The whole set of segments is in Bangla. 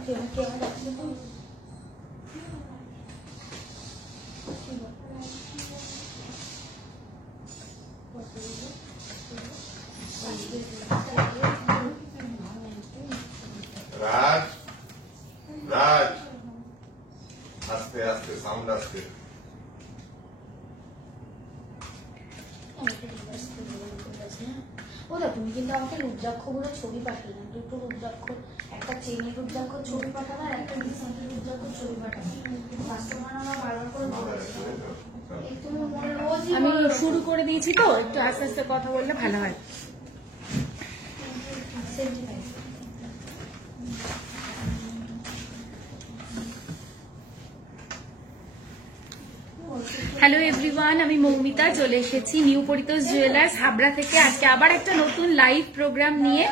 রাজ রাজ আস্তে আস্তে সাউন্ড আসছে। ওরা তুমি কিন্তু আমাকে রুদ্রাক্ষগুলো ছবি পাঠিয়ে না, দুটো রুদ্রাক্ষ, একটা চেনের রুদ্রাক্ষ ছবি পাঠানো আর একটা রিসেন্টের রুদ্রাক্ষ ছবি পাঠানো। কাস্টমার আমার বারবার করে বলেছে তুমি রোজ আমি শুরু করে দিয়েছি তো, একটু আস্তে আস্তে কথা বললে ভালো হয়। হ্যালো এভরিওয়ান, আমি মৌমিতা চলে এসেছি নিউ পরিতোষ জুয়েলার্স হাবড়া থেকে। আজকে আবার একটা নতুন লাইভ প্রোগ্রাম নিয়ে।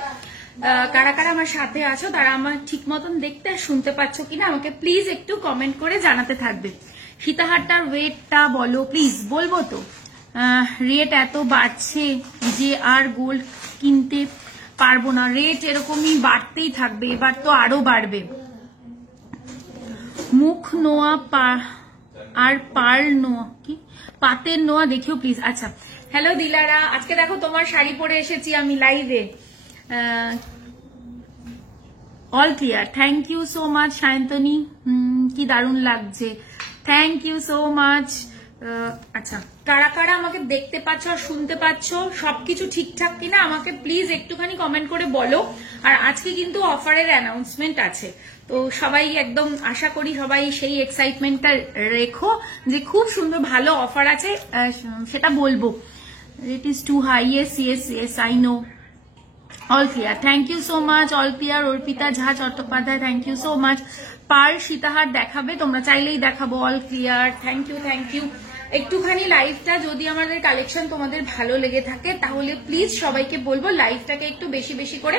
কারা কারা আমার সাথে আছো, তারা আমার ঠিক মতন দেখতে আর শুনতে পাচ্ছ কিনা আমাকে প্লিজ একটু কমেন্ট করে জানাতে থাকবে। সীতাহারটার ওয়েটটা বলো প্লিজ। বলবো তো, রেট এত বাড়ছে যে আর গোল্ড কিনতে পারবো না। রেট এরকমই বাড়তেই থাকবে, এবার তো আরো বাড়বে। মুখ নোয়া আর পার নোয়া কি পাতের নোয়া দেখিও প্লিজ। আচ্ছা, হ্যালো দিলারা, আজকে দেখো তোমার শাড়ি পরে এসেছি আমি লাইভে। All clear, thank you so much Sayantani, কি দারুণ লাগছে, থ্যাংক ইউ সো মাচ। আচ্ছা, কারা কারা আমাকে দেখতে পাচ্ছ আর শুনতে পাচ্ছ, সবকিছু ঠিকঠাক কিনা আমাকে প্লিজ একটুখানি কমেন্ট করে বলো। আর আজকে কিন্তু অফারের অ্যানাউন্সমেন্ট আছে, তো সবাই একদম আশা করি সবাই সেই এক্সাইটমেন্টটা রেখো যে খুব সুন্দর ভালো অফার আছে, সেটা বলবো। It is too high, yes yes yes I know. All clear, thank you so much. All clear, Arpita Jha Chattopadhyay, thank you so much. পার সীতাহার দেখাবে, তোমরা চাইলেই দেখাবো। All clear, thank you thank you. একটুখানি লাইভটা যদি আমাদের কালেকশন তোমাদের ভালো লেগে থাকে তাহলে প্লিজ সবাইকে বলবো লাইভটাকে একটু বেশি বেশি করে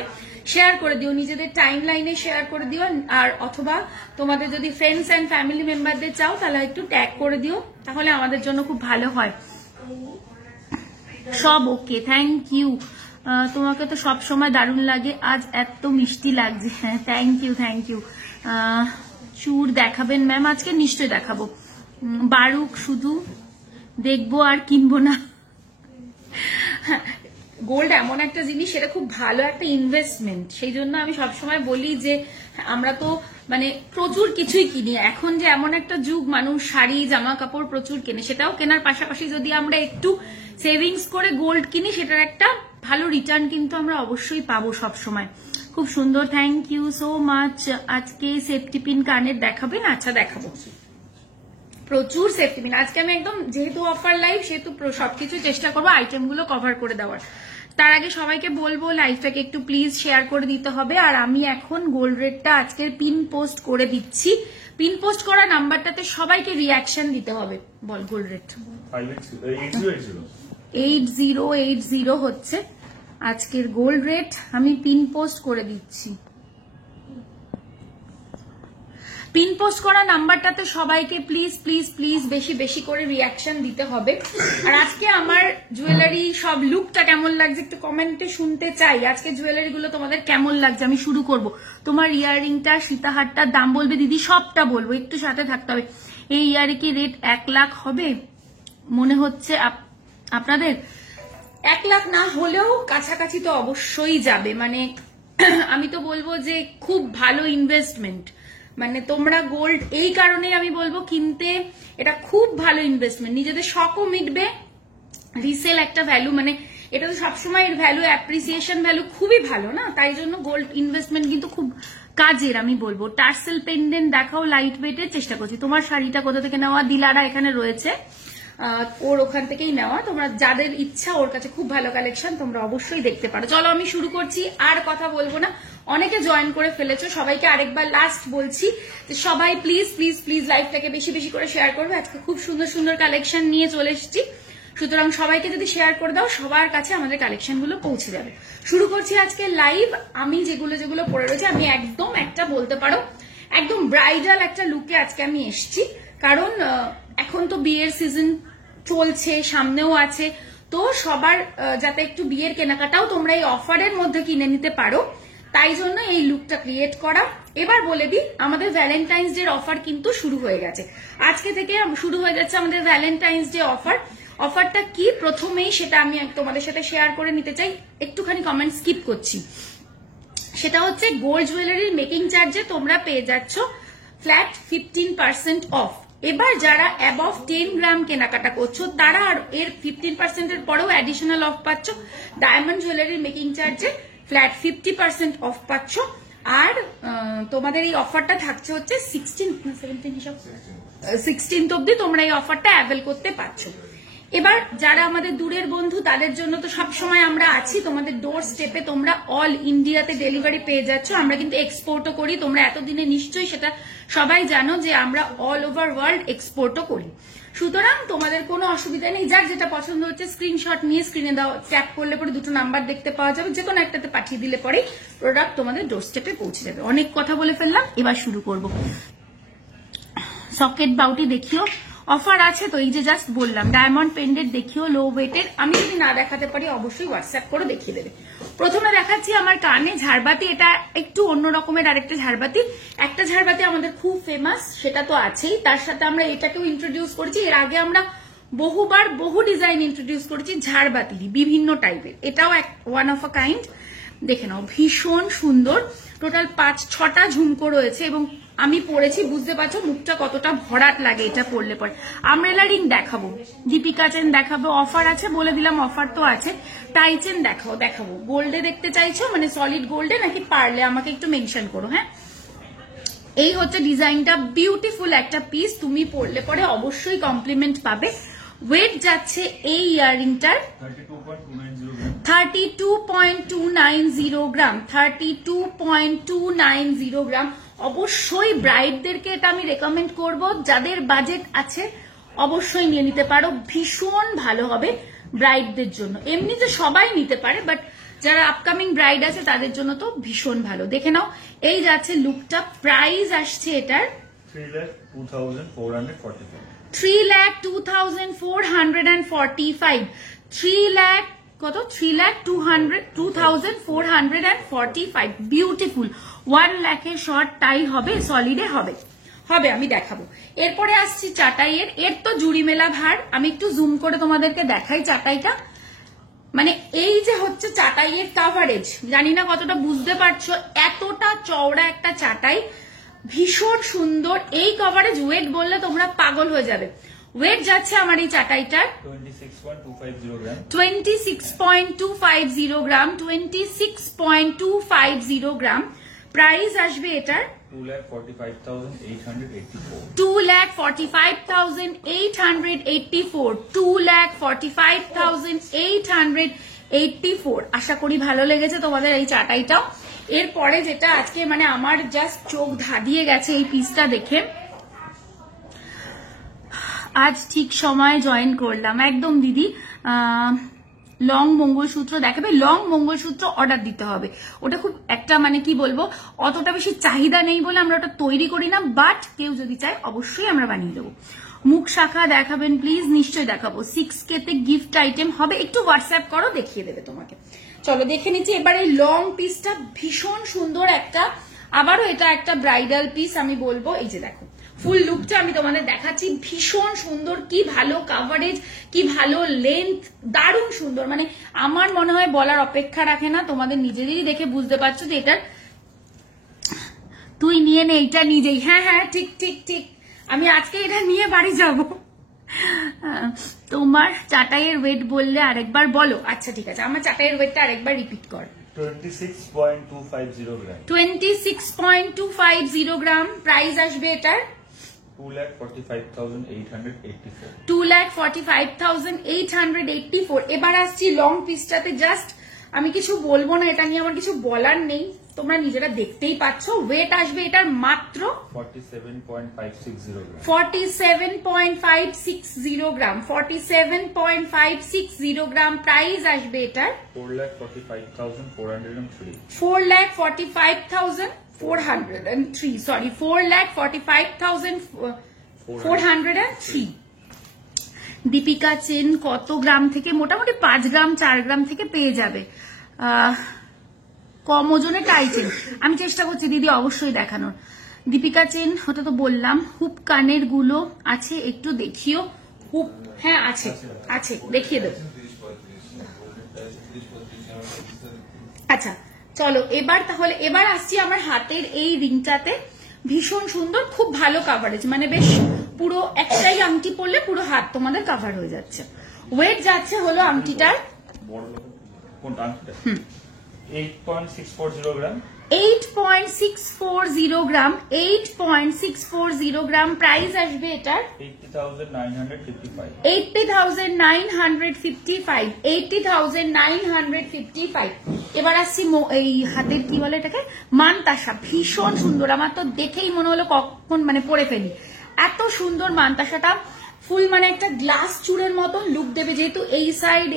শেয়ার করে দিও, নিজেদের টাইম লাইনে শেয়ার করে দিও। আর অথবা তোমাদের যদি ফ্রেন্ডস অ্যান্ড ফ্যামিলি মেম্বারদের চাও তাহলে একটু ট্যাগ করে দিও, তাহলে আমাদের জন্য খুব ভালো হয়। সব ওকে, থ্যাংক ইউ। তোমাকে তো সব সময় দারুণ লাগে, আজ এত মিষ্টি লাগছে। হ্যাঁ, থ্যাংক ইউ থ্যাংক ইউ। চুর দেখাবেন ম্যাম? আজকে নিশ্চয়ই দেখাবো। বারুক, শুধু দেখবো আর কিনবো না। গোল্ড এমন একটা জিনিস, সেটা খুব ভালো একটা ইনভেস্টমেন্ট। সেই জন্য আমি সবসময় বলি যে আমরা তো মানে প্রচুর কিছুই কিনি। এখন যে এমন একটা যুগ, মানুষ শাড়ি জামা কাপড় প্রচুর কেনে, সেটাও কেনার পাশাপাশি যদি আমরা একটু সেভিংস করে গোল্ড কিনি, সেটার একটা ভালো রিটার্ন কিন্তু আমরা অবশ্যই পাবো সবসময়। খুব সুন্দর, থ্যাংক ইউ সো মাচ। আজকে সেফটি পিন কানের দেখাবেন? আচ্ছা দেখাবো, প্রচুর সেফটি পিন। আজকে আমি একদম, যেহেতু অফার লাইভ সেহেতু সবকিছু চেষ্টা করবো আইটেমগুলো কভার করে দেওয়ার। তার আগে সবাইকে বলবো লাইভটাকে একটু প্লিজ শেয়ার করে দিতে হবে। আর আমি এখন গোল্ড রেটটা আজকের পিন পোস্ট করে দিচ্ছি। পিন পোস্ট করা নাম্বারটাতে সবাইকে রিয়াকশন দিতে হবে। বল গোল্ড রেট 8080 হচ্ছে আজকের গোল্ড রেট। আমি পিন পোস্ট করে দিচ্ছি। পিন পোস্ট করা নাম্বারটাতে সবাইকে প্লিজ প্লিজ প্লিজ বেশি বেশি করে রিয়াকশন দিতে হবে। আর আজকে আমার জুয়েলারি সব লুকটা কেমন লাগছে একটু কমেন্টে শুনতে চাই। আজকে জুয়েলারি গুলো তোমাদের কেমন লাগছে আমি শুরু করব। তোমার ইয়াররিংটা, সীতাহারটার দাম বলবে দিদি? সবটা বলবো, একটু সাথে থাকতে হবে। এই ইয়ারে কি রেট 1 লাখ হবে মনে হচ্ছে আপনাদের? 1 লাখ না হলেও কাছাকাছি তো অবশ্যই যাবে। মানে আমি তো বলবো যে খুব ভালো ইনভেস্টমেন্ট। মানে তোমরা গোল্ড এই কারণে আমি বলবো কিনতে, এটা খুব ভালো ইনভেস্টমেন্ট। নিজেদের শখও মিটবে, রিসেল একটা ভ্যালু, মানে এটা তো সবসময় এর ভ্যালু, অ্যাপ্রিসিয়েশন ভ্যালু খুবই ভালো না, তাই জন্য গোল্ড ইনভেস্টমেন্ট কিন্তু খুব কাজের আমি বলবো। টার্সেল পেন্ডেন্ট দেখাও, লাইট ওয়েটের চেষ্টা করছি। তোমার শাড়িটা কোথা থেকে নেওয়া? দিলারা এখানে রয়েছে, ওর ওখান থেকেই নেওয়া। তোমরা যাদের ইচ্ছা, ওর কাছে খুব ভালো কালেকশন, তোমরা অবশ্যই দেখতে পারো। চলো আমি শুরু করছি, আর কথা বলবো না। অনেকে জয়েন করে ফেলেছো, সবাইকে আরেকবার লাস্ট বলছি যে সবাই প্লিজ প্লিজ প্লিজ লাইভটাকে বেশি বেশি করে শেয়ার করবে। আজকে খুব সুন্দর সুন্দর কালেকশন নিয়ে চলে এসেছি, সুতরাং সবাইকে যদি শেয়ার করে দাও সবার কাছে আমাদের কালেকশন গুলো পৌঁছে যাবে। শুরু করছি আজকে লাইভ। আমি যেগুলো যেগুলো পরে রয়েছে, আমি একদম একটা বলতে পারো একদম ব্রাইডাল একটা লুকে আজকে আমি এসেছি, কারণ এখন তো বিয়ের সিজন চলছে, সামনেও আছে, তো সবার যাতে একটু বিয়ের কেনাকাটাও তোমরা এই অফারের মধ্যে কিনে নিতে পারো, তাই জন্য এই লুকটা ক্রিয়েট করা। এবার বলে দিই আমাদের ভ্যালেন্টাইন্স ডে অফার কিন্তু শুরু হয়ে গেছে, আজকে থেকে শুরু হয়ে যাচ্ছে আমাদের ভ্যালেন্টাইন্স ডে অফার। অফারটা কি প্রথমেই সেটা আমি তোমাদের সাথে শেয়ার করে নিতে চাই, একটুখানি কমেন্ট স্কিপ করছি। সেটা হচ্ছে গোল্ড জুয়েলারির মেকিং চার্জে তোমরা পেয়ে যাচ্ছ ফ্ল্যাট 15% অফ। এবার যারা অ্যাবভ 10 গ্রাম কেনাকাটা করছো তারা আর এর 15% এর পরেও অ্যাডিশনাল অফ পাচ্ছ। ডায়মন্ড জুয়েলারির মেকিং চার্জে ফ্ল্যাট 50% অফ পাচ্ছ। আর তোমাদের এই অফারটা থাকছে হচ্ছে 16th অব্দি তোমরা এই অফারটা অ্যাভেল করতে পারছো। এবার যারা আমাদের দূরের বন্ধু তাদের জন্য তো সবসময় আমরা আছি, তোমাদের ডোর স্টেপে তোমরা অল ইন্ডিয়াতে ডেলিভারি পেয়ে যাচ্ছ। আমরা কিন্তু এক্সপোর্টও করি, তোমরা এতদিনে নিশ্চয়ই সেটা সবাই জানো যে আমরা অল ওভার ওয়ার্ল্ড এক্সপোর্টও করি। সুতরাং তোমাদের কোনো অসুবিধা নেই, যার যেটা পছন্দ হচ্ছে স্ক্রিনশট নিয়ে স্ক্রিনে দাও, ট্যাপ করলে পরে দুটো নাম্বার দেখতে পাওয়া যাবে, যে কোনো একটাতে পাঠিয়ে দিলে পরে প্রোডাক্ট তোমাদের ডোর স্টেপে পৌঁছে যাবে। অনেক কথা বলে ফেললাম, এবার শুরু করব। সকেট বাউটি দেখিও, অফার আছে তো, এই যে জাস্ট বললাম। ডায়মন্ড পেন্ডেন্ট দেখিও লো ওয়েটের, আমি যদি না দেখাতে পারি অবশ্যই হোয়াটসঅ্যাপ করে দেখিয়ে দেবে। প্রথমে দেখাচ্ছি আমার কানে ঝাড়বাতি, এটা একটু অন্য রকমের আরেকটা ঝাড়বাতি। একটা ঝাড়বাতি আমাদের খুব ফেমাস, সেটা তো আছেই, তার সাথে আমরা এটাকেও ইন্ট্রোডিউস করেছি। এর আগে আমরা বহুবার বহু ডিজাইন ইন্ট্রোডিউস করেছি ঝাড়বাতির বিভিন্ন টাইপের, এটাও এক ওয়ান অফ আ কাইন্ড। দেখে নাও, ভীষণ সুন্দর। টোটাল 5-6টা ঝুমকো রয়েছে এবং আমি পরেছি, বুঝতে পারছো মুখটা কতটা ভরাট লাগে এটা পরলে পরে। আমরেলা রিং দেখাবো, দীপিকা চেন দেখাবো, অফার আছে বলে দিলাম, অফার তো আছে। টাই চেন দেখাবো। গোল্ডে দেখতে চাইছো, মানে সলিড গোল্ডে নাকি পারলে আমাকে একটু মেনশন করো। হ্যাঁ, এই হচ্ছে ডিজাইনটা, বিউটিফুল একটা পিস, তুমি পরলে পরে অবশ্যই কমপ্লিমেন্ট পাবে। ওয়েট যাচ্ছে এই ইয়াররিংটার 32.290 গ্রাম, 32.290 গ্রাম। অবশ্যই ব্রাইডদেরকে এটা আমি রেকমেন্ড করব, যাদের বাজেট আছে অবশ্যই নিয়ে নিতে পারো, ভীষণ ভালো হবে ব্রাইডদের জন্য। এমনিতে সবাই নিতে পারে, বাট যারা আপকামিং ব্রাইড আছে তাদের জন্য তো ভীষণ ভালো। দেখে নাও, এই যাচ্ছে লুকটা। প্রাইস আসছে এটার 3,02,445। 3,02,445 বিউটিফুল। 1 লাখের শর্ট টাই হবে, সলিডে হবে, আমি দেখাবো। এরপরে আসছি চাটাইয়ের, এর তো জুড়ি মেলা ভার। আমি একটু জুম করে তোমাদেরকে দেখাই চাটাইটা। মানে এই যে হচ্ছে চাটাইয়ের কাভারেজ, জানি না কতটা বুঝতে পারছো, এতটা চওড়া একটা চাটাই, ভীষণ সুন্দর। এই কভারেজ ওয়েট বললে তোমরা পাগল হয়ে যাবে। ওয়েট যাচ্ছে আমার এই চাটাইটার 26.250 গ্রাম, 26.250 গ্রাম। প্রাইস আসবে এটার 2,45,884। 2,45,884। আশা করি ভালো লেগেছে তোমাদের এই চাটাইটাও। এরপরে যেটা আজকে মানে আমার জাস্ট চোখ ধাঁধিয়ে গেছে এই পিসটা দেখে, আজ ঠিক সময়ে জয়েন করলাম, একদম দিদি। লং মঙ্গলসূত্র দেখাবে, লং মঙ্গলসূত্র অর্ডার দিতে হবে। ওটা খুব একটা মানে কি বলবো, অতটা বেশি চাহিদা নেই বলে আমরা ওটা তৈরি করি না, বাট কেউ যদি চায় অবশ্যই আমরা বানিয়ে দেবো। মুখ শাখা দেখাবেন প্লিজ, নিশ্চয়ই দেখাবো। 6K তে গিফট আইটেম হবে, একটু হোয়াটসঅ্যাপ করো, দেখিয়ে দেবে তোমাকে। চলো দেখে নিচ্ছি এবার এই লং পিসটা, ভীষণ সুন্দর একটা, আবারও এটা একটা ব্রাইডাল পিস আমি বলবো। এই যে দেখো ফুল লুকটা আমি তোমাদের দেখাচ্ছি, ভীষণ সুন্দর, কি ভালো কাভারেজ, কি ভালো লেন্থ, দারুণ সুন্দর। মানে আমার মনে হয় বলার অপেক্ষা রাখে না, তোমাদের নিজেদেরই দেখে বুঝতে পারছো যে এটার, তুই নিয়ে নে এটা নিজেই। হ্যাঁ হ্যাঁ, ঠিক ঠিক ঠিক, আমি আজকে এটা নিয়ে বাড়ি যাব। তোমার চাটাইয়ের ওয়েট বললে আরেকবার বলো। আচ্ছা ঠিক আছে, আমার চাটাইয়ের ওয়েটটা আরেকবার রিপিট কর। 26.250 গ্রাম। প্রাইস আসবে এটার 2,45,884। 2,45,884। এবার আসছি লং পিসটাতে। জাস্ট আমি কিছু বলবো না, এটা নিয়ে আমার কিছু বলার নেই, তোমরা নিজেরা দেখতেই পাচ্ছ। ওয়েট আসবে এটার মাত্র 47.560 গ্রাম। 47.560 গ্রাম। প্রাইস আসবে এটার 4,45,403। 4,45,403, সরি 4,45,403। দীপিকা চেন কত গ্রাম থেকে? মোটামুটি 5 গ্রাম 4 গ্রাম থেকে পেয়ে যাবে। কম ওজনে টাই চেন আমি চেষ্টা করছি দিদি অবশ্যই দেখানোর। দীপিকা চেন ওটা তো বললাম। হুপ কানের গুলো আছে একটু দেখিও। হুপ হ্যাঁ আছে আছে দেখিয়ে দেবো। আচ্ছা চলো তাহলে এবার আসছি আমার হাতের এই রিংটাতে। ভীষণ সুন্দর, খুব ভালো কাভারেজ, মানে বেশ পুরো একটাই আংটি পরলে পুরো হাত তোমাদের কাভার হয়ে যাচ্ছে। ওয়েট যাচ্ছে হলো আংটিটার 8.640 গ্রাম। 8.640 গ্রাম, 8.640 গ্রাম। প্রাইস আসবে এটার 80,955। 80,955, 80,955। এবার আসছি এই হাতের কি বলে এটাকে, মানতাসা। ভীষণ সুন্দর, আমার তো দেখেই মনে হলো কখন মানে পরে ফেলি, এত সুন্দর মানতাসাটা। ফুল মানে একটা গ্লাস চুড়ের মতন লুক দেবে, যেহেতু এই সাইড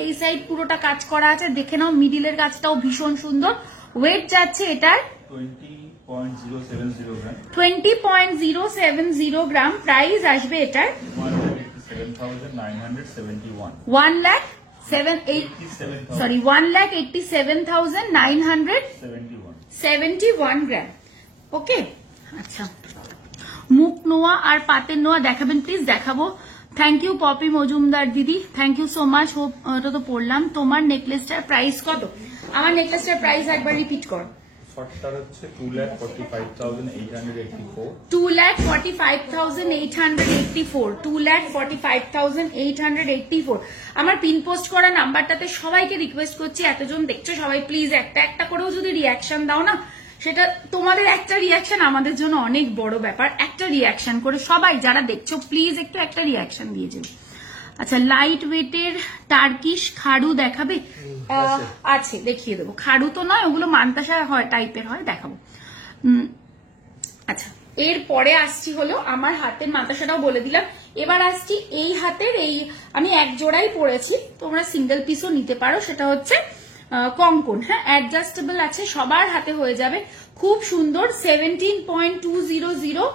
পুরোটা কাজ করা আছে। দেখে নাও মিডিলের কাজটাও ভীষণ সুন্দর। ওয়েট যাচ্ছে এটার 20.070 গ্রাম। 20.070 গ্রাম। প্রাইস আসবে এটার 1,87,971। 1,87,971 গ্রাম। ওকে আচ্ছা, মুখ নোয়া আর পাতের নোয়া দেখাবেন প্লিজ? দেখাবো। থ্যাংক ইউ পপি মজুমদার দিদি, thank you so much. Hope ওটা তো পড়লাম। তোমার নেকলেসটার প্রাইস কত? আমার নেকলেসটার প্রাইস একবার রিপিট কর। শর্টটার হচ্ছে 2,45,884। 2,45,884, 2,45,884। আমার পিন পোস্ট করা নাম্বারটাতে সবাইকে রিকোয়েস্ট করছি, এতজন দেখছো সবাই প্লিজ একটা করেও যদি রিয়াকশন দাও না, সেটা তোমাদের একটা রিয়াকশন আমাদের জন্য অনেক বড় ব্যাপার। একটা রিয়াকশন করে সবাই যারা দেখছো প্লিজ একটু একটা রিয়াকশন দিয়ে যাও। আচ্ছা, লাইট ওয়েটের টার্কিশ খাড়ু দেখাবে? আছে, দেখিয়ে দেবো। খাড়ু তো নয়, ওগুলো মানতাসা হয় টাইপের হয়, দেখাবো। আচ্ছা, এরপরে আসছি হলো আমার হাতের মানতাসাটাও বলে দিলাম। এবার আসছি এই হাতের, এই আমি এক জোড়াই পরেছি, তোমরা সিঙ্গেল পিসও নিতে পারো। সেটা হচ্ছে কঙ্কন। হ্যাঁ, অ্যাডজাস্টেবল আছে, সবার হাতে হয়ে যাবে। খুব সুন্দর। 17.200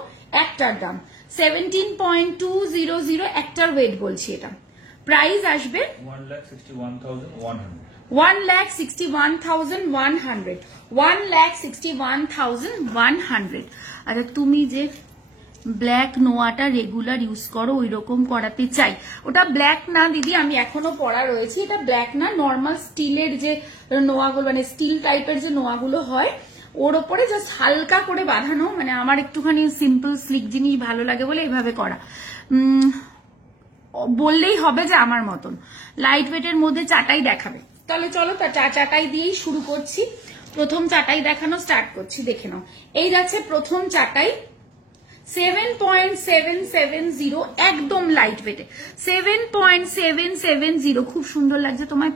একটার দাম, 17.200 একটার ওয়েট বলছি। এটা প্রাইস আসবে 1,61,100। 1,61,100, 1,61,100। আচ্ছা, তুমি যে ব্ল্যাক নোয়াটা রেগুলার ইউজ করো ওই রকম করাতে চাই। ওটা ব্ল্যাক না দিদি, আমি এখনো পরা রয়েছি। এটা ব্ল্যাক না, নর্মাল স্টিলের যে নোয়াগুলো, মানে স্টিল টাইপের যে নোয়াগুলো হয়, ওর ওপরে জাস্ট হালকা করে বাঁধানো। মানে আমার একটুখানি সিম্পল স্লিক জিনিস ভালো লাগে বলে এইভাবে করা। বললেই হবে যে আমার মতন। লাইট ওয়েটের মধ্যে চাটাই দেখাবে, তাহলে চলো চাটাই দিয়েই শুরু করছি। প্রথম চাটাই দেখানো স্টার্ট করছি, দেখে নাও। এই যাচ্ছে প্রথম চাটাই, 7.770, একদম লাইট ওয়েটে। 7.770, খুব সুন্দর লাগছে তোমার,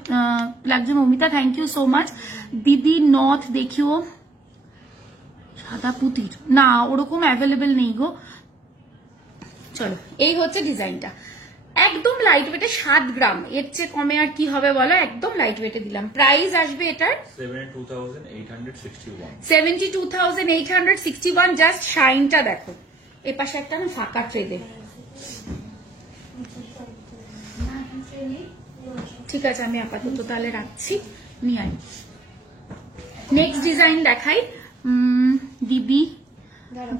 লাগছে Momita, thank you so much. দিদি নথ দেখিও, সাদা পুতির না, ওরকম অ্যাভেলেবেল নেই গো। চলো, এই হচ্ছে ডিজাইনটা, একদম লাইট ওয়েটে, 7 গ্রাম। এর চেয়ে কমে আর কি হবে বলো, একদম লাইট ওয়েটে দিলাম। প্রাইস আসবে এটার 72,861। 72,861। জাস্ট শাইনটা দেখো। এ পাশে একটা না ফাঁকা ট্রে দেবে, ঠিক আছে, আমি আপাতত তাহলে রাখছি, নিয়ে আনি। নেক্সট ডিজাইন দেখাই। দিদি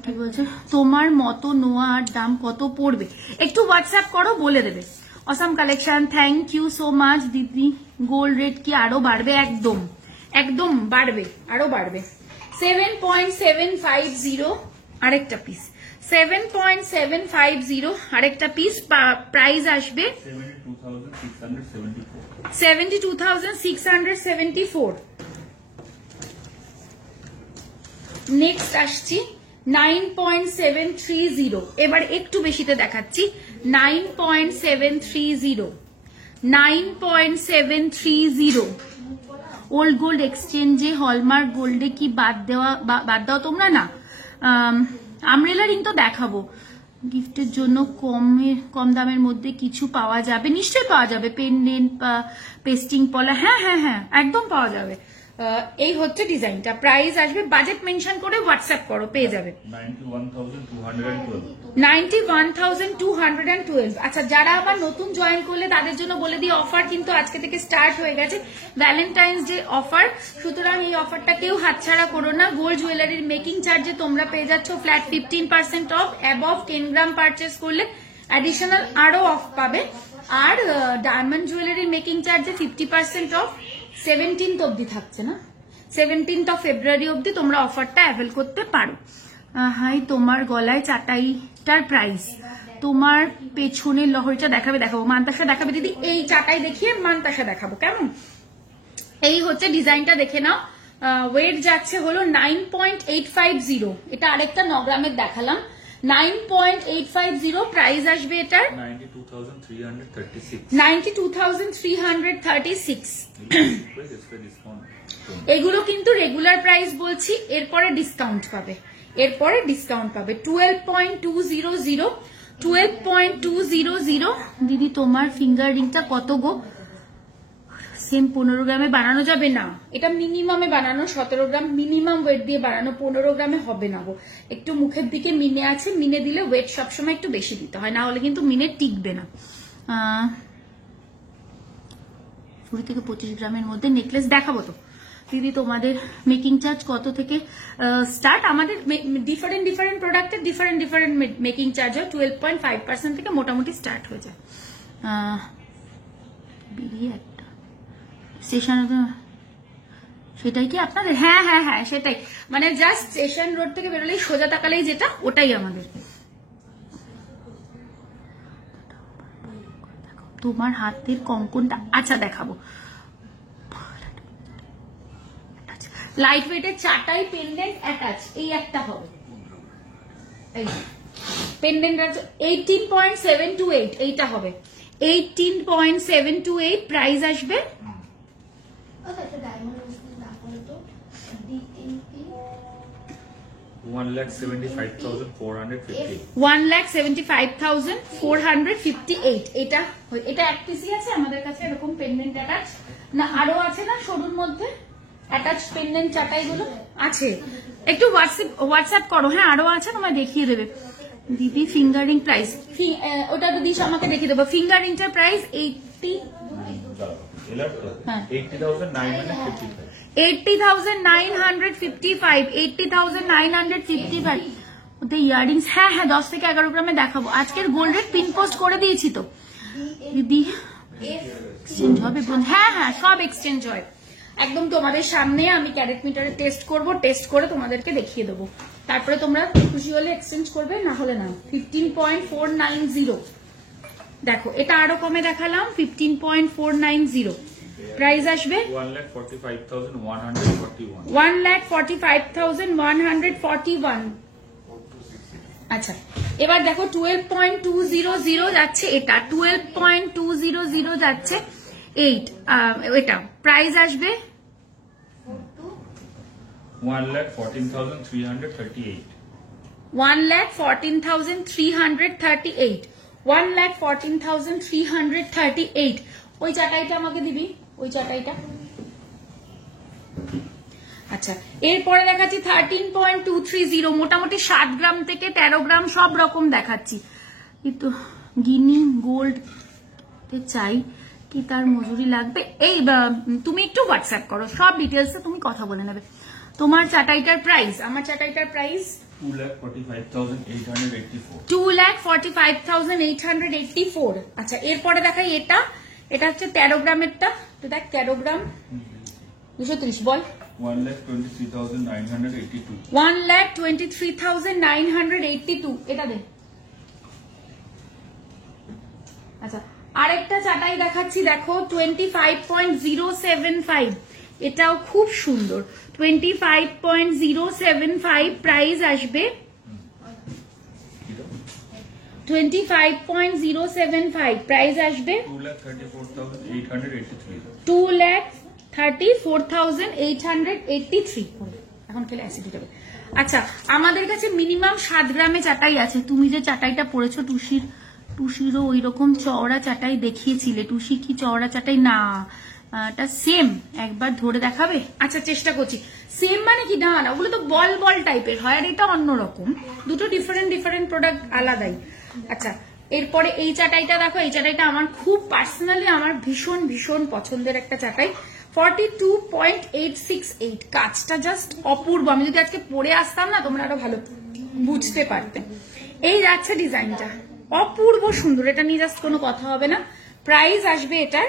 কি বলছো, তোমার মতো নোয়ার দাম কত পড়বে? একটু হোয়াটসঅ্যাপ করো, বলে দেবে। Awesome collection, thank you so much দিদি। গোল্ড রেট কি আরো বাড়বে? একদম একদম বাড়বে, আরো বাড়বে। 7.750 আরেকটা পিস, 7.750 আরেকটা পিস। প্রাইস আসবে 72,674। নেক্সট আসছি 9.730। এবার একটু বেশিতে দেখাচ্ছি, 9.730, 9.730। ওল্ড গোল্ড এক্সচেঞ্জে হলমার্ক গোল্ডে কি বাদ দাও তোমরা? না, আমব্রেলা রিং তো দেখাবো। গিফটের জন্য কম দামের মধ্যে কিছু পাওয়া যাবে? নিশ্চয়ই পাওয়া যাবে। পেন্ডেন্ট, পেস্টিং পলা, হ্যাঁ হ্যাঁ হ্যাঁ, একদম পাওয়া যাবে। এই হচ্ছে ডিজাইনটা। প্রাইস আসবে, বাজেট মেনশন করে হোয়াটসঅ্যাপ করো, পেয়ে যাবে 91,212। 91,212। আচ্ছা, যারা আবার নতুন জয়েন করলে তাদের জন্য বলে দিই, অফার কিন্তু আজকে থেকে স্টার্ট হয়ে গেছে, ভ্যালেন্টাইন্স ডে অফার। সুতরাং এই অফারটা কেউ হাতছাড়া করো না। গোল্ড জুয়েলারির মেকিং চার্জে তোমরা পেয়ে যাচ্ছ flat 15% of, above 10 gram purchase করলে অ্যাডিশনাল আরো অফ পাবে। আর ডায়মন্ড জুয়েলারির মেকিং চার্জে 50% অফ 17th অব্দি থাকছে না, 17th অফ ফেব্রুয়ারি অব্দি তোমরা অফারটা অ্যাভেল করতে পারো। হাই, তোমার গলায় চাটাইটার প্রাইস, তোমার পেছনের লহরিটা দেখাবো, মানতাসা দেখাবে দিদি। এই চাটাই দেখিয়ে মানতাসা দেখাবো, কেমন? এই হচ্ছে ডিজাইনটা, দেখে নাও। ওয়েট যাচ্ছে হলো 9.850। এটা আরেকটা 9 গ্রামের দেখালাম, 9.850। প্রাইস আসবে এটার 92,336। 92,336। এগুলো কিন্তু রেগুলার প্রাইস বলছি, এরপরে ডিসকাউন্ট পাবে, 12.200। 12.200। দিদি তোমার ফিঙ্গার রিংটা কত গো? সেম 15 গ্রামে বানানো যাবে না, এটা মিনিমামে বানানো, 17 গ্রাম মিনিমাম ওয়েট দিয়ে বানানো, 15 গ্রামে হবে না গো। একটু মুখের দিকে মিনে আছে, মিনে দিলে ওয়েট সবসময় একটু বেশি দিতে হয়, না হলে কিন্তু মিনে টিকবে না। 20 থেকে 25 গ্রামের মধ্যে নেকলেস দেখাবো তো দিদি। তোমাদের মেকিং চার্জ কত থেকে স্টার্ট? আমাদের ডিফারেন্ট প্রোডাক্টের ডিফারেন্ট মেকিং চার্জ হয়, 12.5% থেকে মোটামুটি স্টার্ট হয়ে যায়। বেরিয়ে একটা স্টেশন, সেটাই কি আপনাদের? হ্যাঁ হ্যাঁ হ্যাঁ, সেটাই, মানে জাস্ট স্টেশন রোড থেকে বেরোলেই সোজা তাকালেই যেটা, ওটাই আমাদের। তোমার হাতের কঙ্কনটা, আচ্ছা দেখাবো। লাইট ওয়েটের চাটাই পেন্ডেন্ট অ্যাটাচ, এই একটা হবে, এই পেন্ডেন্ট 18.728, এইটা হবে 18.728। প্রাইস আসবে 1,75,458। 1,75,458। এটা এক পিসই আছে আমাদের কাছে এরকম পেন্ডেন্ট অ্যাটাচ, না আরো আছে না সরুর মধ্যে অ্যাটাচ পেন্ডেন্ট চাটাই গুলো আছে? একটু হোয়াটসঅ্যাপ করো। হ্যাঁ আরো আছে, তোমায় দেখিয়ে দেবে দিদি। ফিঙ্গারিং প্রাইস, ওটা তো দিস আমাকে দেখিয়ে দেবো। ফিঙ্গারিংটার প্রাইস 80,955। 80,955। ওতে ইয়াররিংস, হ্যাঁ হ্যাঁ 10 থেকে 11 গ্রামে দেখাবো। আজকের গোল্ডের পিন পোস্ট করে দিয়েছি তো দিদি, এক্সচেঞ্জ হবে? হ্যাঁ হ্যাঁ, সব এক্সচেঞ্জ হয় একদম তোমাদের সামনে। আমি ক্যারেট মিটারে টেস্ট করব, টেস্ট করে তোমাদেরকে দেখিয়ে দেবো, তারপরে তোমরা খুশি হলে এক্সচেঞ্জ করবে, না হলে না। 15.490। দেখো এটা আরো কমে দেখালাম, 15.490। প্রাইস আসবে 1,45,141। 1,45,141। আচ্ছা, এবার দেখো 12.200 যাচ্ছে, এটা 12.200 যাচ্ছে 8। এটা প্রাইস আসবে 1,14,338। 1,14,338। 1,14,338। ওই চাটাইটা আমাকে দিবি, ওই চাটাইটা। আচ্ছা, এরপরে দেখাচ্ছি 13.230। মোটামুটি 7 গ্রাম থেকে 13 গ্রাম সব রকম দেখাচ্ছি। কিন্তু গিনি গোল্ড চাই কি, তার মজুরি লাগবে? এই তুমি একটু হোয়াটসঅ্যাপ করো, সব ডিটেলসে তুমি কথা বলে নেবে। তোমার চাটাইটার প্রাইস, আমার চাটাইটার প্রাইস 2,45,884। 2,45,884। আচ্ছা, এরপরে দেখাই এটা, এটা হচ্ছে 13 গ্রামেরটা, তো দেখ 13 গ্রাম 230 বল। 1,23,982। 1,23,982। এটা দে। আচ্ছা, আরেকটা চাটাই দেখাচ্ছি, দেখো 25.075। এটাও খুব সুন্দর, 25.075। প্রাইস আসবে 25.075। প্রাইস আসবে 2,34,883। 2,34,883। এখন খেলে অ্যাসিডিটি হবে। আচ্ছা, আমাদের কাছে মিনিমাম 7 গ্রামে চাটাই আছে। তুমি যে চাটাইটা পড়েছো টুসিরও ওই রকম চওড়া চাটাই দেখিয়েছিলে। টুসি কি চওড়া চাটাই? না, টা সেম, একবার ধরে দেখাবে? আচ্ছা চেষ্টা করছি। সেম মানে কি, না না ওগুলো তো বল বল টাইপের হয়, আর এটা অন্যরকম, দুটো ডিফারেন্ট ডিফারেন্ট প্রোডাক্ট আলাদাই। আচ্ছা এরপরে এই চাটাইটা দেখো, এই চাটাইটা আমার খুব পার্সোনালি আমার ভীষণ ভীষণ পছন্দের একটা চাটাই, 42.868, কাজটা জাস্ট অপূর্ব। আমি যদি আজকে পরে আসতাম না, তোমরা আরো ভালো বুঝতে পারতে। এই যাচ্ছে ডিজাইনটা, অপূর্ব সুন্দর, এটা নিয়ে জাস্ট কোনো কথা হবে না। প্রাইস আসবে এটার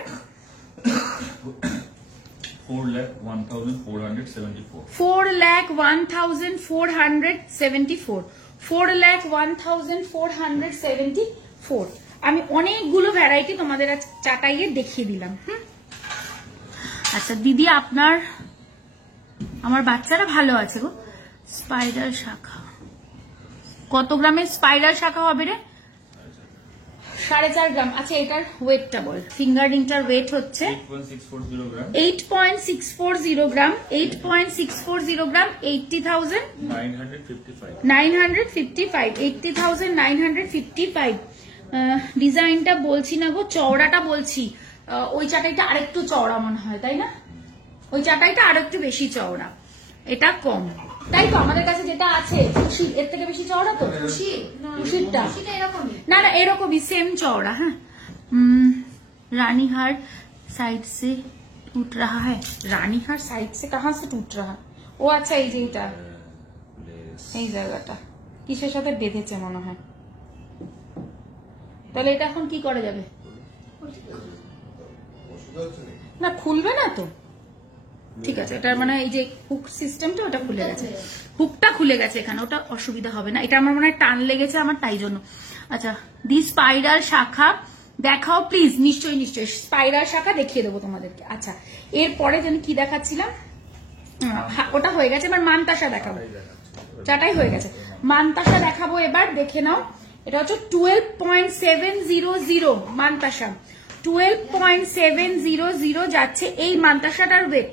4,01,474. 4,01,474, 4,01,474। আমি অনেকগুলো ভ্যারাইটি তোমাদের আজ চাটাইয়ে দেখিয়ে দিলাম। আচ্ছা দিদি আপনার, আমার বাচ্চারা ভালো আছে গো। স্পাইরাল শাখা কত গ্রামের স্পাইরাল শাখা হবে রে? 4.5 গ্রাম। আচ্ছা এটার ওয়েটটা বল, ফিঙ্গার রিংটার ওয়েট হচ্ছে 8.640 grams. 8.640 গ্রাম, 8.640 গ্রাম, 80,955, 80,955। ডিজাইনটা বলছি না গো, চওড়াটা বলছি। ওই চাটাইটা আরেকটু চওড়া মনে হয়, তাই না? ওই চাটাইটা আরেকটু বেশি চওড়া, এটা কম, তাই তো? আমাদের কাছে যেটা আছে খুশি এর থেকে বেশি চওড়া তো, খুশিরটা না না এরকমই সেম চওড়া। হ্যাঁ रानीहार साइड से टूट रहा है, रानीहार साइड से कहाँ से टूट रहा है? ও আচ্ছা এই যে এটা, এই জায়গাটা কিসের সাথে বেঁধেছে মনে হয়। তাহলে এটা এখন কি করা যাবে? না খুলবে না তো, ঠিক আছে। এটা মানে এই যে হুক সিস্টেমটা ওটা খুলে গেছে, হুকটা খুলে গেছে এখানে, ওটা অসুবিধা হবে না। এটা আমার মনে হয় টান লেগেছে আমার, তাই জন্য। আচ্ছা দি স্পাইরাল শাখা দেখাও প্লিজ। নিশ্চয়ই নিশ্চয়ই স্পাইরাল শাখা দেখিয়ে দেবো তোমাদেরকে। আচ্ছা এরপরে যেন কি দেখাচ্ছিলাম, ওটা হয়ে গেছে। এবার মানতাসা দেখাবো, চাটাই হয়ে গেছে, মানতাসা দেখাবো এবার, দেখে নাও। এটা হচ্ছে 12.700 মানতাসা, 12.700 যাচ্ছে এই মানতাসাটার ওয়েট।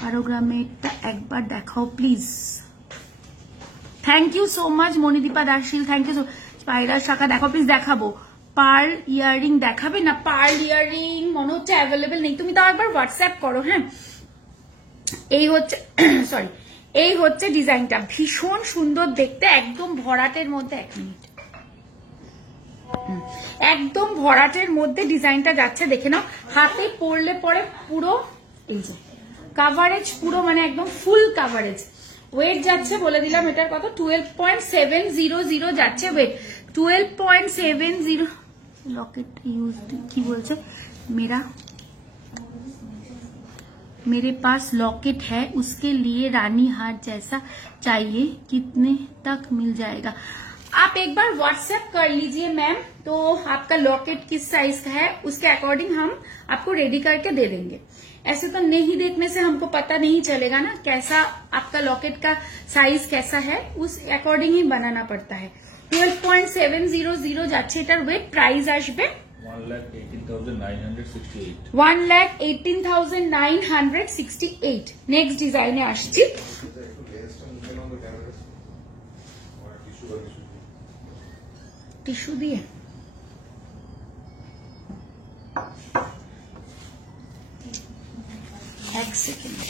12 গ্রামেরটা একবার দেখাও please. Thank you so much Manidipa Dasshil, thank you. Spiral শাখা দেখাও প্লিজ। দেখাবো। পার্ল ইয়াররিং দেখাবে না? পার্ল ইয়াররিং মনে হচ্ছে অ্যাভেলেবেল নেই, তুমি তাও একবার হোয়াটসঅ্যাপ করো। হ্যাঁ এই হচ্ছে সরি, এই হচ্ছে ডিজাইনটা, ভীষণ সুন্দর দেখতে, একদম ভরাটের মধ্যে। 1 মিনিট, একদম ভরাটের মধ্যে ডিজাইনটা যাচ্ছে, দেখে নাও। হাতে পরলে পরে পুরো এই যে কাভারেজ, পুরো মানে একদম ফুল কাভারেজ। ওয়েট যাচ্ছে বলে দিলাম এটার কত, 12.700 যাচ্ছে ওয়েট, 12.70। लॉकेट यूज की बोलছে मेरे पास लॉकेट है, उसके लिए रानी हार जैसा चाहिए, कितने तक मिल जाएगा? आप एक बार व्हाट्सएप कर लीजिए मैम, तो आपका लॉकेट किस साइज का है उसके अकॉर्डिंग हम आपको रेडी करके दे देंगे। ऐसे तो नहीं देखने से हमको पता नहीं चलेगा ना कैसा आपका लॉकेट का साइज कैसा है, उस अकॉर्डिंग ही बनाना पड़ता है। 12.700 যাচ্ছে এটার ওয়েট। প্রাইস আসবে 1,18,968. 1,18,968। নেক্সট ডিজাইনে আসছি। টিস্যু দিয়ে এক সেকেন্ড।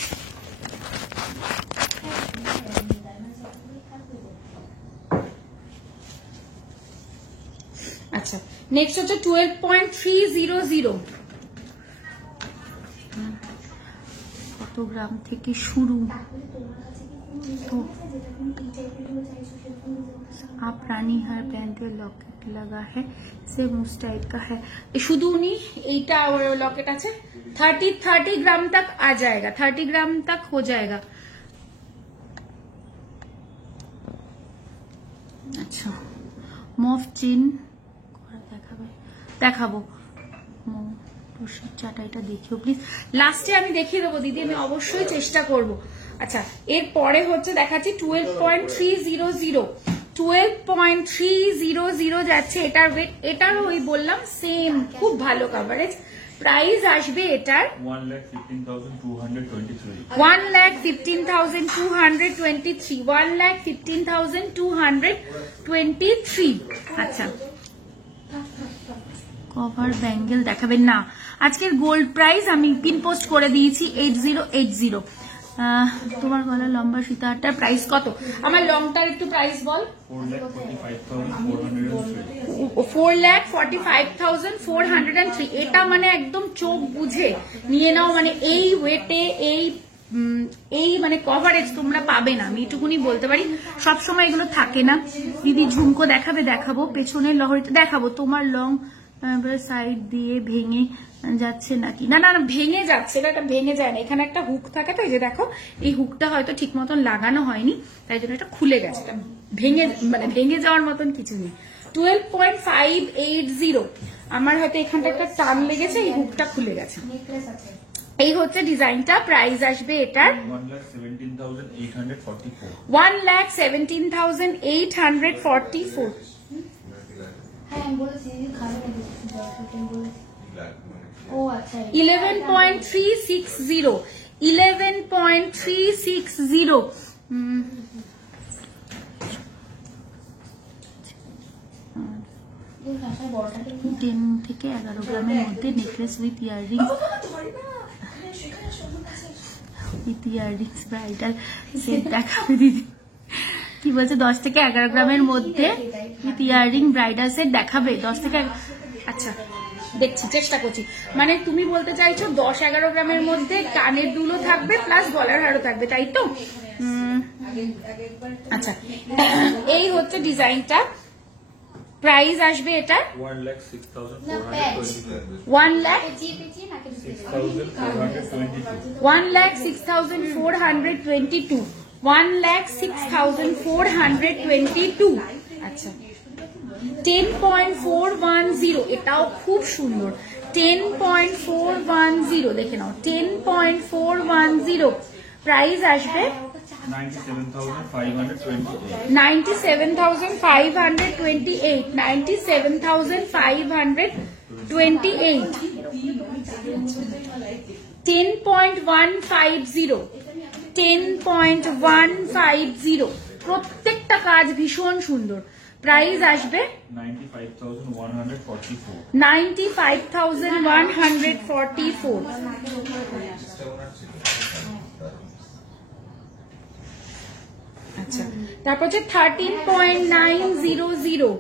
আচ্ছা নেক্সট হচ্ছে 12.300। কত গ্রাম থেকে শুরু? তো आप रानी हार पहनते लॉकेट लगा है, सेम उस टाइप का है। শুধু উনি এইটা লকেট আছে, 30 ग्राम तक आ जाएगा, 30 ग्राम तक हो जाएगा। আচ্ছা মফ চেন দেখাবো, চাটাইটা দেখিও প্লিজ। লাস্টে আমি দেখিয়ে দেবো দিদি, আমি অবশ্যই চেষ্টা করব। আচ্ছা এরপরে হচ্ছে দেখাচ্ছি 12.300, 12.300 যাচ্ছে এটার ওয়েট। এটারও ওই বললাম সেম, খুব ভালো কাভারেজ। প্রাইস আসবে এটার 1,15,223. 1,15,223, 1,15,223। আচ্ছা কভার ব্যাঙ্গেল দেখাবেন না। আজকের গোল্ড প্রাইস আমি পিন পোস্ট করে দিয়েছি 8080। তোমার গলা লম্বা সীতাহারটার প্রাইস কত? আমার লংটার একটু প্রাইস বল। 4,45,403। এটা মানে একদম চোখ বুঝে নিয়ে নাও, মানে এই ওয়েটে এই মানে কভারেজ তোমরা পাবে না, আমি এটুকুনি বলতে পারি। সবসময় এগুলো থাকে না। দিদি ঝুমকো দেখাবে? দেখাবো। পেছনের লহরিটা দেখাবো। তোমার লং সাইড দিয়ে ভেঙে যাচ্ছে নাকি? না না ভেঙে যাচ্ছে না, এটা ভেঙে যায় না। এখানে একটা হুক থাকে তো, এই যে দেখো এই হুকটা হয়তো ঠিক মতন লাগানো হয়নি, তাই জন্য এটা খুলে গেছে। এটা ভেঙে যাওয়ার মতন কিছু নেই। 12.580। আমার হয়তো এখানটা একটা টান লেগেছে, এই হুকটা খুলে গেছে। এই হচ্ছে ডিজাইনটা। প্রাইস আসবে এটার 1,17,844। হ্যাঁ আমি বলেছি খাবে না ও আচ্ছা 11.360 11.360 10 থেকে 11 গ্রামের মধ্যে necklace with earrings bridal set দেখাবে দিদি। কি বলছে? 10 থেকে 11 গ্রামের মধ্যে উইথ ইয়াররিং ব্রাইডাল সেট দেখাবে। 10 থেকে আচ্ছা দেখছি, চেষ্টা করছি। মানে তুমি বলতে চাইছো 10-11 গ্রামের মধ্যে কানের দুলও থাকবে প্লাস গলার হারও থাকবে, তাই তো? আচ্ছা এই হচ্ছে ডিজাইনটা। প্রাইস আসবে এটা 1,06,422। 1,06,422। আচ্ছা 10.410। এটাও খুব সুন্দর। 10.410 দেখে নাও। 10.410 প্রাইস আসবে 97,528। 97,528। 97,528। 10.150। 10.150। প্রত্যেকটা কাজ ভীষণ সুন্দর। প্রাইস আসবে 95,144। 95,144। আচ্ছা তারপর হচ্ছে 13.900।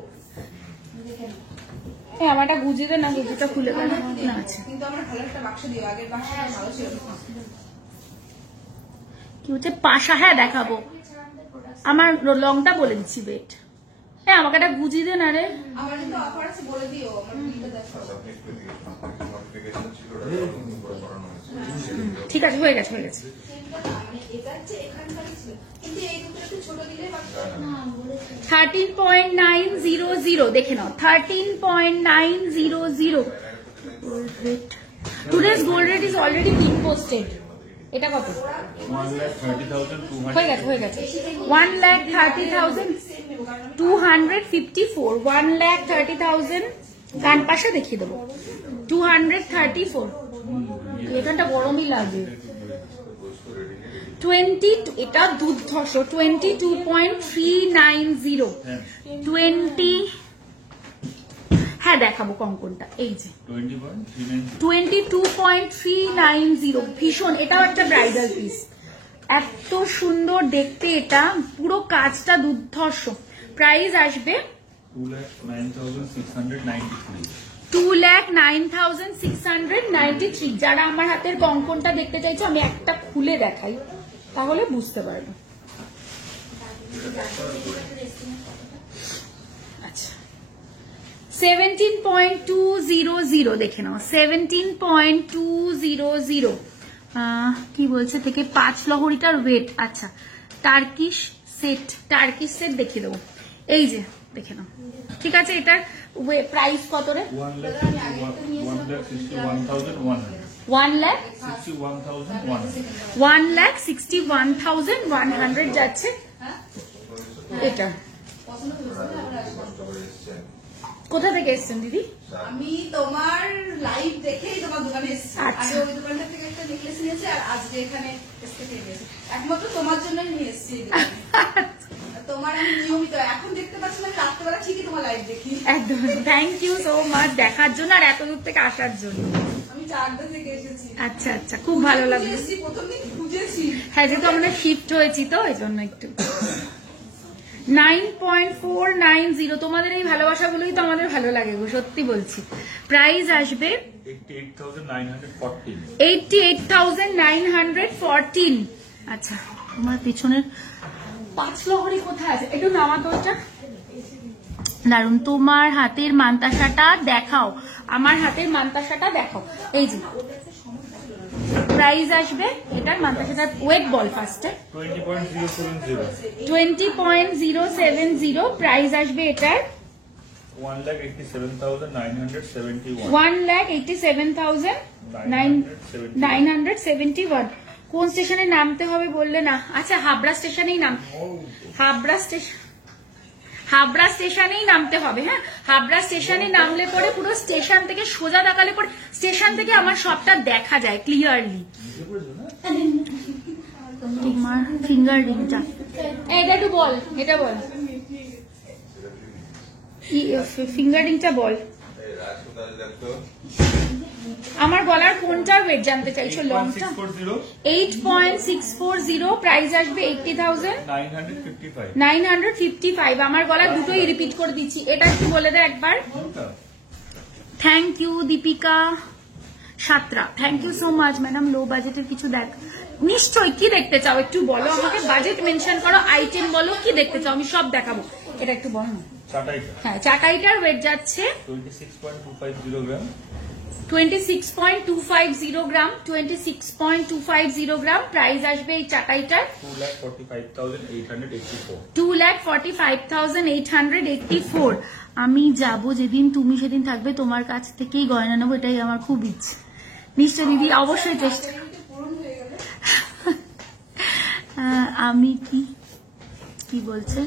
আমারটা গুজিয়ে না, গুজিটা খুলে গেল না। আচ্ছা কি হচ্ছে পাশা? হ্যাঁ দেখাবো। আমার লংটা বলে দিচ্ছি, ওয়েট। হ্যাঁ আমাকে একটা গুজিয়ে দে না রে। ঠিক আছে, হয়ে গেছে হয়ে গেছে। 13.900 দেখে নাও। 13.900। Today's gold rate is already being posted. এটা কত? 1,30,200। হয়ে গেছে হয়ে গেছে। 1,30,254। 1,30,000 ডান পাশে দেখিয়ে দেবো। 234। এখানটা গরমই লাগে। 22। এটা দুর্ধর্ষ। 22.390। 20। হ্যাঁ দেখাবো কঙ্কনটা, এই যে 22.390। ভীষণ, এটাও একটা ব্রাইডাল পিস। এত সুন্দর দেখতে, এটা পুরো কাজটা দুর্ধর্ষ। প্রাইস আসবে 2,09,693। 2,09,693। যারা আমার হাতের কঙ্কনটা দেখতে চাইছো আমি একটা খুলে দেখাই, তাহলে বুঝতে পারবে। আচ্ছা 17.200 দেখে নাও। 17.200। কি বলছে থেকে 5 লহরিটার ওয়েট। আচ্ছা টার্কিশ সেট দেখিয়ে দেবো। এই যে দেখে নাও, ঠিক আছে। এটার প্রাইস কত রে? 1,61,100 যাচ্ছে এটা। কোথা থেকে এসছেন দিদি? আমি তোমার লাইভ দেখেই তোমার দোকানে এসেছি। আচ্ছা। ওই দোকানটা থেকে একটা নেকলেস নিয়েছি, আর আজকে এখানে একমাত্র তোমার জন্যই নিয়ে এসেছি। তোমার তোমার আমি নিয়মিত এখন দেখতে পাচ্ছি না, রাত্রেবেলা ঠিকই তোমার লাইভ দেখি। একদম থ্যাংক ইউ সো মাচ দেখার জন্য আর এত দূর থেকে আসার জন্য। আমি চারটা থেকে এসেছি। আচ্ছা আচ্ছা, খুব ভালো লাগলো। খুঁজেছি, প্রথম দিন খুঁজেছি। হ্যাঁ, যেহেতু আমরা শিফট হয়েছি তো এই জন্য একটু 9.490 তোমাদের এই ভালোবাসাগুলোই তো আমাদের ভালো লাগে গো, সত্যি বলছি। প্রাইস আসবে 88,914। 88,914। আচ্ছা, তোমার পিছনের 5 লহরি কোথায় আছে? একটু নামাতো ওটা। দারুন, তোমার হাতের মান্তাসাটা দেখাও, আমার হাতের মান্তাসাটা দেখাও। এই যে প্রাইস আসবে এটার মান্তাসাটার ওয়েট বল ফার্স্টে 20.070 প্রাইস আসবে এটার 1,87,971। কোন স্টেশনে নামতে হবে বললে না? আচ্ছা, হাবড়া স্টেশনেই হাবড়া স্টেশনেই নামতে হবে। হ্যাঁ, হাবড়া স্টেশনে নামলে পরে পুরো স্টেশন থেকে সোজা তাকালে পরে স্টেশন থেকে আমার সবটা দেখা যায় ক্লিয়ারলি। তোমার ফিঙ্গার রিংটা এটা একটু বল, এটা বল, ফিঙ্গার রিংটা বল। আমার গলার কোনটা ওয়েট জানতে চাইছো? লংটা 8.640 প্রাইস আসবে 80,955। আমার গলার দুটোই রিপিট করে দিচ্ছি, এটা একটু বলে দে একবার। Thank you Dipika Satra, thank you so much madam. Low বাজেটের কিছু দেখ, নিশ্চয়ই। কি দেখতে চাও একটু বলো আমাকে, বাজেট মেনশন করো, আইটেম বলো, কি দেখতে চাও, আমি সব দেখাবো। এটা একটু বলো না। হ্যাঁ, চাটাইটার ওয়েট যাচ্ছে 26.250 গ্রাম। 26.250 গ্রাম, 26.250 গ্রাম। প্রাইস আসবে এই চাটাইটার 2,45,884। 2,45,884। আমি যাব যেদিন, তুমি সেদিন থাকবে, তোমার কাছ থেকেই গয়না নেবো, এটাই আমার খুব ইচ্ছে। নিশ্চয় দিদি, অবশ্যই চেষ্টা। আমি কি বলছে,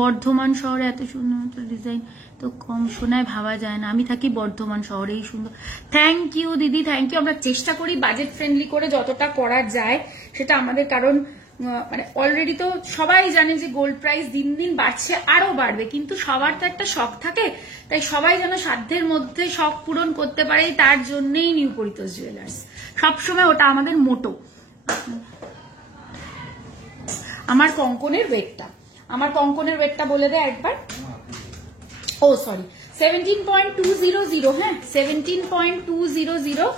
বর্ধমান শহরে এত সুন্দর ডিজাইন তো কম শোনায়, ভাবা যায় না। আমি থাকি বর্ধমান শহরে, এই সুন্দর। থ্যাংক ইউ দিদি, থ্যাংক ইউ। আমরা চেষ্টা করি বাজেট ফ্রেন্ডলি করে যতটা করা যায় সেটা আমাদের, কারণ মানে অলরেডি তো সবাই জানে যে গোল্ড প্রাইস দিন দিন বাড়ছে, আরো বাড়বে, কিন্তু সবার তো একটা শখ থাকে, তাই সবাই যেন সাধ্যের মধ্যে শখ পূরণ করতে পারে, তার জন্যই নিউ পরিতোষ জুয়েলার্স সবসময় ওটা আমাদের মোটো। আমার কঙ্কনের ওয়েটটা বলে দে একবার। ও সরি, 17.200। হ্যাঁ, 17.200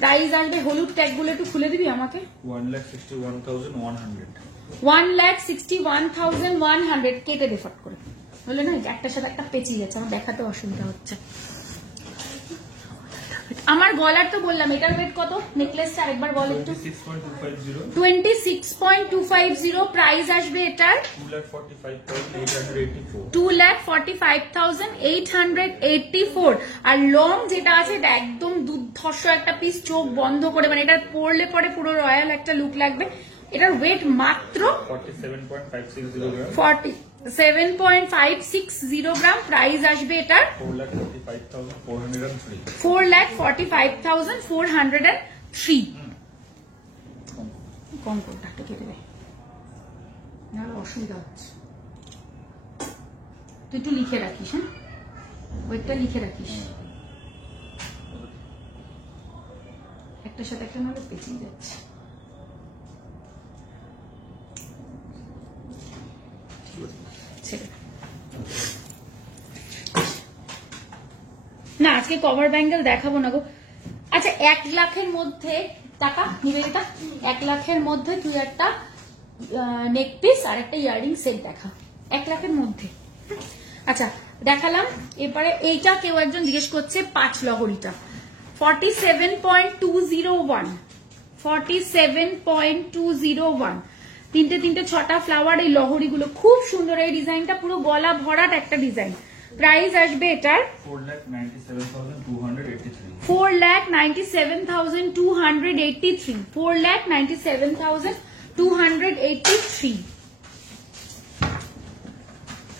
প্রাইস আসবে। হলুদ ট্যাগ গুলো একটু খুলে দিবি আমাকে। 1,61,100। 1,61,100 কেটে ডিফার্ট করে হলে না, একটার সাথে একটা পেঁচিয়ে গেছে, আমার দেখাতে অসুবিধা হচ্ছে। আমার গলার তো বললাম, এটার ওয়েট কত? নেকলেসটা আরেকবার বল একটু। 26.250 প্রাইস আসবে এটার 2,45,884। আর লং যেটা আছে এটা একদম দুর্ধর্ষ একটা পিস, চোখ বন্ধ করে, মানে এটা পরলে পরে পুরো রয়্যাল একটা লুক লাগবে। এটার ওয়েট মাত্র 47.560 গ্রাম। প্রাইস আসবে এটার 4,45,403। কঙ্কনটা কেটে দেবে, অসুবিধা হচ্ছে। তুই একটু লিখে রাখিস, হ্যাঁ, ওয়েটটা লিখে রাখিস, একটার সাথে একটা নাহলে পেঁচিয়ে যাচ্ছে। না, আজকে কভার ব্যাঙ্গেল দেখাবো না গো। আচ্ছা, 1 লাখের মধ্যে টাকা নিবেদিতা, 1 লাখের মধ্যে তুই একটা নেক পিস আর একটা ইয়ারিং সেট দেখা, 1 লাখের মধ্যে। আচ্ছা, দেখালাম। এরপরে এইটা কেউ একজন জিজ্ঞেস করছে 5 লহরিটা 47.201, 47.201। তিনটে 6টা ফ্লাওয়ার, এই লহরিগুলো খুব সুন্দর। এই ডিজাইনটা পুরো গলা ভরাট একটা ডিজাইন। প্রাইস আসবে এটার 4,97,283। 4,97,283। 4,97,283।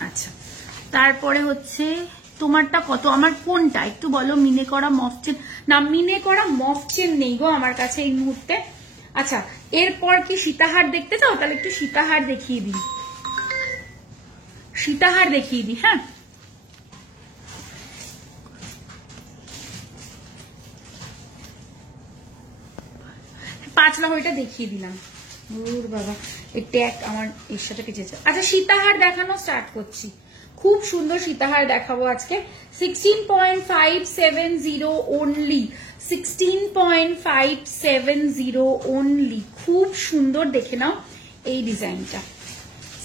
আচ্ছা, তারপরে হচ্ছে তোমারটা কত, আমার কোনটা একটু বলো। মিনে করা মফচেন না, মিনে করা মফচেন নেই গো আমার কাছে এই মুহূর্তে। আচ্ছা, এরপর কি সীতাহার দেখতে চাও? তাহলে একটু সীতাহার দেখিয়ে দিই। সীতাহার দেখিয়ে দিই। হ্যাঁ, পাঁচ লহরিটা দেখিয়ে দিলাম। ওর বাবা, এই ট্যাগ আমার এর সাথে কেচেছে। আচ্ছা, সীতাহার দেখানো স্টার্ট করছি। খুব সুন্দর সীতাহার দেখাবো আজকে। 16.570 অনলি, 16.570 অনলি। খুব সুন্দর, দেখে নাও এই ডিজাইনটা।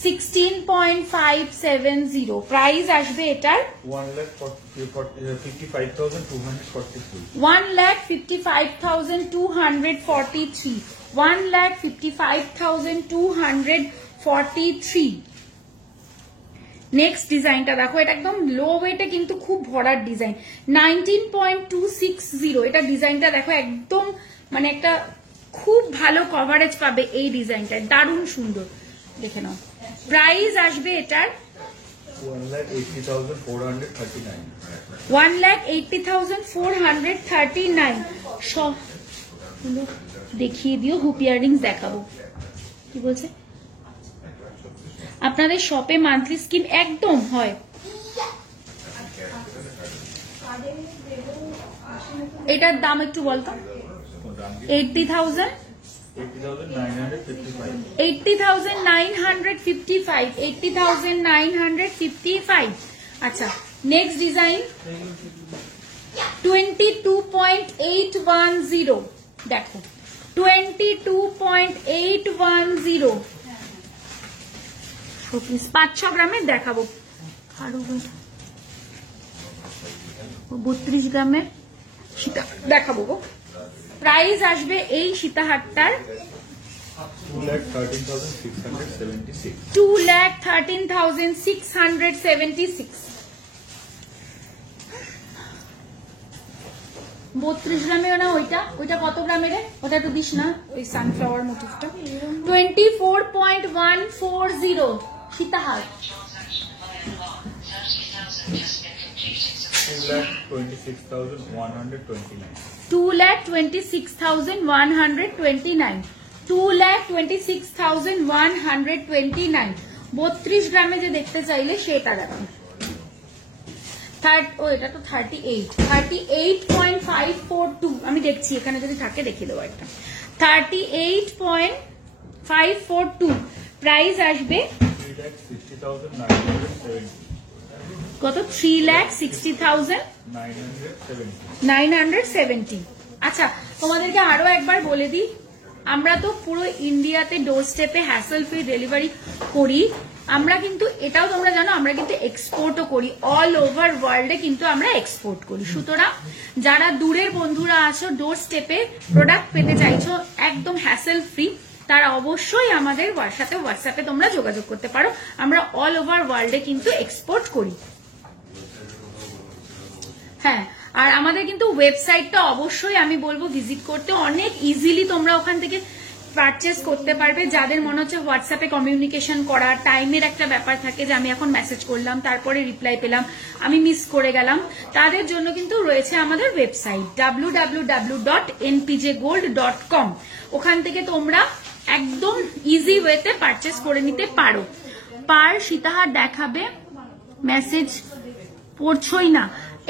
16.570 প্রাইস আসবে এটার 1,55,243. 1,55,243, 1,55,243। নেক্সট ডিজাইনটা দেখো, এটা একদম লো ওয়েটে কিন্তু খুব ভরার ডিজাইন। 19.260 এটা ডিজাইনটা দেখো, একদম মানে একটা খুব ভালো কভারেজ পাবে এই ডিজাইনটায়, দারুণ সুন্দর। দেখে নাও, প্রাইস আসবে এটার 1,80,439. 1,80,439। সবগুলো দেখিয়ে দিও। হুপ ইয়াররিংস দেখাবো। কি বলছে? আপনাদের শপে মান্থলি স্কিম একদম হয়? এটার দাম একটু বলতো। 80,000, 80,955. 80,955, 80,955। আচ্ছা, নেক্সট ডিজাইন 22.810 দেখো, 22.810। 500 গ্রামের দেখাবো, আরো 32 গ্রামের সীতা দেখাবো গো। প্রাইস আসবে এই সীতাহারটার 2,13,676. 2,13,676। 32 গ্রামের না ওইটা? ওইটা কত গ্রামের? ওটা তো দিস না, ওই সানফ্লাওয়ার মোটিভটা। 24.140 সীতাহার। 2,26,129. 2,26,129, 2,26,129। 32 গ্রামে যে দেখতে চাইলে সেটা দেখো। এটা তো 38.542। আমি দেখছি এখানে যদি থাকে দেখিয়ে দেবো একটা। 38.542 প্রাইস আসবে 3,60,970. কত? 3,60,970। আচ্ছা, তোমাদেরকে আরো একবার বলে দিই, আমরা তো পুরো ইন্ডিয়াতে ডোর স্টেপে হ্যাসেল ফ্রি ডেলিভারি করি। আমরা কিন্তু এটাও তোমরা জানো, আমরা কিন্তু এক্সপোর্টও করি, অল ওভার ওয়ার্ল্ডে কিন্তু আমরা এক্সপোর্ট করি। সুতরাং যারা দূরের বন্ধুরা আছো, ডোর স্টেপে প্রোডাক্ট পেতে চাইছো একদম হ্যাসেল ফ্রি, তারা অবশ্যই আমাদের সাথে হোয়াটসঅ্যাপে তোমরা যোগাযোগ করতে পারো। আমরা অল ওভার ওয়ার্ল্ডে কিন্তু এক্সপোর্ট করি। হ্যাঁ, আর আমাদের কিন্তু ওয়েবসাইটটা অবশ্যই আমি বলবো ভিজিট করতে। অনেক ইজিলি তোমরা ওখান থেকে পারচেস করতে পারবে। যাদের মনে হচ্ছে হোয়াটসঅ্যাপে কমিউনিকেশন করা টাইমের একটা ব্যাপার থাকে, যে আমি এখন মেসেজ করলাম তারপরে রিপ্লাই পেলাম, আমি মিস করে গেলাম, তাদের জন্য কিন্তু রয়েছে আমাদের ওয়েবসাইট www.npjgold.com। ওখান থেকে তোমরা একদম ইজি ওয়েতে পারচেস করে নিতে পারো। পার সীতাহার দেখাবে, মেসেজ পড়ছই না,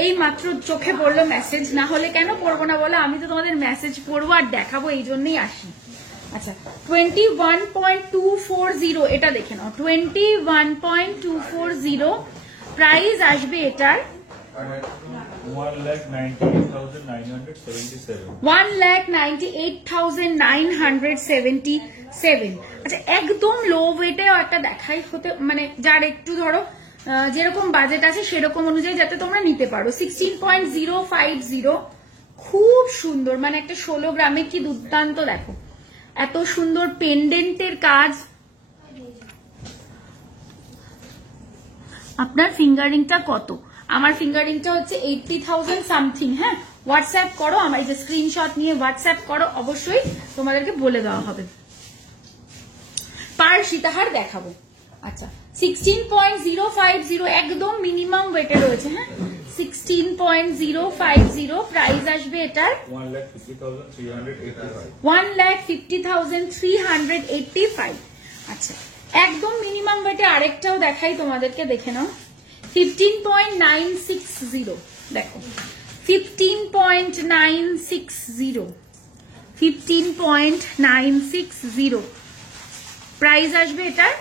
এই মাত্র চোখে পড়লো মেসেজ, না হলে কেন পড়বো না বলো? আমি তো তোমাদের মেসেজ পড়বো আর দেখাবো, এই জন্যই আসি। আচ্ছা, 21.240 এটা দেখে নাও, 21.240 প্রাইস আসবে এটার 1,98,977. 1,98,977। আচ্ছা, একদম লো ওয়েটেও একটা দেখাই, হতে মানে যার একটু ধরো যেরকম বাজেট আছে সেরকম অনুযায়ী যাতে তোমরা নিতে পারো। 16.050 খুব সুন্দর, মানে একটা 16 গ্রামে কি দুর্দান্ত। দেখো এত সুন্দর পেন্ডেন্টের কাজ। আপনার ফিঙ্গারিংটা কত? আমার ফিঙ্গারিংটা হচ্ছে 80,000 সামথিং। হ্যাঁ, হোয়াটসঅ্যাপ করো, আমার এই যে স্ক্রিনশট নিয়ে হোয়াটসঅ্যাপ করো, অবশ্যই তোমাদেরকে বলে দেওয়া হবে। পার সীতাহার দেখাবো। আচ্ছা, 16.050 একদম মিনিমাম ওয়েটে রয়েছে। হ্যাঁ, 16.050 প্রাইস আসবে এটার 1,50,385. 1,50,385। আচ্ছা, একদম মিনিমাম ওয়েটে আরেকটাও দেখাই তোমাদেরকে, দেখে নাও। 15.960 দেখো, 15.960, 15.960 প্রাইস আসবে এটার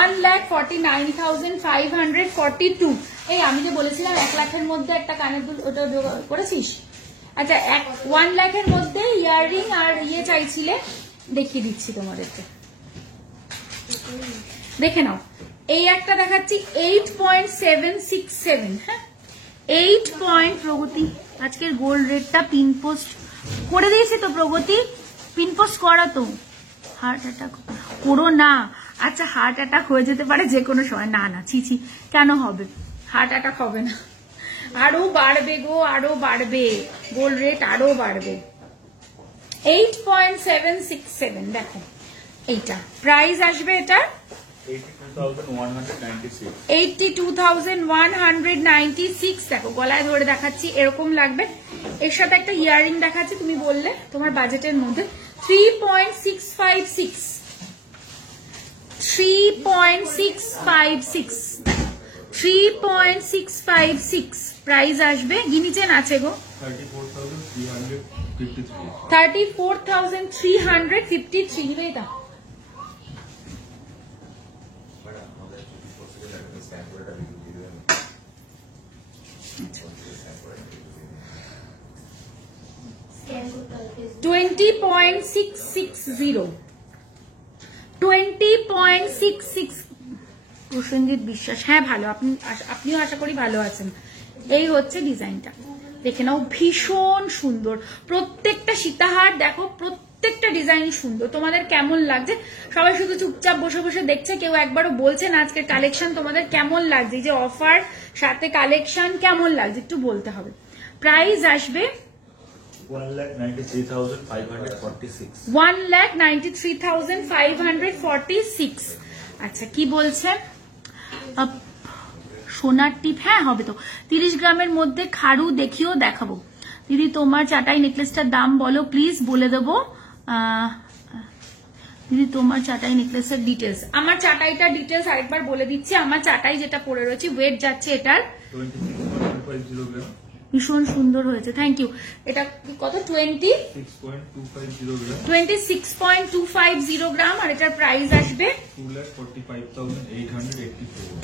1,49,542। এই আমি যে বলেছিলাম 1 লাখের মধ্যে একটা কানের দুল, ওটা করেছিস? আচ্ছা 1 লাখের মধ্যে ইয়াররিং আর ইয়ে চাইছিলে, দেখিয়ে দিচ্ছি তোমাদেরকে, দেখে নাও। এই একটা দেখাচ্ছি 8.767, হ্যাঁ 8 পয়েন্ট। প্রগতি আজকের গোল্ড রেটটা পিন পোস্ট করে দিয়েছি তো, প্রগতি পিন পোস্ট করা তো। হার্ট অ্যাটাক করো না। আচ্ছা হার্ট অ্যাটাক হয়ে যেতে পারে যে কোনো সময়। না না ছি, কেন হবে? হার্ট অ্যাটাক হবে না, আরো বাড়বে গো, আরো বাড়বে, গোল্ড রেট আরো বাড়বে। 8.767 দেখো, এইটা প্রাইস আসবে এটা 82,196। দেখো গলায় ধরে দেখাচ্ছি, এরকম লাগবে। এর সাথে একটা ইয়াররিং দেখাচ্ছি, তুমি বললে তোমার বাজেটের মধ্যে 3.656, 3.656 প্রাইস আসবে। গিনি চেন আছে গো 34,353 নিবে এটা। প্রসেনজিৎ বিশ্বাস, হ্যাঁ ভালো, আপনিও আশা করি ভালো আছেন। এই হচ্ছে ডিজাইনটা, দেখে নাও, ভীষণ সুন্দর। প্রত্যেকটা সীতাহার দেখো, প্রত্যেকটা ডিজাইন সুন্দর। তোমাদের কেমন লাগছে? সবাই শুধু চুপচাপ বসে বসে দেখছে, কেউ একবারও বলছে না আজকের কালেকশন তোমাদের কেমন লাগছে, যে অফার সাথে কালেকশন কেমন লাগছে একটু বলতে হবে। প্রাইস আসবে 1,93,546। আচ্ছা কি বলছে? সোনার টিপ, হ্যাঁ হবে তো। 30 গ্রামের মধ্যে খাড়ু দেখিও দেখাবো। দিদি তোমার চাটাই নেকলেসটার দাম বলো প্লিজ, বলে দেবো। দিদি তোমার চাটাই নেকলেসের ডিটেলস, আমার চাটাইটার ডিটেলস আরেকবার বলে দিচ্ছি। আমার চাটাই যেটা পরে রয়েছে, ওয়েট যাচ্ছে এটার, ভীষণ সুন্দর হয়েছে, থ্যাংক ইউ। এটা কত? 26.250 গ্রাম, আর এটার প্রাইস আসবে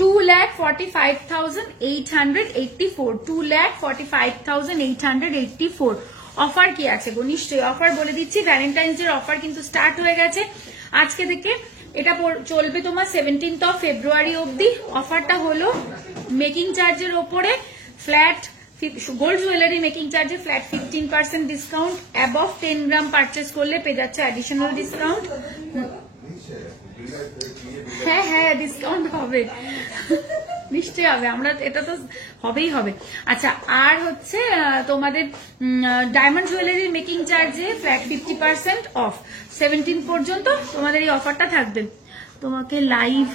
2,45,884, 2,45,884। অফার কি আছে গো? নিশ্চয়ই অফার বলে দিচ্ছি। ভ্যালেন্টাইন্স এর অফার কিন্তু স্টার্ট হয়ে গেছে আজকে থেকে। এটা চলবে তোমার 17 ফেব্রুয়ারি অবধি। অফারটা হলো মেকিং চার্জের ওপরে ফ্ল্যাট, গোল্ড জুয়েলারি মেকিং চার্জে ফ্ল্যাট 15% ডিসকাউন্ট, অ্যাবভ 10 গ্রাম পারচেস করলে পেয়ে যাচ্ছে অ্যাডিশনাল ডিসকাউন্ট। হ্যাঁ হ্যাঁ ডিসকাউন্ট হবে, নিশ্চয়ই হবে, আমরা এটা তো হবেই হবে। আচ্ছা আর হচ্ছে তোমাদের ডায়মন্ড জুয়েলারি মেকিং চার্জে ফ্ল্যাট 50% অফ, 17 পর্যন্ত তোমাদের এই অফারটা থাকবে। তোমাকে লাইভ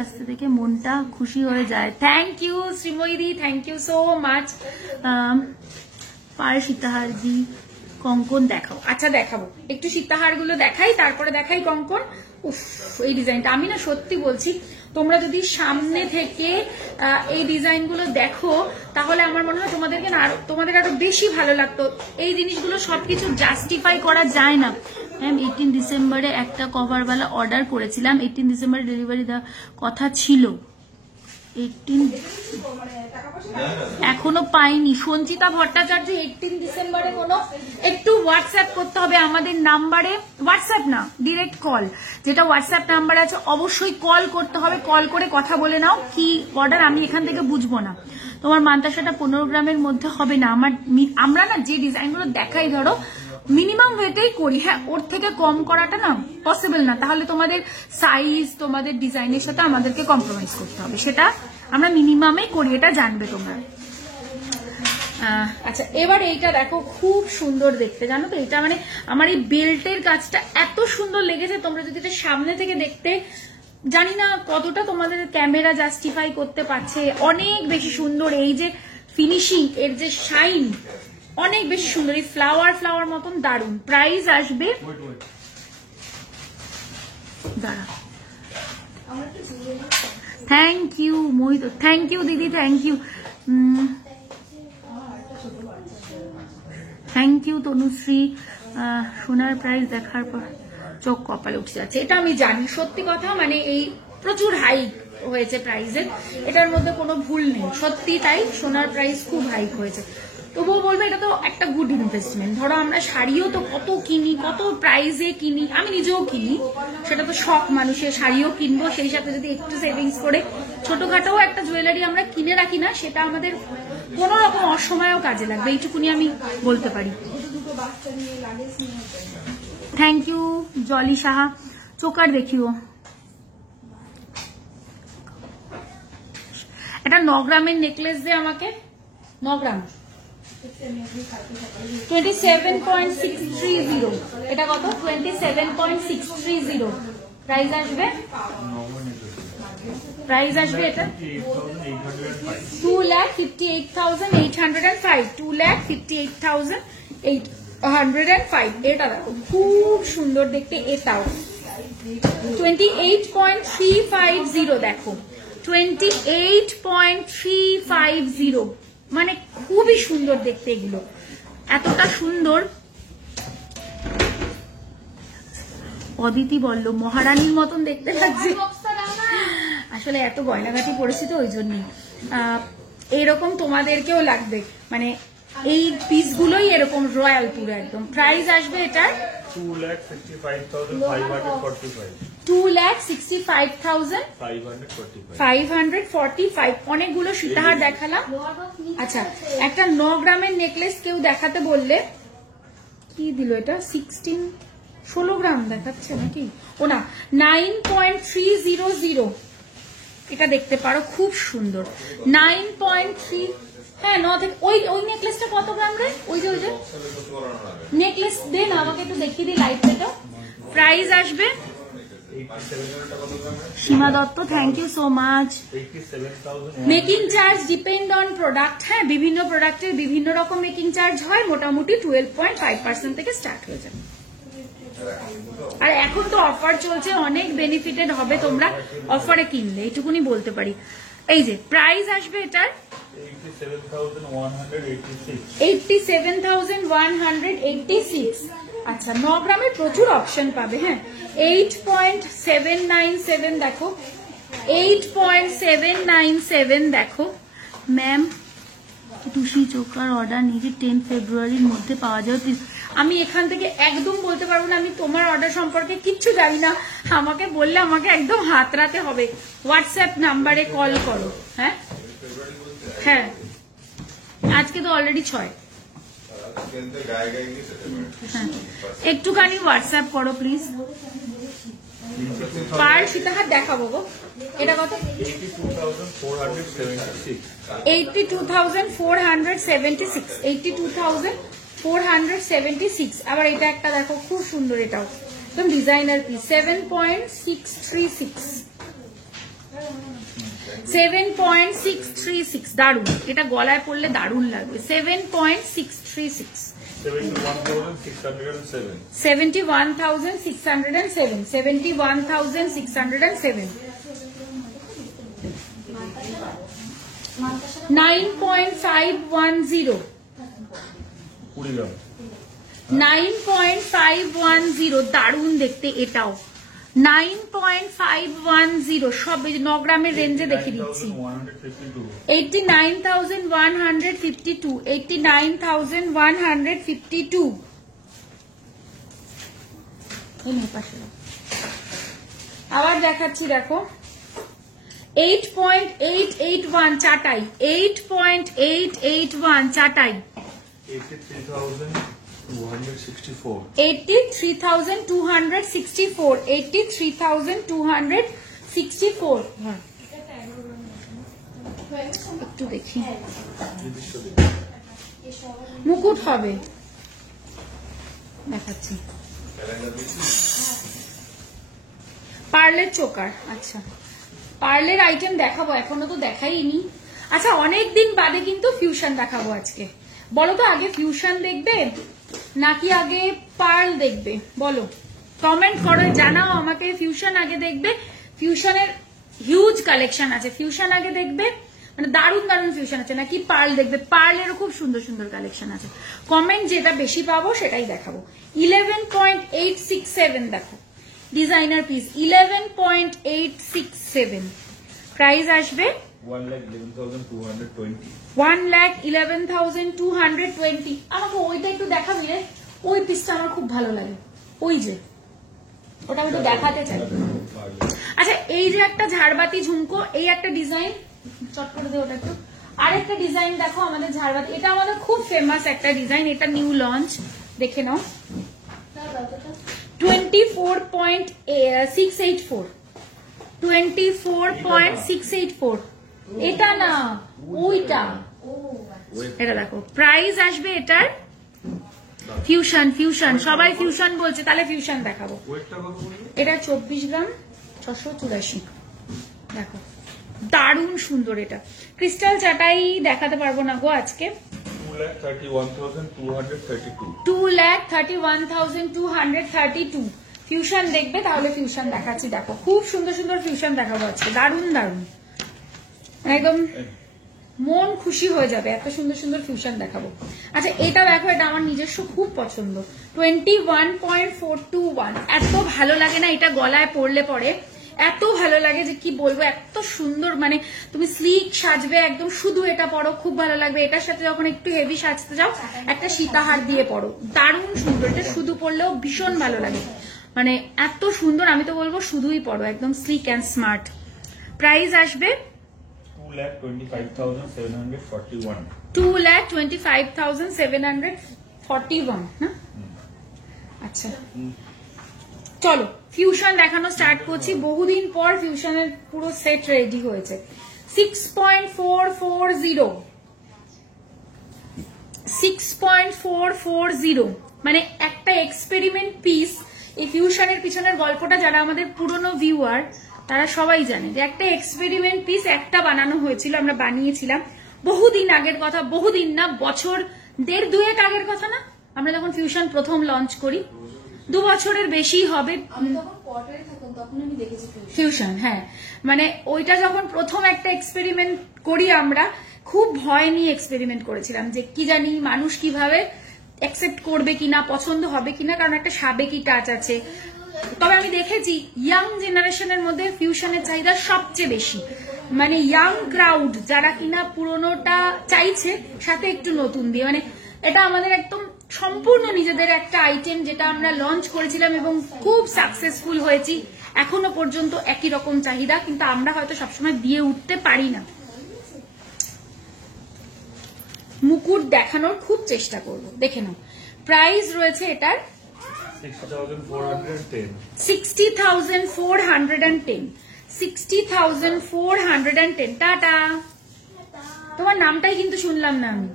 আসতে দেখে মনটা খুশি হয়ে যায়। Thank you Srimoyee, thank you so much. পার সীতাহার দি কঙ্কন দেখাও। আচ্ছা দেখাবো, একটু সীতাহার গুলো দেখাই, তারপরে দেখাই কঙ্কন। উফ এই ডিজাইনটা আমি না সত্যি বলছি, তোমরা যদি সামনে থেকে এই ডিজাইন গুলো দেখো তাহলে আমার মনে হয় তোমাদের আরো বেশি ভালো লাগতো। এই জিনিসগুলো সবকিছু জাস্টিফাই করা যায় না। ম্যাম 18 ডিসেম্বরে একটা কভারওয়ালা অর্ডার করেছিলাম, 18 ডিসেম্বরে ডেলিভারি দেওয়ার কথা ছিল, 18 এখনো পাইনি। সঞ্চিতা ভট্টাচার্য 18 ডিসেম্বরে কোনো একটু হোয়াটসঅ্যাপ করতে হবে আমাদের নাম্বারে, হোয়াটসঅ্যাপ না ডিরেক্ট কল, যেটা হোয়াটসঅ্যাপ নাম্বার আছে অবশ্যই কল করতে হবে। কল করে কথা বলে নাও কি অর্ডার, আমি এখান থেকে বুঝবো না। তোমার মান্তাসাটা 15 গ্রামের মধ্যে হবে না। আমরা না যে ডিজাইনগুলো দেখাই ধরো মিনিমাম ওয়েটেই করি, হ্যাঁ ওর থেকে কম করাটা না পসিবল না, তাহলে তোমাদের সাইজ তোমাদের ডিজাইনের সাথে আমাদেরকে কম্প্রোমাইজ করতে হবে, সেটা আমরা মিনিমামেই করি, এটা জানবে তোমরা। আচ্ছা এবার এইটা দেখো, খুব সুন্দর দেখতে, জানো তো এটা মানে আমার এই বেল্টের কাজটা এত সুন্দর লেগেছে, তোমরা যদি এটা সামনে থেকে দেখতে, জানি না কতটা তোমাদের ক্যামেরা জাস্টিফাই করতে পারছে, অনেক বেশি সুন্দর। এই যে ফিনিশিং, এর যে শাইন অনেক বেশি সুন্দর, এই ফ্লাওয়ার মতন দারুন। প্রাইস আসবে দাঁড়া, আমার একটু jewellery thank you Mohit, thank you দিদি, thank you, thank you Tanushree. সোনার প্রাইস দেখার পর চোখ কপালে উঠে যাচ্ছে, এটা আমি জানি সত্যি কথা, মানে এই প্রচুর হাইক হয়েছে প্রাইসের, এটার মধ্যে কোনো ভুল নেই, সত্যি তাই, সোনার প্রাইস খুব হাইক হয়েছে। তবুও বলবো এটা তো একটা গুড ইনভেস্টমেন্ট। ধরো আমরা শাড়িও তো কত কিনি, কত প্রাইসে কিনি, আমি নিজেও কিনি, সেটা তো শখ মানুষের, শাড়িও কিনবো, সেই সাথে যদি একটু সেভিংস করে ছোটখাটো একটা জুয়েলারি আমরা কিনে রাখি না, সেটা আমাদের কোনো রকম অসময়েও কাজে লাগবে, এইটুকুনি আমি বলতে পারি। দুটো বাচ্চা নিয়ে লাগেজ নিয়ে thank you Jolly Saha. Choker দেখিও, এটা 9 গ্রামের নেকলেস দে আমাকে, 9 গ্রাম 27.630, এটা কত? 27.630 প্রাইস আসবে, প্রাইস আসবে এটা 2,58,805, 2,58,805। এটা দেখো খুব সুন্দর দেখতে, এটাও 28.350, দেখো 28.350, মানে খুবই সুন্দর দেখতে এগুলো, এতটা সুন্দর। অদিতি বলল মহারানীর মতন দেখতে লাগছে, আসলে এত গয়নাঘাটি পড়েছি তো ওই জন্যই। এরকম তোমাদেরকেও লাগবে, মানে এই পিসগুলোই এরকম রয়্যাল পুরো একদম। প্রাইস আসবে এটার 2,65,545, 2,65,545, অনেকগুলো সীতাহার দেখালাম। আচ্ছা, একটা 9 গ্রামের নেকলেস কেউ দেখাতে বললে, কি দিল এটা? 16 গ্রাম দেখাচ্ছে নাকি? ও না, 9.300, এটা দেখতে পারো, খুব সুন্দর 9.3। হ্যাঁ, 9 থেকে ওই নেকলেসটা কত গ্রাম রে? ওই যে নেকলেস দে না আমাকে একটু দেখিয়ে দিই লাইট এটা। প্রাইস আসবে Seema Dutta, thank you so much. Making charge depend on product, হ্যাঁ বিভিন্ন প্রোডাক্টের বিভিন্ন রকম মেকিং চার্জ হয়, মোটামুটি 12.5% থেকে স্টার্ট হয়ে যাবে। আর এখন তো অফার চলছে, অনেক বেনিফিটেড হবে তোমরা অফারে কিনলে, এইটুকুনি বলতে পারি। এই যে প্রাইস আসবে এটার 87,186। আচ্ছা, 9 গ্রামের প্রচুর অপশন পাবে, হ্যাঁ 8.797, দেখো 8.797, দেখো ম্যাম টুসি চোকার অর্ডার নিয়েছি 10 ফেব্রুয়ারির মধ্যে পাওয়া যাবে। আমি এখান থেকে একদম বলতে পারবো না, আমি তোমার অর্ডার সম্পর্কে কিচ্ছু জানি না, আমাকে বললে আমাকে একদম হাতড়াতে হবে, হোয়াটসঅ্যাপ নাম্বারে কল করো। হ্যাঁ হ্যাঁ, আজকে তো অলরেডি 6। হ্যাঁ, একটুখানি হোয়াটসঅ্যাপ করো প্লিজ। পার সীতাহার দেখাবো গো, এটা কত? 82,476, 82,476। আবার এটা একটা দেখো খুব সুন্দর, এটাও একদম ডিজাইনার পিস, 7.636, 7.636, দারুন, এটা গলায় পড়লে দারুন লাগবে। 7.636, 71,607, 71,607, 9.510, 9.510, দারুন দেখতে এটাও 9.510, সব 9 গ্রামের রেঞ্জে দেখে দিচ্ছি। 89,152, 89,152। আবার দেখাচ্ছি, দেখো 8.881 চাটাই, 8.881 চাটাই, 83,264, 83,264, 83,264। হ্যাঁ, একটু দেখি, মুকুট হবে, দেখাচ্ছি পার্লের চোকার। আচ্ছা, পার্লের আইটেম দেখাবো, এখনো তো দেখাইনি। আচ্ছা, অনেকদিন বাদে কিন্তু ফিউশন দেখাবো আজকে। বলো তো আগে ফিউশন দেখবে নাকি আগে পার্ল দেখবে? বলো, কমেন্ট করো, জানাও আমাকে ফিউশন আগে দেখবে, ফিউশনের হিউজ কালেকশন আছে, ফিউশন আগে দেখবে, মানে দারুণ দারুণ ফিউশন আছে, নাকি পার্ল দেখবে, পার্লেরও খুব সুন্দর সুন্দর কালেকশন আছে। কমেন্ট যেটা বেশি পাবো সেটাই দেখাবো। 11.867 দেখো ডিজাইনার পিস, 11.867 প্রাইস আসবে 1,11,220. 1,11,220। আমাকে ওইটা একটু দেখাবি রে, ওই পিসটা আমার খুব ভালো লাগে, ওই যে ওটা আমি একটু দেখাতে চাই। আচ্ছা এই যে একটা ঝাড়বাতি ঝুমকো, এই একটা ডিজাইন, চট করে দে ওটা একটু। আরেকটা ডিজাইন দেখো আমাদের ঝাড়বাতি, এটা আমাদের খুব ফেমাস একটা ডিজাইন, এটা নিউ লঞ্চ, দেখে নাও। 24.684, 24.684, এটা না ওইটা, এটা দেখো প্রাইস আসবে এটার। ফিউশন ফিউশন সবাই ফিউশন বলছে, তাহলে ফিউশন দেখাবো। এটা 24 গ্রাম 684, দেখো দারুণ সুন্দর। এটা ক্রিস্টাল চাটাই দেখাতে পারবো না গো আজকে। 2,31,232. 2,31,232 ফিউশন দেখবে, তাহলে ফিউশন দেখাচ্ছি। দেখো খুব সুন্দর সুন্দর ফিউশন দেখাবো আজকে, দারুণ দারুণ, একদম মন খুশি হয়ে যাবে, এত সুন্দর সুন্দর ফিউশন দেখাবো। আচ্ছা এটা দেখো, এটা আমার নিজস্ব খুব পছন্দ, 21.421, এত ভালো লাগে না এটা গলায় পরলে পরে, এত ভালো লাগে যে কি বলবো, এত সুন্দর, মানে তুমি স্লিক সাজবে একদম, শুধু এটা পরো খুব ভালো লাগবে। এটার সাথে যখন একটু হেভি সাজতে যাও একটা সীতাহার দিয়ে পরো, দারুণ সুন্দর, এটা শুধু পরলেও ভীষণ ভালো লাগে, মানে এত সুন্দর, আমি তো বলবো শুধুই পরো, একদম স্লিক অ্যান্ড স্মার্ট। প্রাইস আসবে 2,25,741. 2,25,741 না? আচ্ছা চলো ফিউশন দেখানো স্টার্ট করছি। বহুদিন পর ফিউশনের পুরো সেট রেডি হয়েছে। 6.440, 6.440, মানে একটা এক্সপেরিমেন্ট পিস। এই ফিউশনের পিছনের গল্পটা যারা আমাদের পুরনো ভিউয়ার তারা সবাই জানে যে একটা এক্সপেরিমেন্ট পিস একটা বানানো হয়েছিল, আমরা বানিয়েছিলাম বহুদিন আগের কথা, বহুদিন না, বছর 1.5-2 আগের কথা না, আমরা যখন ফিউশন প্রথম লঞ্চ করি, 2 বছরের বেশি হবে ফিউশন। হ্যাঁ মানে ওইটা যখন প্রথম একটা এক্সপেরিমেন্ট করি আমরা, খুব ভয় নিয়ে এক্সপেরিমেন্ট করেছিলাম যে কি জানি মানুষ কিভাবে অ্যাকসেপ্ট করবে কিনা, পছন্দ হবে কিনা, কারণ একটা সাবেকি টাচ আছে। তবে আমি দেখেছি ইয়াং জেনারেশনের মধ্যে ফিউশনের চাহিদা সবচেয়ে বেশি, মানে ইয়াং ক্রাউড যারা কিনা পুরোনোটা চাইছে সাথে একটু নতুন দিয়ে, মানে এটা আমাদের একদম সম্পূর্ণ নিজেদের একটা আইটেম যেটা আমরা লঞ্চ করেছিলাম এবং খুব সাকসেসফুল হয়েছি। এখনো পর্যন্ত একই রকম চাহিদা, কিন্তু আমরা হয়তো সবসময় দিয়ে উঠতে পারি না। মুকুট দেখানোর খুব চেষ্টা করব, দেখে নাও। প্রাইস রয়েছে এটার 60,410. 60,410, 60,410। টাটা, তোমার নামটাই কিন্তু শুনলাম না আমি,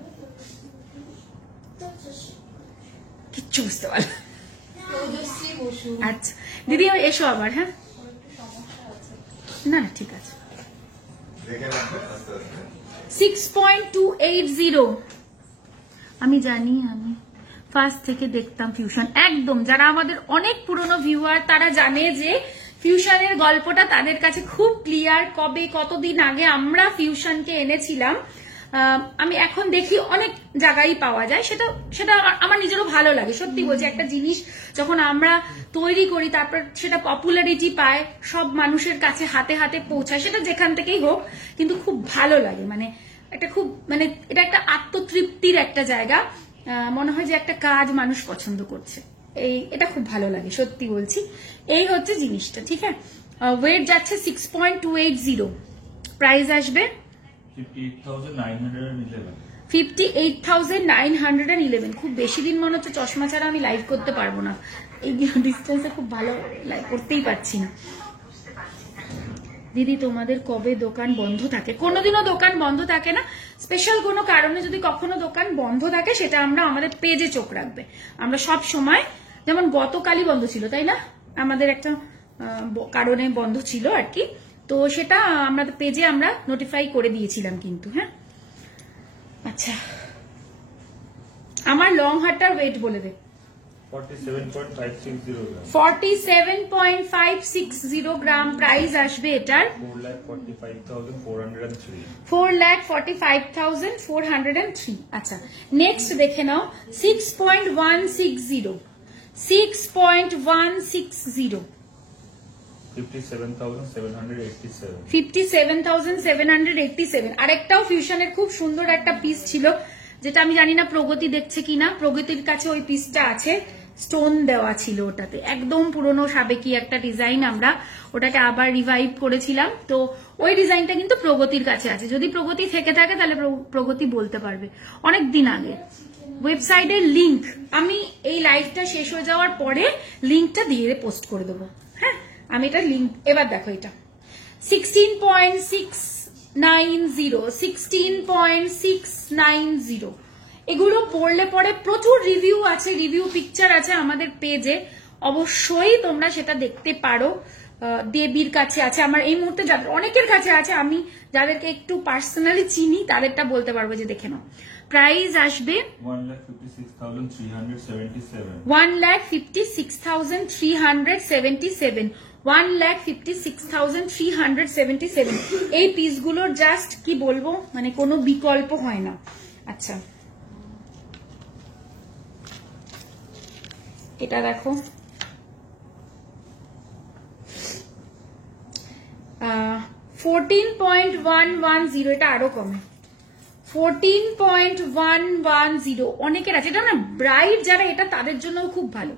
কিচ্ছু বুঝতে পারলাম। আচ্ছা দিদি এসো আবার, হ্যাঁ না ঠিক আছে। 6.280, আমি জানি, আমি ফার্স্ট থেকে দেখতাম ফিউশন, একদম যারা আমাদের অনেক পুরনো ভিউয়ার তারা জানে যে ফিউশনের গল্পটা তাদের কাছে খুব ক্লিয়ার। কবে কতদিন আগে আমরা ফিউশনকে এনেছিলাম, আমি এখন দেখি অনেক জায়গায় পাওয়া যায়, সেটা সেটা আমার নিজেরও ভালো লাগে। সত্যি বলছি, একটা জিনিস যখন আমরা তৈরি করি তারপর সেটা পপুলারিটি পায়, সব মানুষের কাছে হাতে হাতে পৌঁছায়, সেটা যেখান থেকেই হোক, কিন্তু খুব ভালো লাগে। মানে একটা খুব, মানে এটা একটা আত্মতৃপ্তির একটা জায়গা, মনে হয় যে একটা কাজ মানুষ পছন্দ করছে, এটা খুব ভালো লাগে, সত্যি বলছি। এই হচ্ছে জিনিসটা, ঠিক আছে। ওয়েট যাচ্ছে 6.280, প্রাইস আসবে 58,911. 58,911। খুব বেশি দিন মনে হচ্ছে চশমা ছাড়া আমি লাইভ করতে পারবো না, এই ডিস্টেন্সে খুব ভালো লাইভ করতেই পারছি না। দিদি তোমাদের কবে দোকান বন্ধ থাকে? কোনোদিনও দোকান বন্ধ থাকে না। স্পেশাল কোনো কারণে যদি কখনো দোকান বন্ধ থাকে সেটা আমরা আমাদের পেজে চোখ রাখবে। আমরা সব সময়, যেমন গতকালই বন্ধ ছিল তাই না, আমাদের একটা কারণে বন্ধ ছিল আর কি, তো সেটা আমাদের পেজে আমরা নোটিফাই করে দিয়েছিলাম কিন্তু। হ্যাঁ আচ্ছা, আমার লং হারটার ওয়েট বলে দে। 47.560 grams. 47.560 গ্রাম প্রাইস আসবে এটার 4,45,403. 4,45,403। আচ্ছা নেক্সট দেখে নাও 6.160 6.160 57,787. 57,787। আরেকটাও ফিউশনের খুব সুন্দর একটা পিস ছিল, যেটা আমি জানি না প্রগতি দেখছে কিনা। প্রগতির কাছে ওই পিসটা আছে, স্টোন দেওয়া ছিল ওটাতে, একদম পুরনো সাবেকি একটা ডিজাইন। আমরা ওটাকে আবার রিভাইভ করেছিলাম, তো ওই ডিজাইনটা কিন্তু প্রগতির কাছে আছে। যদি প্রগতি থেকে থাকে তাহলে প্রগতি বলতে পারবে, অনেক দিন আগে। ওয়েবসাইটের লিংক আমি এই লাইভটা শেষ হয়ে যাওয়ার পরে লিংকটা দিয়ে পোস্ট করে দেবো। হ্যাঁ, আমি এটা লিংক, এবার দেখো এটা 16.690 16.690। এগুলো পড়লে পরে প্রচুর রিভিউ আছে, রিভিউ পিকচার আছে আমাদের পেজে, অবশ্যই তোমরা সেটা দেখতে পারো। দেবীর কাছে আছে, আমার এই মুহূর্তে যাদের অনেকের কাছে আছে, আমি যাদেরকে একটু পার্সোনালি চিনি তাদেরটা বলতে পারবো যে দেখে নাও। প্রাইস আসবে 1,56,377. 1,56,377 1,56,377। এই পিসগুলোর জাস্ট কি বলবো, মানে কোনো বিকল্প হয় না। আচ্ছা এটা দেখো, 14.110, এটা আরো কমে, 14.110 অনেকের আছে। এটা না ব্রাইড যারা, এটা তাদের জন্য খুব ভালো।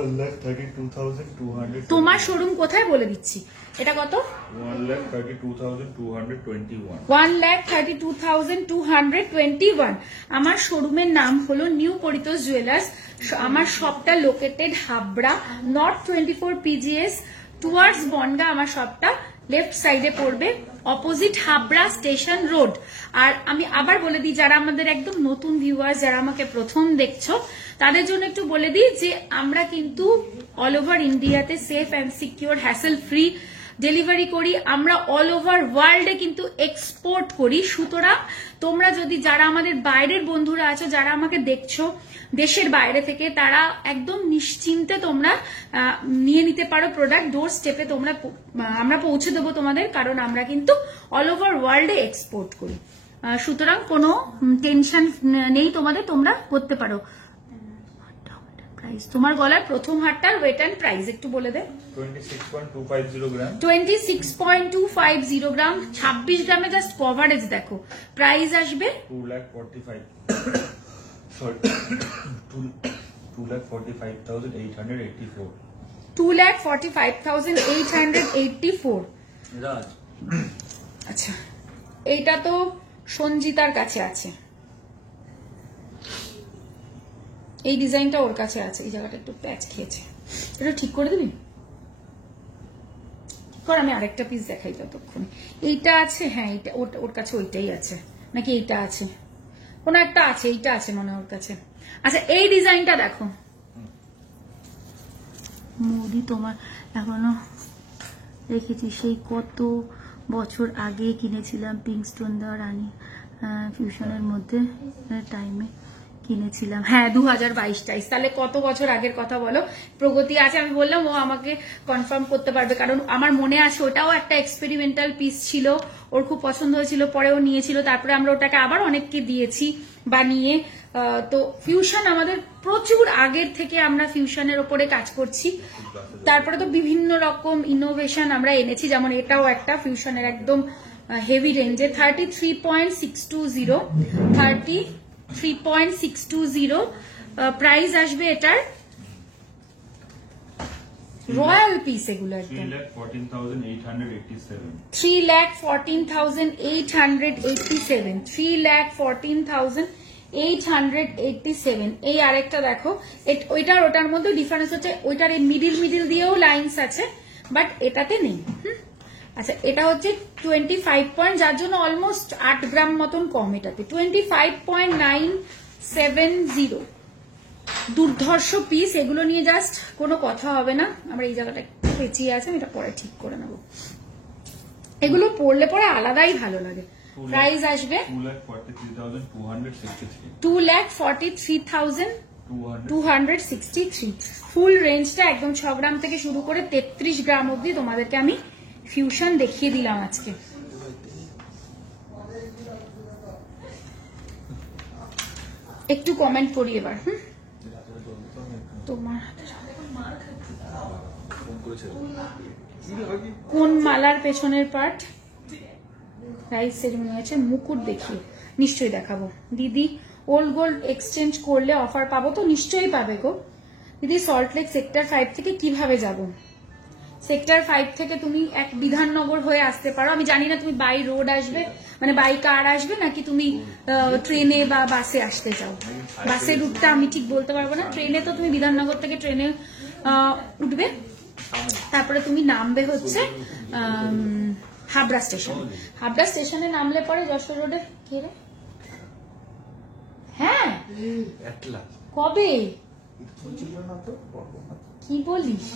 1,32,200. তোমার শোরুম কোথায় বলে দিচ্ছি, এটা কত? 1,32,221. 1,32,221। আমার শোরুমের নাম হলো নিউ পরিতোষ জুয়েলার্স। আমার শপটা located Habra, north 24 PGS towards Bongaon. আমার শপটা লেফট সাইডে পড়বে, অপোজিট হাবড়া স্টেশন রোড। আর আমি আবার বলে দিই, যারা আমাদের একদম নতুন ভিউয়ার্স, যারা আমাকে প্রথম দেখছো, তাদের জন্য একটু বলে দিই যে আমরা কিন্তু অল ওভার ইন্ডিয়াতে safe and secure hassle free delivery করি। আমরা অল ওভার ওয়ার্ল্ডে কিন্তু এক্সপোর্ট করি। সুতরাং তোমরা যদি, যারা আমাদের বাইরের বন্ধুরা আছো, যারা আমাকে দেখছো দেশের বাইরে থেকে, তারা একদম নিশ্চিন্তে তোমরা নিয়ে নিতে পারো প্রোডাক্ট। ডোর স্টেপে তোমরা, আমরা পৌঁছে দেবো তোমাদের, কারণ আমরা কিন্তু অল ওভার ওয়ার্ল্ডে এক্সপোর্ট করি। সুতরাং কোনো টেনশন নেই তোমাদের, তোমরা করতে পারো। প্রাইস, তোমার গলার প্রথম হারটার ওয়েট অ্যান্ড প্রাইস একটু বলে দে। 26.250 grams. 26.250 গ্রাম, 26 গ্রামে জাস্ট কভারেজ দেখো। প্রাইস আসবে 2,45,884. 2,45,884। রাজ, আচ্ছা এইটা তো সঞ্জিতার কাছে আছে, এই ডিজাইনটা ওর কাছে আছে। এই জায়গাটা একটু প্যাচ খেয়েছে, এটা ঠিক করে দিবি? কর, আমি আরেকটা পিস দেখাই ততক্ষণ। এইটা আছে, হ্যাঁ এইটা ওর কাছে ওইটাই আছে, নাকি এইটা আছে, কোনো একটা আছে, এইটা আছে মনে হয় ওর কাছে। আচ্ছা এই ডিজাইনটা দেখো, মোদি তোমার এখনো রেখেছি, সেই কত বছর আগে কিনেছিলাম, পিঙ্ক স্টোন দেওয়া রানী ফিউশনের মধ্যে টাইমে কিনেছিলাম। হ্যাঁ 2022-23, তাহলে কত বছর আগের কথা বলো। প্রগতি আছে, আমি বললাম ও আমাকে কনফার্ম করতে পারবে, কারণ আমার মনে আছে ওটাও একটা এক্সপেরিমেন্টাল পিস ছিল, ওর খুব পছন্দ হয়েছিল, পরে ও নিয়েছিল, তারপরে আমরা ওটাকে আবার অনেককে দিয়েছি বানিয়ে। তো ফিউশন আমাদের প্রচুর আগের থেকে আমরা ফিউশনের ওপরে কাজ করছি। তারপরে তো বিভিন্ন রকম ইনোভেশন আমরা এনেছি, যেমন এটাও একটা ফিউশনের একদম হেভি রেঞ্জে, 33.620 33.620 প্রাইস আসবে এটার। রয়্যাল পিস এগুলো একদম। 3,14,887. 3,14,887। এই আরেকটা দেখো, ওইটার ওটার মধ্যে ডিফারেন্স হচ্ছে, ওইটার এই মিডিল দিয়েও লাইন্স আছে, বাট এটাতে নেই। আচ্ছা এটা হচ্ছে 25 পয়েন্ট, যার জন্য অলমোস্ট 8 গ্রাম মতন কম এটাতে, 25.970। দুর্ধর্ষ পিস, এগুলো নিয়ে জাস্ট কোনো কথা হবে না। আমরা এই জায়গাটা একটু পেঁচিয়ে আছে, আমি এটা পরে ঠিক করে নেবো। এগুলো পরলে পরে আলাদাই ভালো লাগে। প্রাইস আসবে 2,43,263. 2,43,263। 263। ফুল রেঞ্জটা একদম 6 গ্রাম থেকে শুরু করে 33 গ্রাম অবধি তোমাদেরকে আমি ফিউশন দেখিয়ে দিলাম আজকে। একটু কমেন্ট করি এবার। তোমার কোন মালার পেছনের পার্ট প্রাইস সেরিমনি আছে, মুকুট দেখিয়ে নিশ্চয়ই দেখাবো। দিদি ওল্ড গোল্ড এক্সচেঞ্জ করলে অফার পাবো তো? নিশ্চয়ই পাবে গো দিদি। সল্টলেক সেক্টর 5 থেকে কিভাবে যাব? সেক্টর 5 থেকে তুমি এক বিধাননগর হয়ে আসতে পারো। আমি জানি না তুমি বাই রোড আসবে, মানে বাই কার আসবে, নাকি তুমি ট্রেনে বা বাসে আসতে চাও। বাসের রুটটা আমি ঠিক বলতে পারবো না। ট্রেনে তো তুমি বিধাননগর থেকে ট্রেনে উঠবে, তারপরে তুমি নামবে হচ্ছে হাবড়া স্টেশন। হাবড়া স্টেশনে নামলে পরে যশোর রোডে কে রে? হ্যাঁ কবে কি বলিস?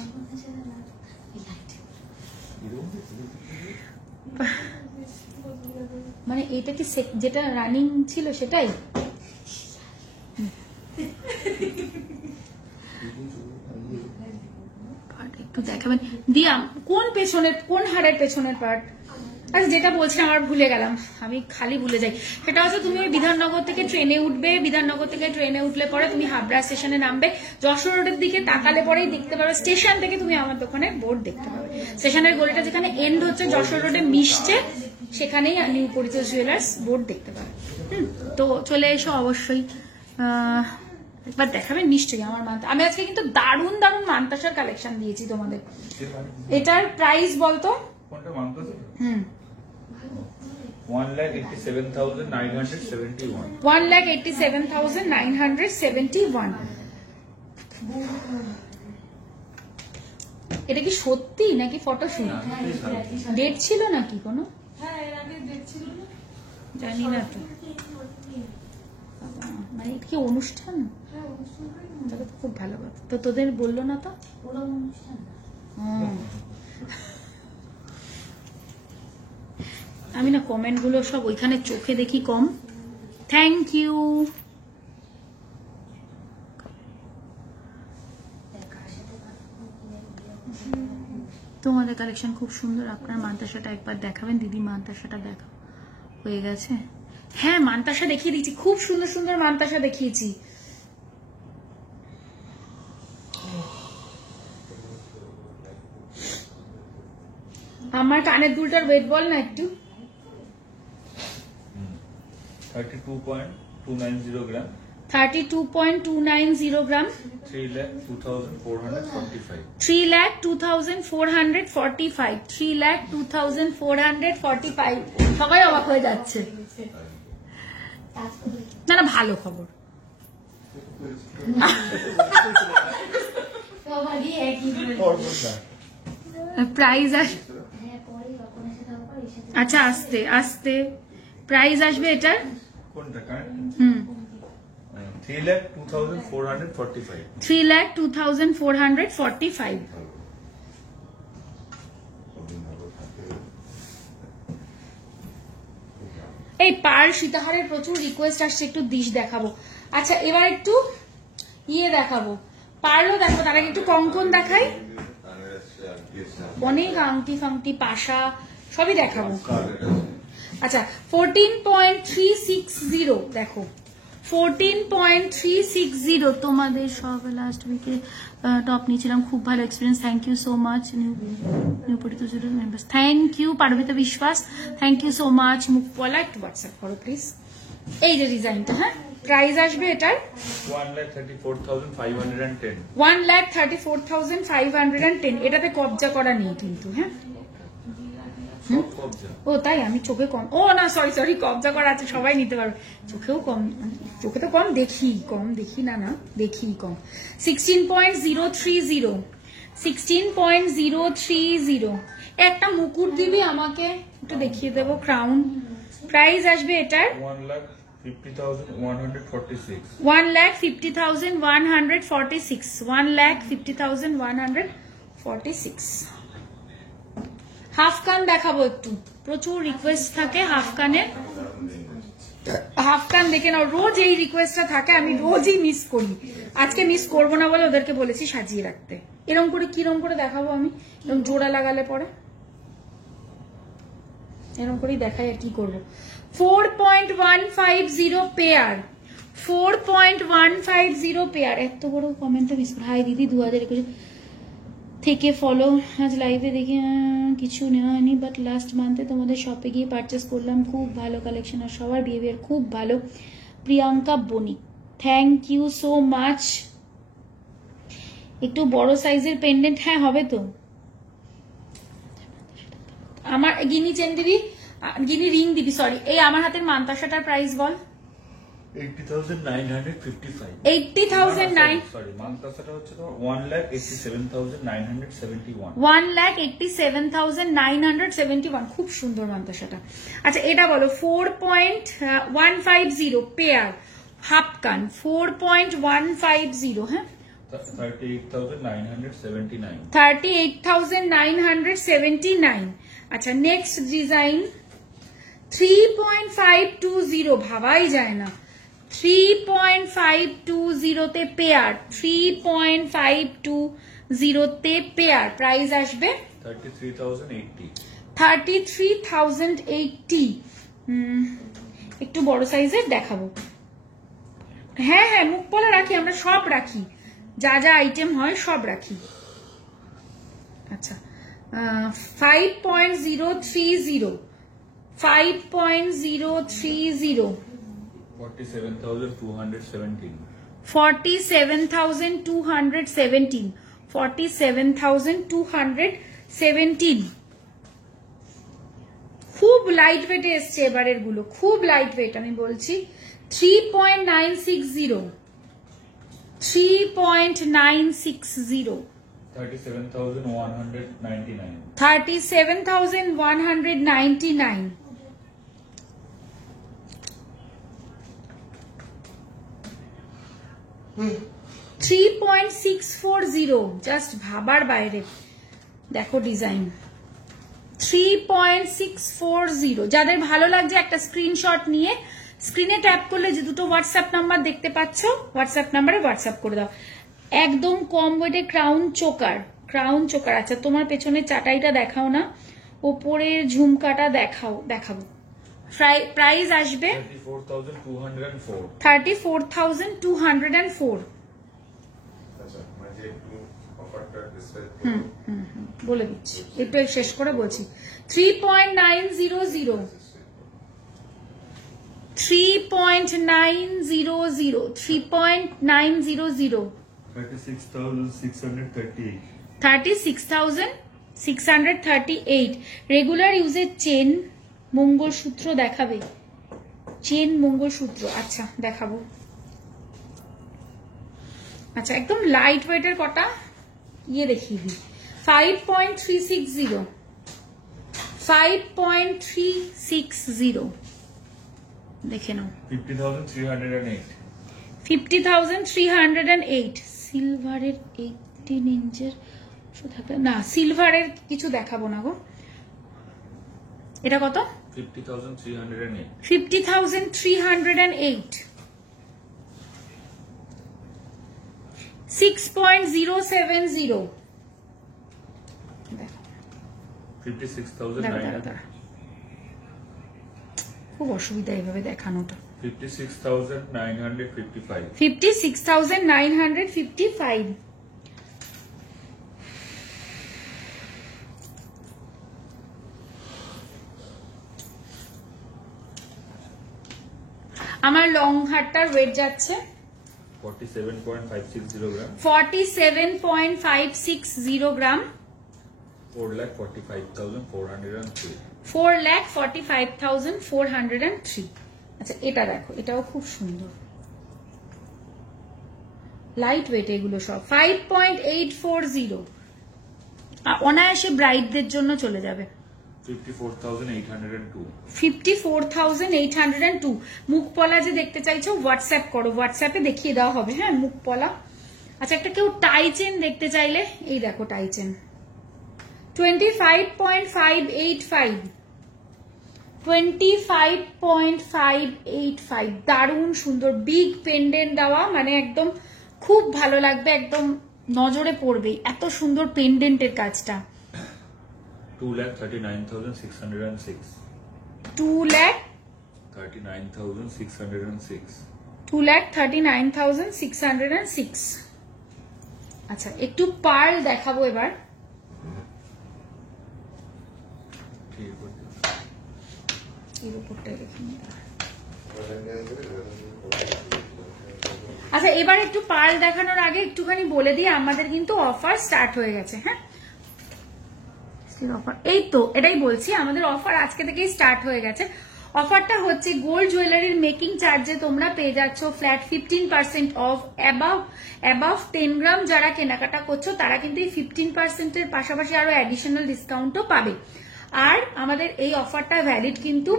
মানে এটা কি যেটা রানিং ছিল সেটাই? একটু দেখাবেন দিয়া কোন পেছনের, কোন হাড়ের পেছনের পার্ট? আচ্ছা যেটা বলছি আমার ভুলে গেলাম, আমি খালি ভুলে যাই। সেটা হচ্ছে তুমি ওই বিধাননগর থেকে ট্রেনে উঠবে, বিধাননগর থেকে ট্রেনে উঠলে পরে তুমি হাবড়া স্টেশনে নামবে, যশোর রোডের দিকে তাকালে পরেই দেখতে পাবে স্টেশন থেকে তুমি আমার দোকানের বোর্ড দেখতে পাবে। স্টেশনের গলিটা যেখানে এন্ড হচ্ছে যশোর রোডে মিশছে, সেখানেই নিউ পরিচয় জুয়েলার্স বোর্ড দেখতে পাবে। তো চলে এসো অবশ্যই, একবার দেখাবেন নিশ্চয়ই আমার মান্তা। আমি আজকে কিন্তু দারুণ দারুণ মান্তাসার কালেকশন দিয়েছি তোমাদের। এটার প্রাইস বলতো? 1,87,971। 1,87,971। এটা কি সত্যি নাকি ফটোশুট? ডেট ছিল নাকি কোনো? জানি না তো, মানে কি অনুষ্ঠান? তাহলে তো খুব ভালো কথা। তো তোদের বললো না তো? আমি না কমেন্ট গুলো সব ওইখানে চোখে দেখি কম। Thank you. তোমাদের কালেকশন খুব সুন্দর। আপনার মান্তাসাটা একবার দেখাবেন দিদি। মান্তাসাটা দেখা হয়ে গেছে? হ্যাঁ মান্তাসা দেখিয়ে দিয়েছি, খুব সুন্দর সুন্দর মান্তাসা দেখিয়েছি। আমার কানের দুলটার ওয়েট বল না একটু। 32.290 গ্রাম। 32.290 গ্রাম। 3,02,445। 3,02,445। 3,02,445। সবাই অবাক হয়ে যাচ্ছে। না না ভালো খবর। প্রাইস আচ্ছা আস্তে আস্তে প্রাইস আসবে এটার। কোনটা কারেন্ট? 3,02,445। 3,02,445। এই পার সীতাহারের প্রচুর রিকোয়েস্ট আসছে, একটু ডিশ দেখাবো। আচ্ছা এবার একটু ইয়ে দেখাবো, পারলও দেখাবো, তার আগে একটু কঙ্কন দেখাই। অনেক আংটি ফাংটি পাশা সবই দেখাবো। আচ্ছা 14.360 দেখো, 14.360 তোমাদের সব লাস্ট উইকে টপ নিয়েছিলাম, খুব ভালো experience. Thank you so much new পরিচিত members. Thank you Paromita Biswas, thank you so much. মুখপলা একটু হোয়াটসঅ্যাপ করো প্লিজ। এই যে ডিজাইনটা, হ্যাঁ প্রাইস আসবে এটার 1,34,510। 1,34,510। এটাতে কবজা করা নেই কিন্তু, হ্যাঁ ও তাই আমি চোখে কম, ও না সরি সরি কবজা করা আছে, সবাই নিতে পারবে। চোখেও কম, চোখে তো কম দেখি, কম দেখি না, না দেখি কম। 16.030, 16.030। একটা মুকুট দিবি আমাকে, একটু দেখিয়ে দেবো ক্রাউন। প্রাইস আসবে এটার 1,50,146। 1,50,146। 1,50,146। হাফ কান দেখাবো একটু, প্রচুর রিকোয়েস্ট থাকে হাফ কানের। হাফ কান দেখে নাও, রোজ এই রিকোয়েস্টটা থাকে, আমি রোজই মিস করি। আজকে মিস করবো না বলে ওদেরকে বলেছি সাজিয়ে রাখতে। এরকম করে কিরম করে দেখাবো আমি, এরকম জোড়া লাগালে পরে এরকম করেই দেখাই আর কি করবো। 4.150 পেয়ার, 4.150 পেয়ার। এত বড় কমেন্টটা মিস করে। হাই দিদি 2021 থেকে ফলো, আজ লাইভে দেখে কিছু নেওয়া হয়নি, বাট লাস্ট মান্থে তোমাদের শপে গিয়ে পারচেস করলাম, খুব ভালো কালেকশন আর সবার বিহেভিয়ার খুব ভালো। প্রিয়াঙ্কা বণিক, থ্যাংক ইউ সো মাচ। একটু বড় সাইজের পেন্ডেন্ট, হ্যাঁ হবে তো। আমার গিনি চেন দিবি, গিনি রিং দিবি, সরি। এই আমার হাতের মান্তাসাটার প্রাইস বল। 80,955 80,009 সরি মান্তাসাটা হচ্ছে তো 1,87,971 1,87,971। খুব সুন্দর মান্তাসাটা। আচ্ছা এটা বলো 4.150 পেয়ার হাফ কান 4.150, হ্যাঁ 38,979 38,979। আচ্ছা নেক্সট ডিজাইন 3.520, ভাবাই যায় না। 3.520 তে পেয়ার, 3.520 তে পেয়ার। প্রাইস আসবে 33,080 33,080। একটু বড় সাইজের দেখাবো। হ্যাঁ হ্যাঁ মুখ পলা রাখি, আমরা সব রাখি, যা যা আইটেম হয় সব রাখি। আচ্ছা 5.030 5.030 47,217 47,217 47,217। খুব লাইট ওয়েটে এসছে এবারের গুলো, খুব লাইট ওয়েট আমি বলছি। 3.960 3.960 37,199 37,199। হুম 3.640, জাস্ট ভাবার বাইরে। দেখো ডিজাইন 3.640। যাদের ভালো লাগছে একটা স্ক্রিনশট নিয়ে স্ক্রিনে ট্যাপ করলে যে দুটো হোয়াটসঅ্যাপ নাম্বার দেখতে পাচ্ছ, হোয়াটসঅ্যাপ নাম্বারে হোয়াটসঅ্যাপ করে দাও। একদম কম ওয়েটে ক্রাউন চোকার, ক্রাউন চোকার। আচ্ছা তোমার পেছনের চাটাইটা দেখাও না, ওপরের ঝুমকাটা দেখাবো। প্রাইস আসবে 34,204 34,204। আচ্ছা মানে একটু অফারটা ডিসপ্লে বলে দিচ্ছি, একটু শেষ করে বলছি। 3.900 3.900 3.900 36,638 36,638। রেগুলার ইউজের চেন মঙ্গলসূত্র দেখাবে, চেন মঙ্গলসূত্র। আচ্ছা দেখাবো। আচ্ছা একদম লাইট ওয়েটের কটা ইয়ে দেখিয়ে দিই। 5.360 5.360 দেখে নাও। 50,308 50,308। সিলভারের 18 ইঞ্চের না, সিলভারের কিছু দেখাবো না গো। এটা কত? 50,308 50,308। 6.070 দেখো। 56,900 খুব অসুবিধা এইভাবে দেখানোটা। 56,955 56,955। আমার লং হারটার ওয়েট যাচ্ছে 47.560 গ্রাম 47.560 গ্রাম 4,45,403 4,45,403। আচ্ছা এটা দেখো, এটাও খুব সুন্দর, লাইট ওয়েট এগুলো সব। 5.840 অনায়াসে ব্রাইডদের জন্য চলে যাবে। 54,802 54,802। মুখ পলা যে দেখতে চাইছো হোয়াটসঅ্যাপ করো, হোয়াটসঅ্যাপে দেখিয়ে দেওয়া হবে। হ্যাঁ মুখ পলা। আচ্ছা একটা কেউ টাই চেন দেখতে চাইলে এই দেখো টাই চেন 25.585 25.585। দারুণ সুন্দর বিগ পেন্ডেন্ট দেওয়া, মানে একদম খুব ভালো লাগবে, একদম নজরে পড়বে এত সুন্দর পেন্ডেন্টের কাজটা। 2,39,606. 2,39,606। 2,39,606। আচ্ছা, একটু পার্ল দেখাবো এবার। এর উপরটা দেখে নিই। আচ্ছা, এবার একটু পার্ল দেখানোর আগে একটুখানি বলে দিই আমাদের কিন্তু অফার স্টার্ট হয়ে গেছে। হ্যাঁ, অফার এই তো এটাই বলছি, আমাদের অফার আজকে থেকেই স্টার্ট হয়ে গেছে। অফারটা হচ্ছে গোল্ড জুয়েলারির মেকিং চার্জে তোমরা পেয়ে যাচ্ছ ফ্ল্যাট 15% অফ। অ্যাবাভ 10 গ্রাম যারা কেনাকাটা করছো তারা কিন্তু এই 15%-এর পাশাপাশি আরো অ্যাডিশনাল ডিসকাউন্টও পাবে। আর আমাদের এই অফারটা ভ্যালিড কিন্তু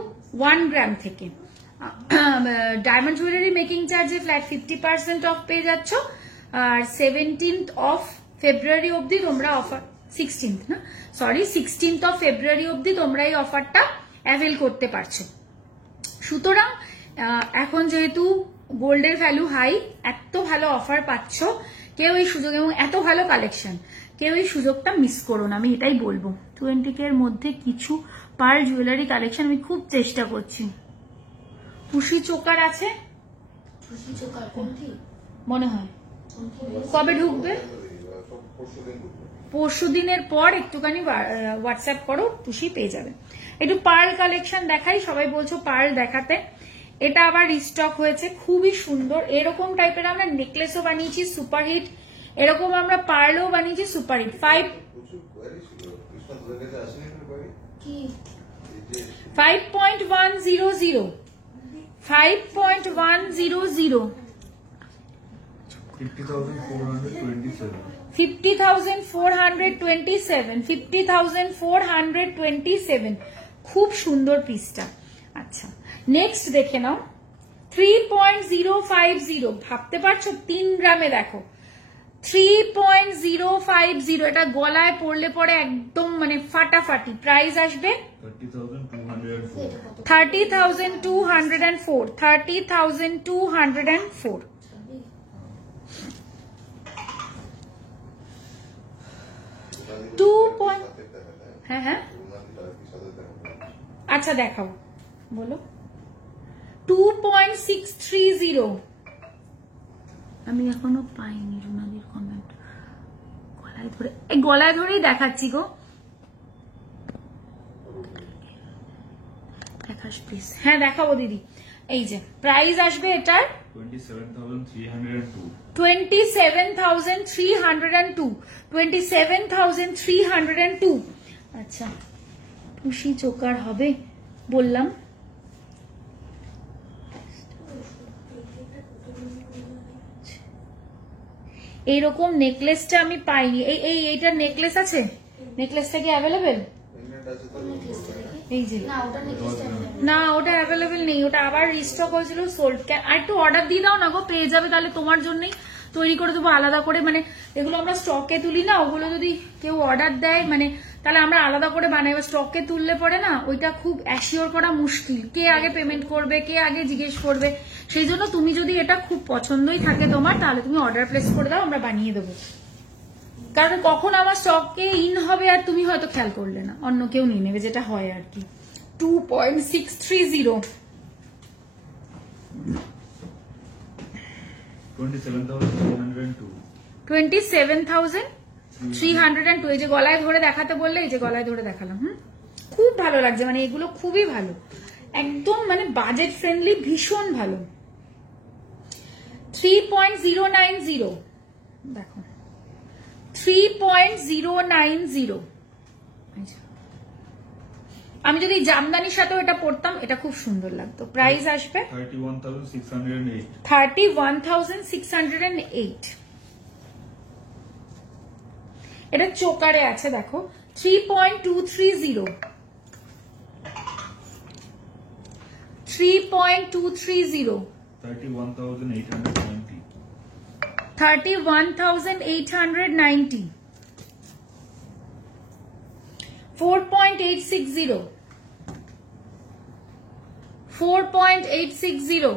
1 গ্রাম থেকে। ডায়মন্ড জুয়েলারি মেকিং চার্জে ফ্ল্যাট 50% অফ পেয়ে যাচ্ছ। আর 17th অফ ফেব্রুয়ারি অবধি তোমরা অফার 16th অফ ফেব্রুয়ারি অবধি তোমরা এই অফারটা অ্যাভেল করতে পারছো। সুতরাং এখন যেহেতু গোল্ডের ভ্যালু হাই, এত ভালো অফার পাচ্ছ, কেউ এই সুযোগ এবং এত ভালো কালেকশন, কেউ এই সুযোগটা মিস করো না, আমি এটাই বলবো। 20K এর মধ্যে কিছু পার্ল জুয়েলারি কালেকশন আমি খুব চেষ্টা করছি। টুসি চোকার আছে মনে হয়, কবে ঢুকবে? পরশুদিনের পর একটুখানি হোয়াটসঅ্যাপ করো, টুসি পেয়ে যাবে। একটু পার্ল কালেকশন দেখাই, সবাই বলছো পার্ল দেখাতে। এটা আবার রিস্টক হয়েছে, খুবই সুন্দর। এরকম টাইপের আমরা নেকলেসও বানিয়েছি সুপারহিট, এরকম আমরা পার্লও বানিয়েছি সুপারহিট। 5.100 5.100 50,427 খুব সুন্দর পিসটা। আচ্ছা, নেক্সট দেখে নাও 3.050, ভাবতে পারছো 3 গ্রামে দেখো 3.050, এটা গলায় পড়লে পরে একদম মানে ফাটাফাটি। প্রাইস আসবে 30,204। 30,204। হ্যাঁ হ্যাঁ, আচ্ছা দেখাও, বলো। 2.630, আমি এখনো পাইনি রুনাদির কমেন্ট। গলায় ধরেই দেখাচ্ছি গো, দেখাস প্লিজ। হ্যাঁ দেখাবো দিদি। এই যে প্রাইস আসবে এটার 27,302। 27,302। আচ্ছা, খুশি চোকার হবে বললাম। এইরকম নেকলেসটা আমি পাইনি। এইটার নেকলেস আছে? নেকলেসটা কি অ্যাভেলেবেল? এই যে না, ওটা অ্যাভেলেবেল নেই, ওটা আবার রিস্টক হয়েছিল, সোল্ড। আর একটু অর্ডার দিয়ে দাও না গো, পেয়ে যাবে। তাহলে তোমার জন্যই তৈরি করে দেবো আলাদা করে, মানে এগুলো আমরা স্টকে তুলি না, ওগুলো যদি কেউ অর্ডার দেয় মানে তাহলে আমরা আলাদা করে বানাই। স্টকে তুললে পরে না ওইটা খুব অ্যাসিওর করা মুশকিল, কে আগে পেমেন্ট করবে, কে আগে জিজ্ঞেস করবে। সেই জন্য তুমি যদি এটা খুব পছন্দই থাকে তোমার, তাহলে তুমি অর্ডার প্লেস করে দাও, আমরা বানিয়ে দেবো। কারণ কখন আমার স্টকে ইন হবে আর তুমি হয়তো খেয়াল করলে না, অন্য কেউ নিয়ে নেবে, যেটা হয় আর কি। 2.630। 27,302। এই যে গলায় ধরে দেখাতে বললে, এই যে গলায় ধরে দেখালাম। খুব ভালো লাগছে, মানে এগুলো খুবই ভালো, একদম মানে বাজেট ফ্রেন্ডলি, ভীষণ ভালো। 3.090 দেখো, 3.090। আমি যদি জামদানির সাথেও এটা পরতাম, এটা খুব সুন্দর লাগতো। প্রাইস আসবে 31,608। 31,608। এটা চোকারে আছে দেখো, 3.230। 3.230। 31,890। 31,890। 4.860। 4.860।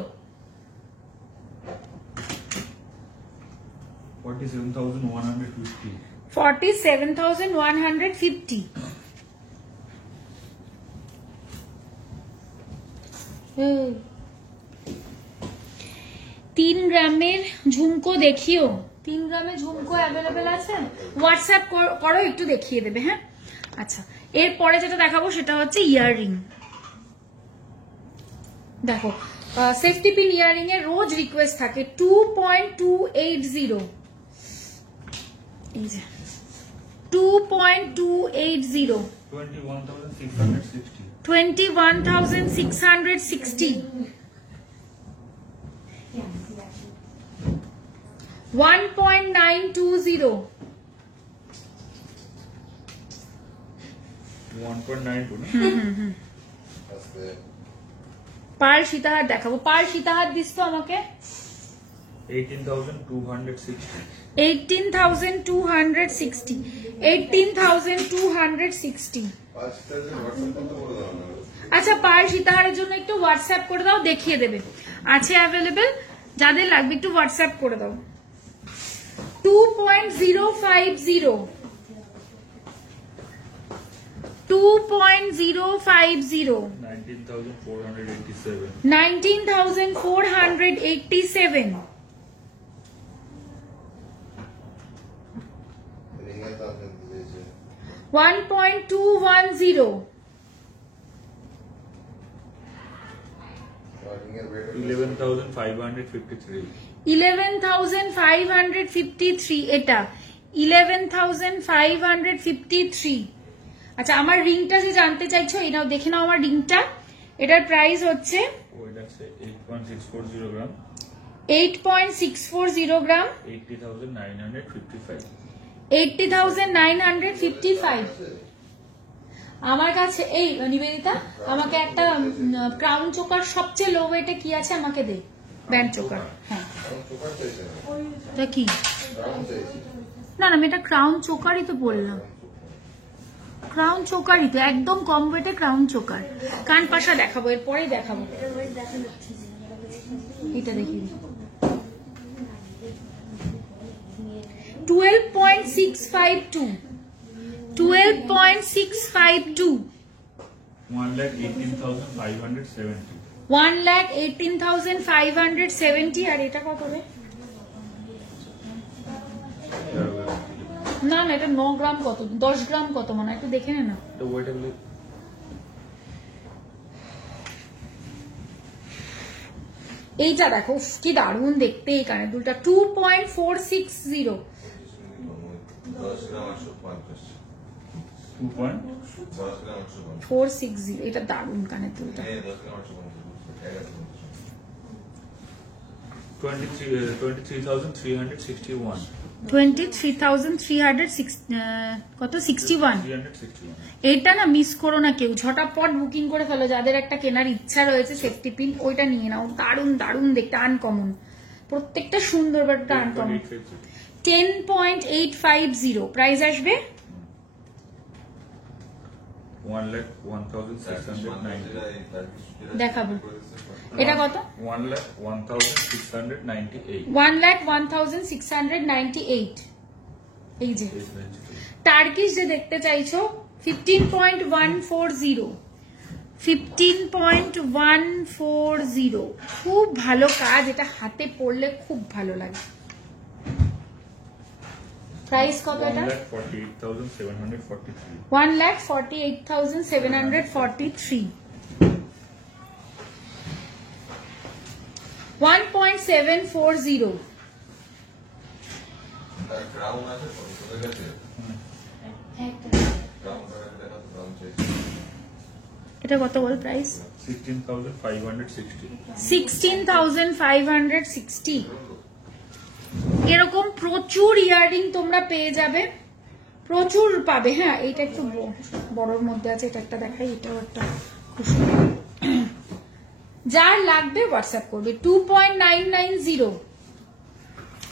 47,150. 47,150. 3 গ্রামের ঝুমকো দেখিও। 3 গ্রামের ঝুমকো অ্যাভেলেবেল আছে? হোয়াটসঅ্যাপ করো, একটু দেখিয়ে দেবে। হ্যাঁ, আচ্ছা, এরপরে যেটা দেখাবো সেটা হচ্ছে ইয়াররিং। দেখো, সেফটি পিন ইয়াররিং এর রোজ রিকোয়েস্ট থাকে 2.280। এই যে 2.280, 21,660. 21,660, 1.920, 1.92. আস্তে পার্ল সীতাহার দেখাবো। পার্ল সীতাহার দিস তো আমাকে। 18,260. 18,260, 18,260। 5,000 হোয়াটসঅ্যাপ করতে বলে দাও না। আচ্ছা, পার্ল সীতাহারের জন্য একটু হোয়াটসঅ্যাপ করে দাও, দেখিয়ে দেবে। আছে অ্যাভেলেবেল, যাদের লাগবে একটু হোয়াটসঅ্যাপ করে দাও। 2.050, 2.050, 19,487. 19,487, রিংয়ের দাম জানতে চেয়েছে। 1.210, আর রিংয়ের weight হলো 11,553. 11,553, এটা 11,553। আচ্ছা, আমার রিংটা যে জানতে চাইছো, এই নাও, দেখে নাও আমার রিংটা। এটার প্রাইস হচ্ছে ওইটা আছে 8.640 গ্রাম, 8.640 গ্রাম, 80,955. 80,955। আমার কাছে এই নিবেদিতা, আমাকে একটা ক্রাউন চোকার সবচেয়ে লো ওয়েটে কি আছে আমাকে দে। Band choker. হ্যাঁ, কারণ চোকার চাইছে না। তা কি? দাম চাইছে। না না, আমি এটা ক্রাউন চোকারই তো বললাম। ক্রাউন চোকারই তো, একদম কম ওয়েটে ক্রাউন চোকার। কান পাশা দেখাবো, এরপরেই দেখাবো। এটা দেখিয়ে দিই। 12.652, 12.652, 1,18,570. 1,18,570। আর এটা কত রে? না না, এটা 9 গ্রাম কত, 10 গ্রাম কত মনে হয়, একটু দেখে নে না। The weight of it. এইটা দেখো, উফ, কি দারুণ দেখতে এই কানের দুলটা। 2.460, 10 গ্রাম 850। 2 point. 10 গ্রাম 850। 460, এটা দারুণ কানের দুলটা। 10 গ্রাম 850। 23,361. 23,360, কত 61। 361. এটা না মিস করো না কেউ, ঝটাপট বুকিং করে ফেলো। যাদের একটা কেনার ইচ্ছা রয়েছে সেফটি পিন, ওইটা নিয়ে নাও। দারুণ দারুণ দেখতে, আনকমন, প্রত্যেকটা সুন্দর, বাট আনকমন। 10.850 প্রাইস আসবে। 1,01,690. দেখাবো, এটা কত? 1,01,698. 1,01,698। এই যে টার্কিশ যে দেখতে চাইছো, 15.140, 15.140, খুব ভালো কাজ, এটা হাতে পড়লে খুব ভালো লাগে। প্রাইস কত এটা? 1,48,743. 1,48,743, 1.740, তার ক্রাউন আছে তো তোদের কাছে? ক্রাউন দেখা তো দাম চাইছে। এটা কত বল প্রাইস? 16,560. 16,560। এরকম প্রচুর ইয়াররিং তোমরা পেয়ে যাবে, প্রচুর পাবে। হ্যাঁ, এইটা একটু বড়র মধ্যে আছে, এটা একটা দেখাই, এটাও একটা খুব সুন্দর। যার লাগবে হোয়াটসঅ্যাপ করবে। 2.990,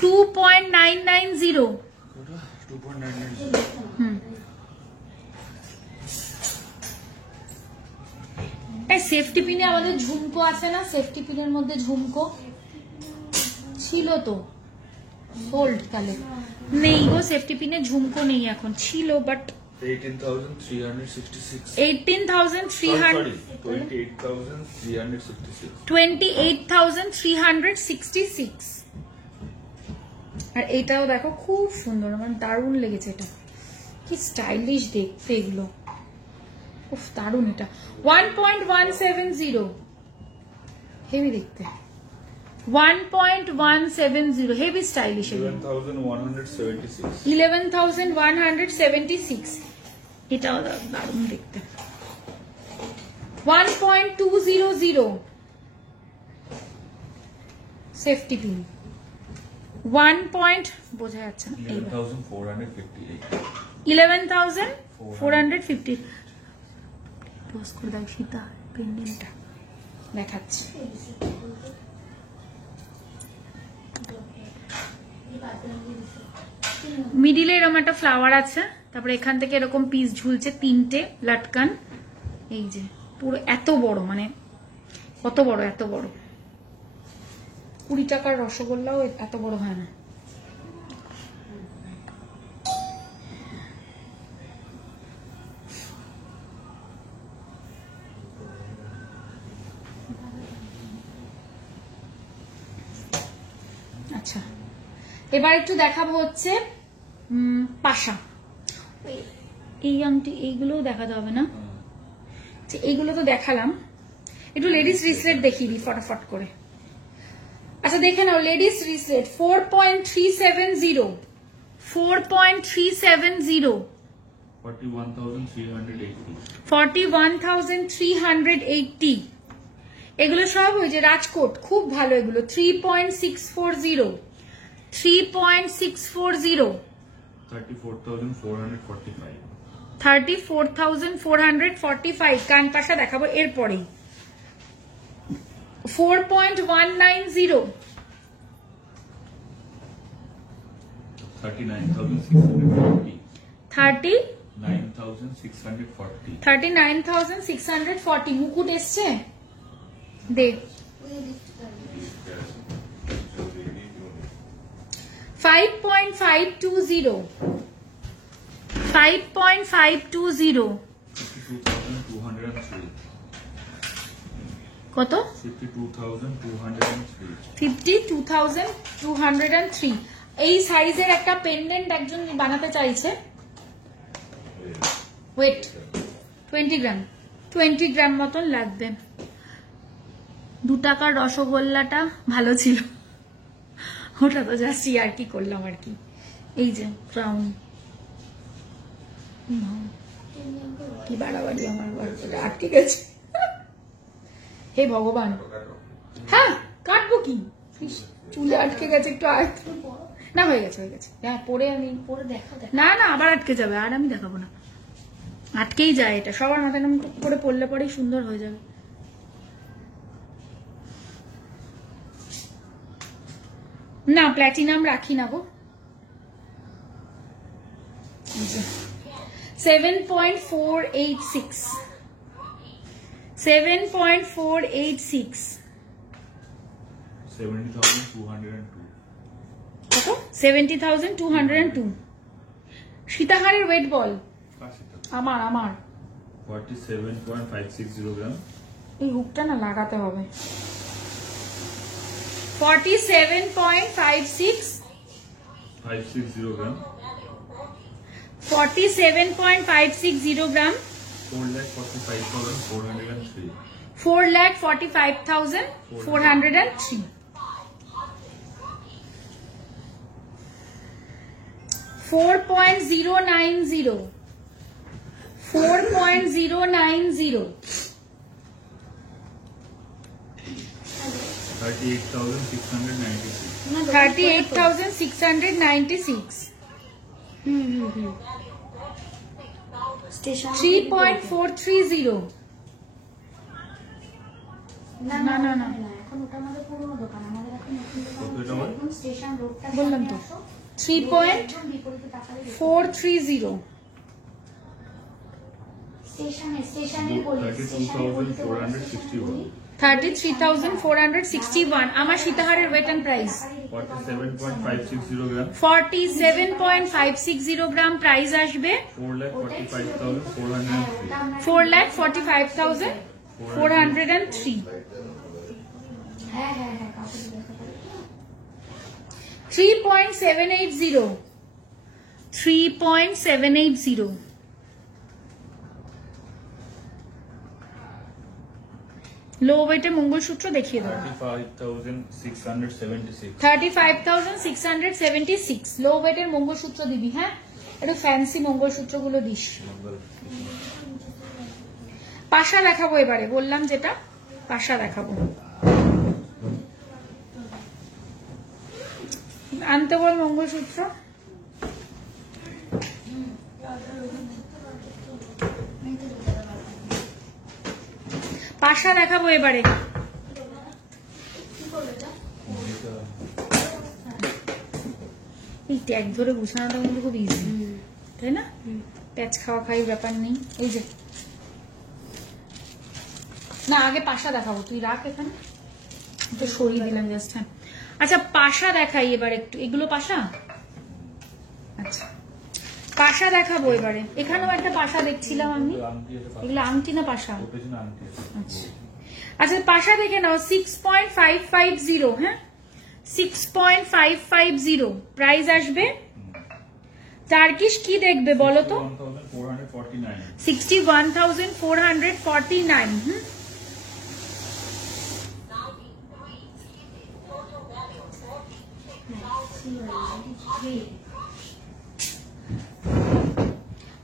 2.990। 2.990. সেফটি পিনে আমাদের ঝুমকো আছে না, সেফটি পিনের মধ্যে ঝুমকো ছিল তো, সোল্ড তাহলে নেই গো, সেফটি পিনে ঝুমকো নেই এখন, ছিল বাট 18,366. 18,300 28,366. 28,366 আর এটাও দেখো খুব সুন্দর, আমার দারুণ লেগেছে এটা, কি স্টাইলিশ দেখতে এগুলো, উফ দারুণ এটা। 1.170 হেভি দেখতে, 1.170 হেভি স্টাইলিশ, 11,176. 11,176 এটাও দারুণ দেখতে। 1.200 সেফটি পিন, 1. বোঝা যাচ্ছে না, 11,458. 11,450 ক্লোজ করে দাও সীতা, পেন্ডেন্টটা দেখাচ্ছে। মিডিলে এরকম একটা ফ্লাওয়ার আছে, তারপরে এখান থেকে এরকম পিস ঝুলছে 3টে লাটকান, এই যে পুরো এত বড়, মানে কত বড়, এত বড়, 20 টাকার রসগোল্লাও এত বড় হয় না। আচ্ছা এবার একটু দেখাবো হচ্ছে পাশা, এই আংটি এইগুলোও দেখাতে হবে না, এইগুলো তো দেখালাম, একটু লেডিস রিসলেট দেখিয়ে দিই ফটাফট করে। আচ্ছা দেখে নাও লেডিস রিসলেট 4.370, 4.370, 41,380. 41,380, এগুলো সব ওই যে রাজকোট, খুব ভালো এগুলো। 3.640, 3.640, 34,445. 34,445 কান পাশা দেখাবো এরপরেই। 4.190, 39,640. 39,640, 39,640 মুকুট এসছে দে। 5.520, 5.520, 52,203. কত? 52,203. 52,203 এই সাইজের একটা পেন্ডেন্ট একজন বানাতে চাইছে। ওয়েট 20 গ্রাম, 20 গ্রাম মতন লাগবে। 2 টাকার রসগোল্লাটা ভালো ছিল, ওটা তো জাস্ট আর কি করলাম আর কি। এই যে ক্রাউন, কি বাড়াবাড়ি, আমার আটকে গেছে, হে ভগবান। হ্যাঁ কাটবো কি, চুলে আটকে গেছে, একটু না হয়ে গেছে, হয়ে গেছে, হ্যাঁ পরে আমি পরে দেখো না না আবার আটকে যাবে, আর আমি দেখাবো না, আটকেই যায় এটা, সবার মাথায় নাম করে পড়লে পরেই সুন্দর হয়ে যাবে। না প্ল্যাটিনাম রাখি না গো। 7.486, 7.486, 70,202. কত? 70,202 সীতাহারের ওয়েট বল, আমার 47.560 গ্রাম. এই হুকটা না লাগাতে হবে। 47.56, 560 গ্রাম. 47.560 গ্রাম, 4,45,403. 4,45,403, 4.090, 4.090, 38,696. 38,696, স্টেশন 3.430, না না, না না, না না। এখন ওটা আমাদের পুরনো দোকান, আমাদের এখন নতুন দোকান কত হচ্ছে, টাকা? একদম স্টেশন রোডটা বললাম তো। 3.430, স্টেশনের বলি, স্টেশনের বলতে 32,461. 33,461 আমার সীতাহারের ওয়েট এন্ড প্রাইস 47.560 গ্রাম 47.560 গ্রাম প্রাইস আসবে 4,45,403 4,45,403 হ্যাঁ হ্যাঁ হ্যাঁ কাপড় দেখা 3.780 3.780 লো ওয়েটের মঙ্গলসূত্র দেখিয়ে দাও 35,676 35,676 লো ওয়েটের মঙ্গলসূত্র দিবি হ্যাঁ একটু ফ্যান্সি মঙ্গলসূত্রগুলো দিস পাশা দেখাবো এবারে বললাম যেটা পাশা দেখাবো আনতে বল মঙ্গলসূত্র পাশা দেখাবো এবারে এই ট্যাগ ধরে গুছানোটা কিন্তু খুব ইজি তাই না প্যাচ খাওয়া খাই ব্যাপার নেই এই যে না আগে পাশা দেখাবো তুই রাখ এখানে তো সরিয়ে দিলাম জাস্ট হ্যাঁ আচ্ছা পাশা দেখাই এবার একটু এগুলো পাশা আচ্ছা পাশা দেখাবো এবারে এখানেও একটা পাশা দেখছিলাম আমি এগুলো আংটি না পাশা আচ্ছা আচ্ছা পাশা দেখে নাও 6.550 হ্যাঁ 6.550 প্রাইস আসবে টার্কিশ কি দেখবে বলো তো 61,449 হুম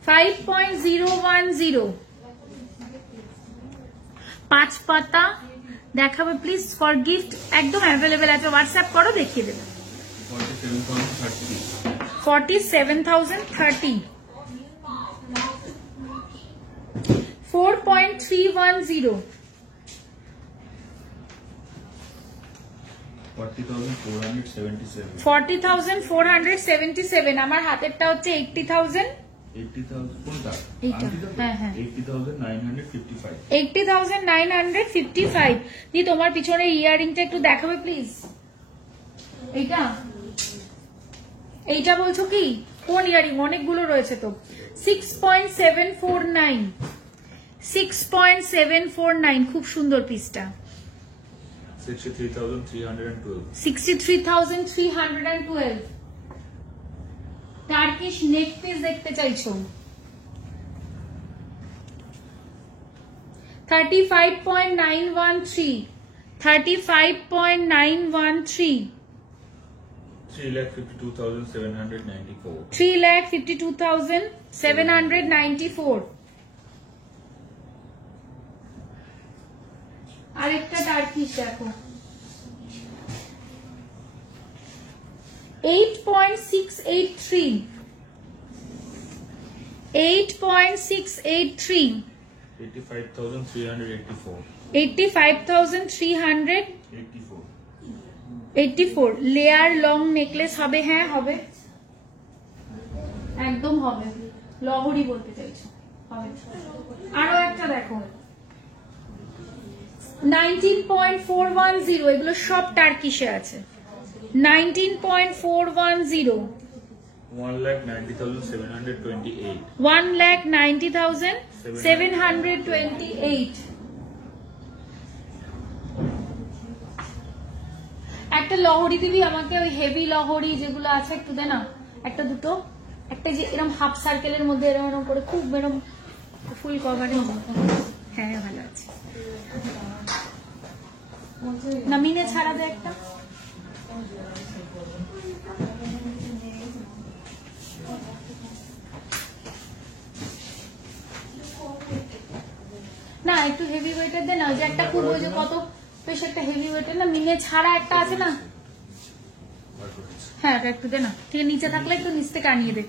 5.010 পাঁচ পাতা দেখাবে প্লিজ ফর গিফট একদম অ্যাভেলেবেল আছে হোয়াটসঅ্যাপ করো দেখিয়ে দেবে 47,030 4.310 40,477 আমার হাতেরটা হচ্ছে 80,000 কোনটা এইটা হ্যাঁ হ্যাঁ 80,955 80,955 দি তোমার পিছনে ইয়াররিংটা একটু দেখাবে প্লিজ এইটা এইটা বলছো কি কোন ইয়াররিং অনেকগুলো রয়েছে তো 6.749 খুব সুন্দর পিসটা 63,312 টার্কিশ নেক পিস দেখতে চাইছো 35.913 3,52,794 আরেকটা টার্কিশ দেখো 8.683 85,384 লেয়ার লং নেকলেস হবে হ্যাঁ হবে একদম হবে লহরি বলতে চাইছো হবে আরো একটা দেখো 19.410 এগুলো সব টার্কিশে আছে 19.410 1,90,728 একটা লহরি দিবি আমাকে ওই হেভি লহরি যেগুলো আছে একটু দে না একটা দুটো একটা যে এরকম হাফ সার্কেলের মধ্যে এরকম এরকম করে খুব এরকম ফুল কভারে হ্যাঁ ভালো আছে নামিনে ছাড়া দে একটা না একটু হেভি ওয়েটের দে না যে একটা খুব ওই যে কত বেশ একটা হেভি ওয়েটের না মিনে ছাড়া একটা আছে না হ্যাঁ এটা একটু দে না ঠিক আছে নিচে থাকলে একটু নিচ থেকে আনিয়ে দে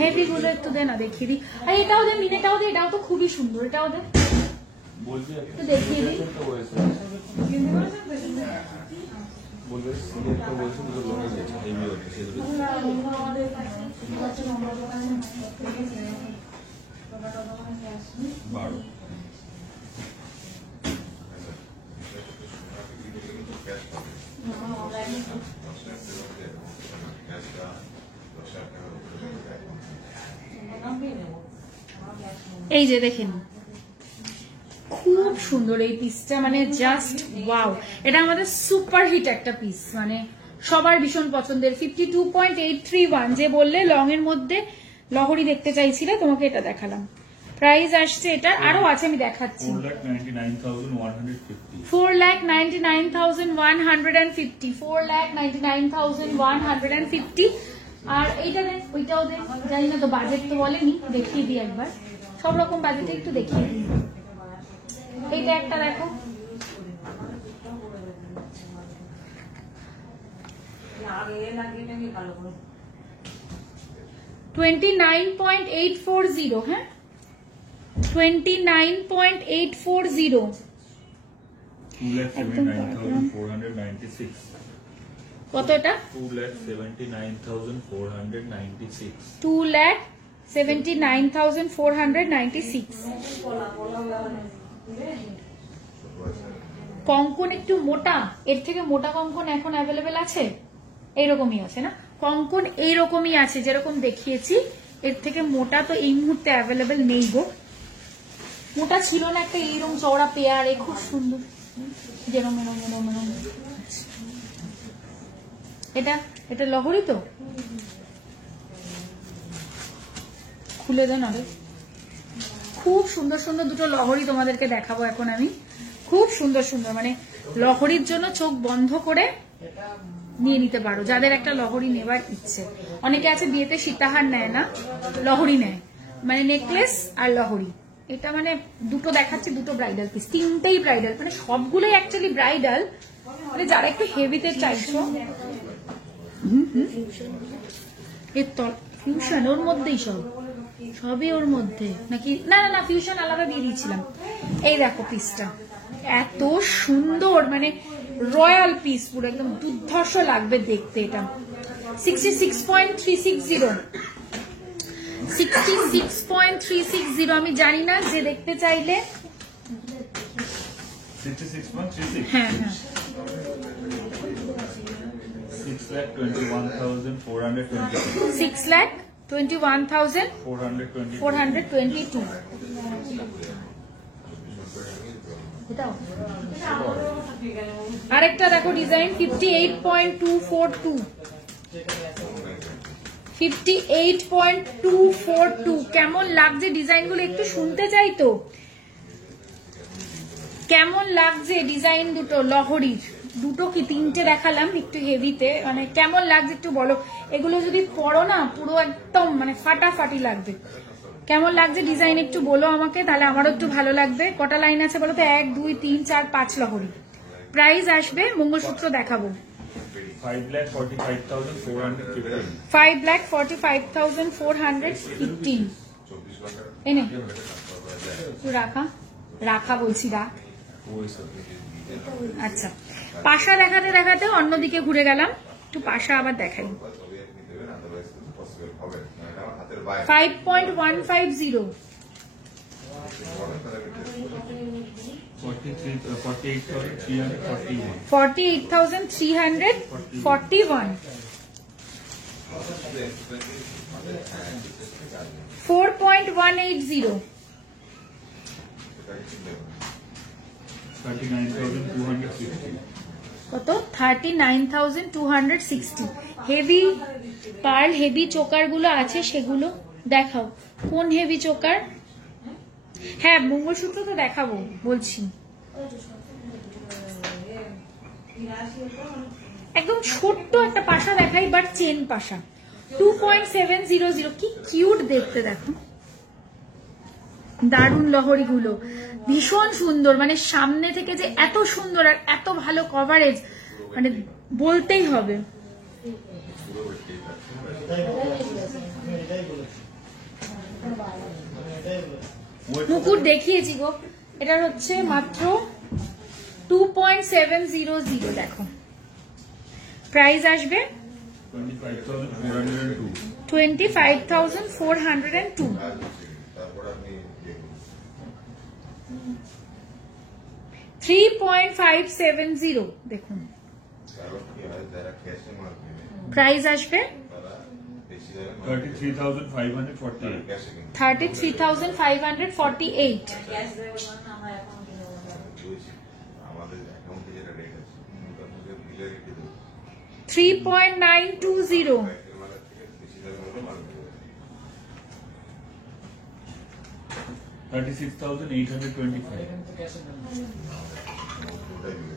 হেভি গুলো একটু দে না দেখিয়ে দি আর এটাও দে মিনেটাও দে এটাও তো খুবই সুন্দর এটাও দে একটু দেখিয়ে দি 12 ক্যাশ পাবে 10,000 টাকার মধ্যে ক্যাশটা 10,000 টাকার উপরে এই যে দেখেন খুব সুন্দর এই পিসটা, মানে জাস্ট ওয়াও। এটা আমাদের সুপার হিট একটা পিস, মানে সবার ভীষণ পছন্দের। 52.831 যে বললে লং এর মধ্যে লহরি দেখতে চাইছিলে, তোমাকে এটা দেখালাম। প্রাইস আসছে এটা, আরো আছে আমি দেখাচ্ছি। 4,99,150 4,99,150 4,99,150। আর এইটা দেন, ওইটাও দেন, জানি না তো বাজেট তো বলেনি, দেখিয়ে দিই একবার। সব রকম বাজেটে একটু দেখিয়ে দিই। এইটা একটা দেখো, $29.840, হ্যাঁ 29.840। 2,79,496 কত এটা? 2,79,496 2,79,496। কঙ্কন একটু মোটা, এর থেকে মোটা কঙ্কন এখন অ্যাভেলেবেল আছে? এইরকমই আছে না কঙ্কন? এইরকমই আছে যেরকম দেখিয়েছি, এর থেকে মোটা তো এই মুহূর্তে অ্যাভেলেবেল নেই গো। মোটা ছিল না একটা এইরকম চওড়া পেয়ার, এ খুব সুন্দর, যেরকম এরকম এরকম এরকম। এটা এটা লহরি তো, খুলে দেন। আরে খুব সুন্দর সুন্দর দুটো লহরি তোমাদেরকে দেখাবো এখন আমি, খুব সুন্দর সুন্দর, মানে লহরির জন্য চোখ বন্ধ করে নিয়ে নিতে পারো যাদের একটা লহরি নেবার ইচ্ছে। অনেকে আছে বিয়েতে সীতাহার নেয় না, লহরি নেয়, মানে নেকলেস আর লহরি। এটা মানে দুটো দেখাচ্ছে, দুটো ব্রাইডাল পিস, তিনটেই ব্রাইডাল, মানে সবগুলোই অ্যাকচুয়ালি ব্রাইডাল। মানে যারা একটু হেভিতে চাইছো, এর ফিউশন ওর মধ্যেই, সবই ওর মধ্যে নাকি? না না না, ফিউশন আলাদা দিয়ে দিয়েছিলাম। এই দেখো পিসটা এত সুন্দর, মানে রয়্যাল পিস, পুরো একদম দুর্ধর্ষ লাগবে দেখতে। এটা 66.360, 66.360। আমি জানি না, যে দেখতে চাইলে 66.36 হ্যাঁ হ্যাঁ 6,21,422 6,21,422। আরেকটা দেখো ডিজাইন 58.242, 58.242। কেমন লাগছে ডিজাইন গুলো একটু শুনতে চাই তো, কেমন লাগছে ডিজাইন দুটো লহরির? দুটো কি তিনটে দেখালাম একটু হেভিতে, মানে কেমন লাগছে একটু বলো। এগুলো যদি পরো না পুরো একদম মানে ফাটাফাটি লাগবে। কেমন লাগছে ডিজাইন একটু বলো আমাকে, তাহলে আমারও একটু ভালো লাগবে। কটা লাইন আছে বলো তো? 1 2 3 4 5 লহরি। প্রাইস আসবে, মঙ্গলসূত্র দেখাবো, 5,45,415 5,45,415। এনে রাখা রাখা বলছি, রাখ। আচ্ছা, পাশা দেখাতে দেখাতে অন্যদিকে ঘুরে গেলাম, একটু পাশা আবার দেখাই। 5.150, 48,341, 4.180, 39,260 কত? 39,260। হেভি পার্ল, হেভি চোকার গুলো আছে সেগুলো দেখাও। কোন হেভি চোকার? হ্যাঁ মঙ্গলসূত্র তো দেখাবো বলছি। একদম ছোট্ট একটা পাশা দেখাই, বাট চেন পাশা, 2.700। কি কিউট দেখতে, দেখো দারুণ লহরি গুলো, ভীষণ সুন্দর, মানে সামনে থেকে যে এত সুন্দর আর এত ভালো কভারেজ, মানে বলতেই হবে। মুকুট দেখিয়েছি গো, এটার হচ্ছে মাত্র 2.700। দেখো প্রাইস আসবে 25,402 25,402। 3.570 দেখুন কারণ কি হয় যারা ক্যাশে মাল কিনে প্রাইস আসবে তারা বেশি জায়গায় 33,548. ক্যাশে কিনে 33,548 বুঝছি আমাদের অ্যাকাউন্টে যেটা রেট আছে মোটামুটি বিলের রেটে দেবো 3.920 বাইকের মালের থেকে বেশি জায়গায় হলে মাল দেবো 36,825. ওটাই দিলে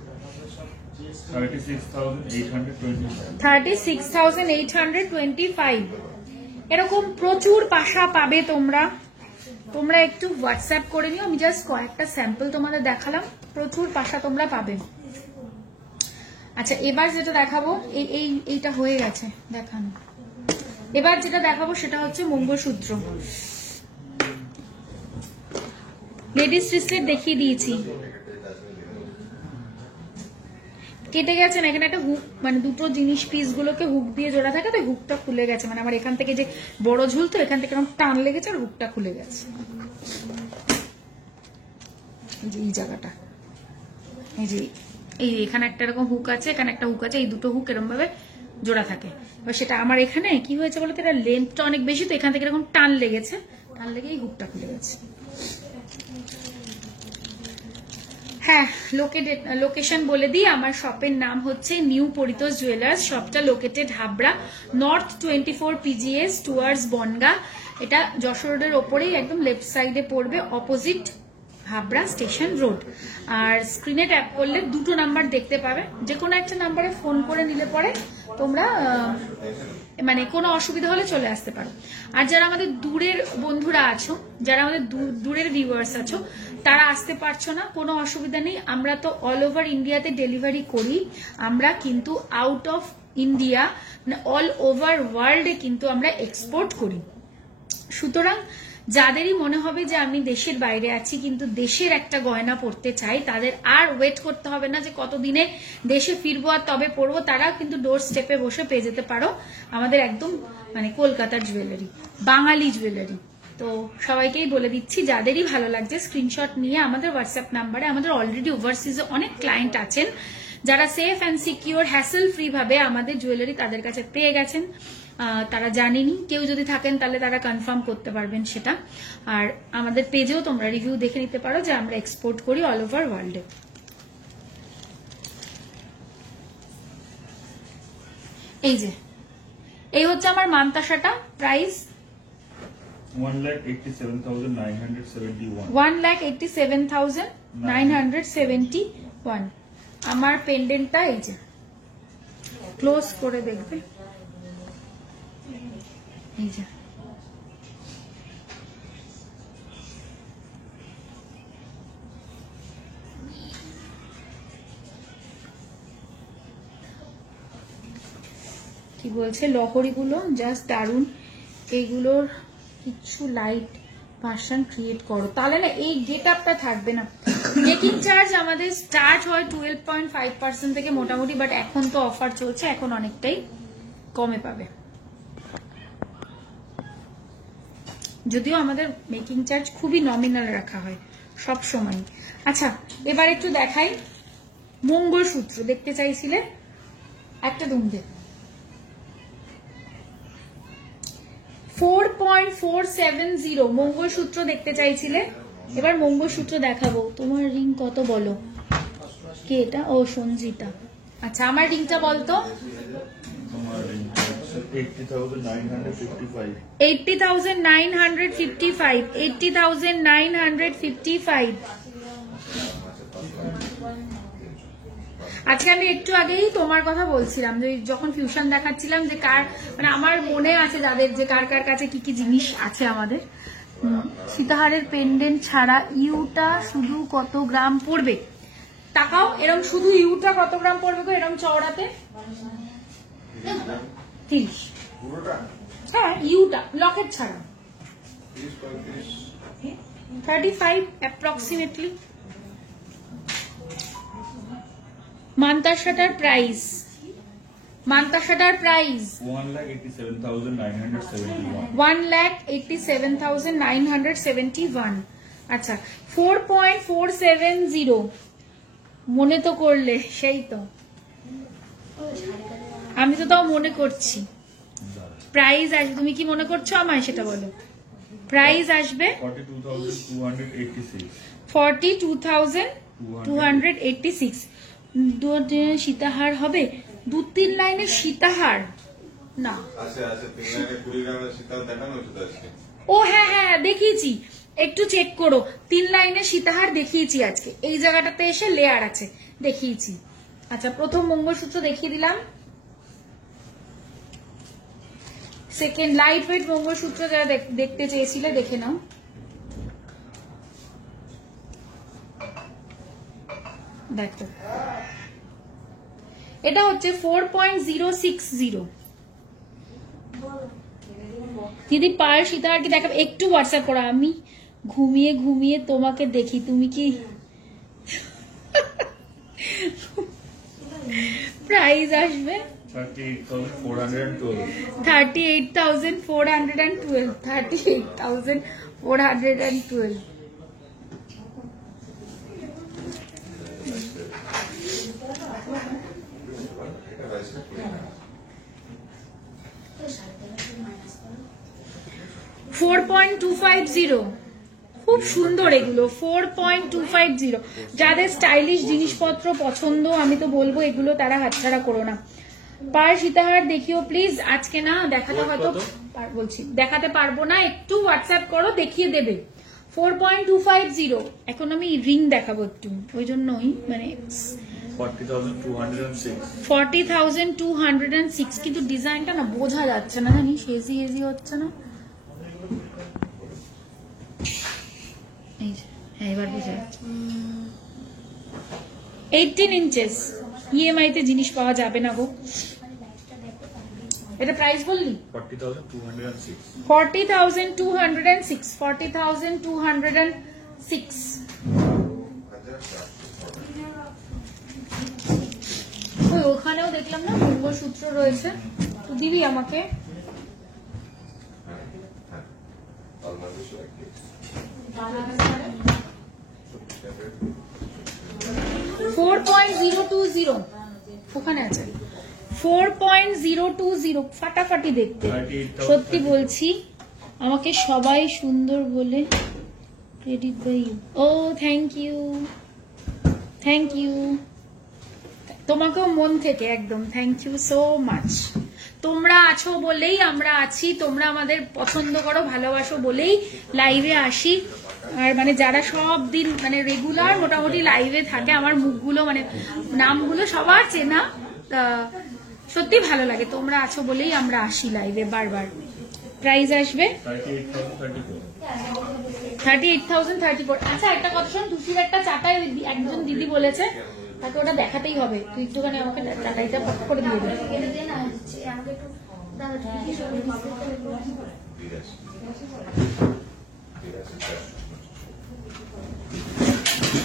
36,825. 36,825 এরকম প্রচুর পাশা পাবে তোমরা তোমরা একটু হোয়াটসঅ্যাপ করে নিও আমি জাস্ট কয়েকটা স্যাম্পল তোমাদের দেখালাম প্রচুর পাশা তোমরা পাবে আচ্ছা এবার যেটা দেখাবো এইটা হয়ে গেছে দেখানো এবার যেটা দেখাবো সেটা হচ্ছে মঙ্গলসূত্র লেডিস রিস্টলেট দেখিয়ে দিয়েছি কেটে গেছে না এখানে একটা হুক মানে দুটো জিনিস পিস গুলোকে হুক দিয়ে জোড়া থাকে তো হুকটা খুলে গেছে মানে আমার এখান থেকে যে বড় ঝুল তো এখান থেকে এরকম টান লেগেছে আর হুকটা খুলে গেছে এই যে এই জায়গাটা এই যে এই এখানে একটা এরকম হুক আছে এখানে একটা হুক আছে এই দুটো হুক এরকম ভাবে জোড়া থাকে এবার সেটা আমার এখানে কি হয়েছে বলতো এটা লেন্থটা অনেক বেশি তো এখান থেকে এরকম টান লেগেছে টান লেগে এই হুকটা খুলে গেছে হ্যাঁ লোকেশন বলে দিই আমার শপের নাম হচ্ছে নিউ পরিতোষ জুয়েলার্স শপটা located Habra north 24 PGS towards Bongaon এটা যশোর রোডের ওপরেই একদম লেফট সাইডে পড়বে অপোজিট হাবড়া স্টেশন রোড আর স্ক্রিনে ট্যাপ করলে দুটো নাম্বার দেখতে পাবে যে কোনো একটা নাম্বারে ফোন করে নিলে পরে তোমরা মানে কোনো অসুবিধা হলে চলে আসতে পারো আর যারা আমাদের দূরের বন্ধুরা আছো যারা আমাদের দূরের ভিউয়ার্স আছো তারা আসতে পারছো না কোনো অসুবিধা নেই আমরা তো অল ওভার ইন্ডিয়াতে ডেলিভারি করি আমরা কিন্তু আউট অফ ইন্ডিয়া মানে অল ওভার ওয়ার্ল্ডে কিন্তু আমরা এক্সপোর্ট করি সুতরাং যাদেরই মনে হবে যে আমি দেশের বাইরে আছি কিন্তু দেশের একটা গয়না পরতে চাই তাদের আর ওয়েট করতে হবে না যে কতদিনে দেশে ফিরবো আর তবে পরবো তারা কিন্তু ডোর স্টেপে বসে পেয়ে যেতে পারো আমাদের একদম মানে কলকাতার জুয়েলারি বাঙালি জুয়েলারি তো সবাইকেই বলে দিচ্ছি যাদেরই ভালো লাগছে স্ক্রিনশট নিয়ে আমাদের হোয়াটসঅ্যাপ নাম্বারে আমাদের অলরেডি ওভারসিজে অনেক ক্লায়েন্ট আছেন যারা safe and secure hassle free ভাবে আমাদের জুয়েলারি তাদের কাছে পেয়ে গেছেন তারা জানেনি কেউ যদি থাকেন তাহলে তারা কনফার্ম করতে পারবেন সেটা আর আমাদের পেজেও তোমরা রিভিউ দেখে নিতে পারো যে আমরা এক্সপোর্ট করি অল ওভার ওয়ার্ল্ডে এই যে এই হচ্ছে আমার মান্তাসাটা প্রাইস 1,87,971. 1,87,971 আমার পেন্ডেন্টটা এই যে ক্লোজ করে দেখবে এই যে কি বলছে লহরিগুলো জাস্ট দারুন এইগুলোর কিছু লাইট ভার্সন ক্রিয়েট করো তাহলে না এই গেট আপটা থাকবে না মেকিং চার্জ আমাদের স্টার্ট হয় 12.5% থেকে মোটামুটি বাট এখন তো অফার চলছে এখন অনেকটাই কমে পাবে যদিও আমাদের মেকিং চার্জ খুবই নমিনাল রাখা হয় সব সময় আচ্ছা এবার একটু দেখাই মঙ্গলসূত্র দেখতে চাইছিলে একটা দুমদে 4.470 মঙ্গলসূত্র দেখতে চাইছিলে এবার মঙ্গলসূত্র দেখাবো তোমার রিং কত বলো কে এটা ও সঞ্জিতা আচ্ছা আমার রিংটা বলতো 80,955. 80,955 আজকে আমি একটু আগেই তোমার কথা বলছিলাম যে যখন ফিউশন দেখাচ্ছিলাম যে কার মানে আমার মনে আছে যাদের যে কার কার কাছে কি কি জিনিস আছে আমাদের সীতাহারের পেন্ডেন্ট ছাড়া ইউটা শুধু কত গ্রাম পড়বে টাকাও এরকম শুধু ইউটা কত গ্রাম পড়বে গো এরকম চওড়াতে 30 হ্যাঁ ইউটা লকেট ছাড়া 35 অ্যাপ্রক্সিমেটলি মান্তাসাটার প্রাইস 1,87,971. 1,87,971 আচ্ছা 4.470 মনে তো করলে, সেই তো আমি তো তাও মনে করছি। প্রাইস আসবে, তুমি কি মনে করছো আমায় সেটা বলো। প্রাইস আসবে 42,286 42,286। সীতাহার হবে 2-3 লাইনের সীতাহার না। আছে 3 লাইনে 20 গ্রামের সীতাহার দেখানো হয়েছে আজকে। ও হ্যাঁ হ্যাঁ দেখিয়েছি, একটু চেক করো। 3 লাইনের সীতাহার দেখিয়েছি আজকে, এই জায়গাটাতে এসে লেয়ার আছে দেখিয়েছি। আচ্ছা, প্রথম মঙ্গলসূত্র দেখিয়ে দিলাম। সেকেন্ড লাইট ওয়েট মঙ্গলসূত্র যারা দেখতে চেয়েছিলে দেখে নাও। দেখো এটা হচ্ছে 4.060। দিদি পার সীতাহার কি দেখাবে? একটু হোয়াটসঅ্যাপ করো, আমি ঘুমিয়ে ঘুমিয়ে তোমাকে দেখি, তুমি কি। প্রাইস আসবে 38,412 38,412 38,412। এটা হয়েছে 20 গ্রাম। 4.250 খুব সুন্দর এগুলো। 4.250 যাদের স্টাইলিশ জিনিসপত্র পছন্দ, আমি তো বলবো এগুলো তারা হাতছাড়া করো না। পার সীতাহার দেখিও প্লিজ। আজকে না দেখাতে হয়তো বলছি দেখাতে পারবো না, একটু হোয়াটসঅ্যাপ করো দেখিয়ে দেবে। 4.250। এখন আমি রিং দেখাবো একটু, ওই জন্যই মানে 40,206 40,206। কিন্তু ডিজাইনটা না বোঝা যাচ্ছে না, জানিস হেজি হেজি হচ্ছে না। এই যে, হ্যাঁ এবার বোঝা যাচ্ছে। 18 ইঞ্চেস। ইএমআই তে জিনিস পাওয়া যাবে না গো। এটা প্রাইস বললি? 40,206 40,206 40,206। ওই ওখানেও দেখলাম না মঙ্গলসূত্র রয়েছে, তো দিবি আমাকে। অলমোস্ট একই। 4.020 ওখানে আছে। 4.020 ফাটাফাটি দেখতে। সত্যি বলছি, আমাকে সবাই সুন্দর বলে credit by you. Oh thank you, thank you. তোমাকেও মন থেকে একদম থ্যাংক ইউ সো মাচ। তোমরা আছো বলেই আমরা আছি, তোমরা আমাদের পছন্দ করো ভালোবাসো বলেই লাইভে আসি। আর মানে যারা সব দিন মানে রেগুলার মোটামুটি লাইভে থাকে, আমার মুখগুলো মানে নামগুলো সবার চেনা, সত্যি ভালো লাগে। তোমরা আছো বলেই আমরা আসি লাইভে বারবার। প্রাইস আসবে 38,034। আচ্ছা একটা কথা শোন, তুষির একটা চাটাই একজন দিদি বলেছে, তাকে ওটা দেখাতেই হবে। তুই একটুখানি আমাকে চাটাইটা পট করে দিয়ে দে।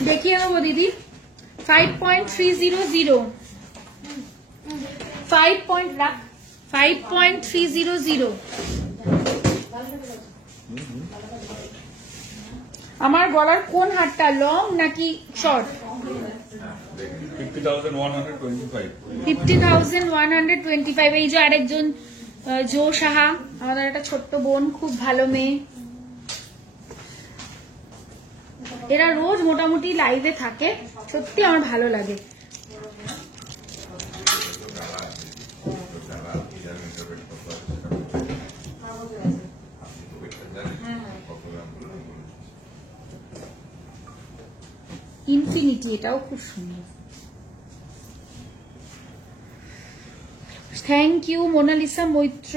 দেখিয়ে নেবো দিদি। 5.300 5.300। আমার গলার কোন হারটা লং নাকি শর্ট? 50,125 50,125। এই যে আরেকজন জো সাহা, আমাদের একটা ছোট্ট বোন, খুব ভালো মেয়ে। এরা রোজ মোটামুটি লাইভে থাকে, সত্যি আমার ভালো লাগে। ইনফিনিটি, এটাও খুব সুন্দর। Thank you Monalisa Maitra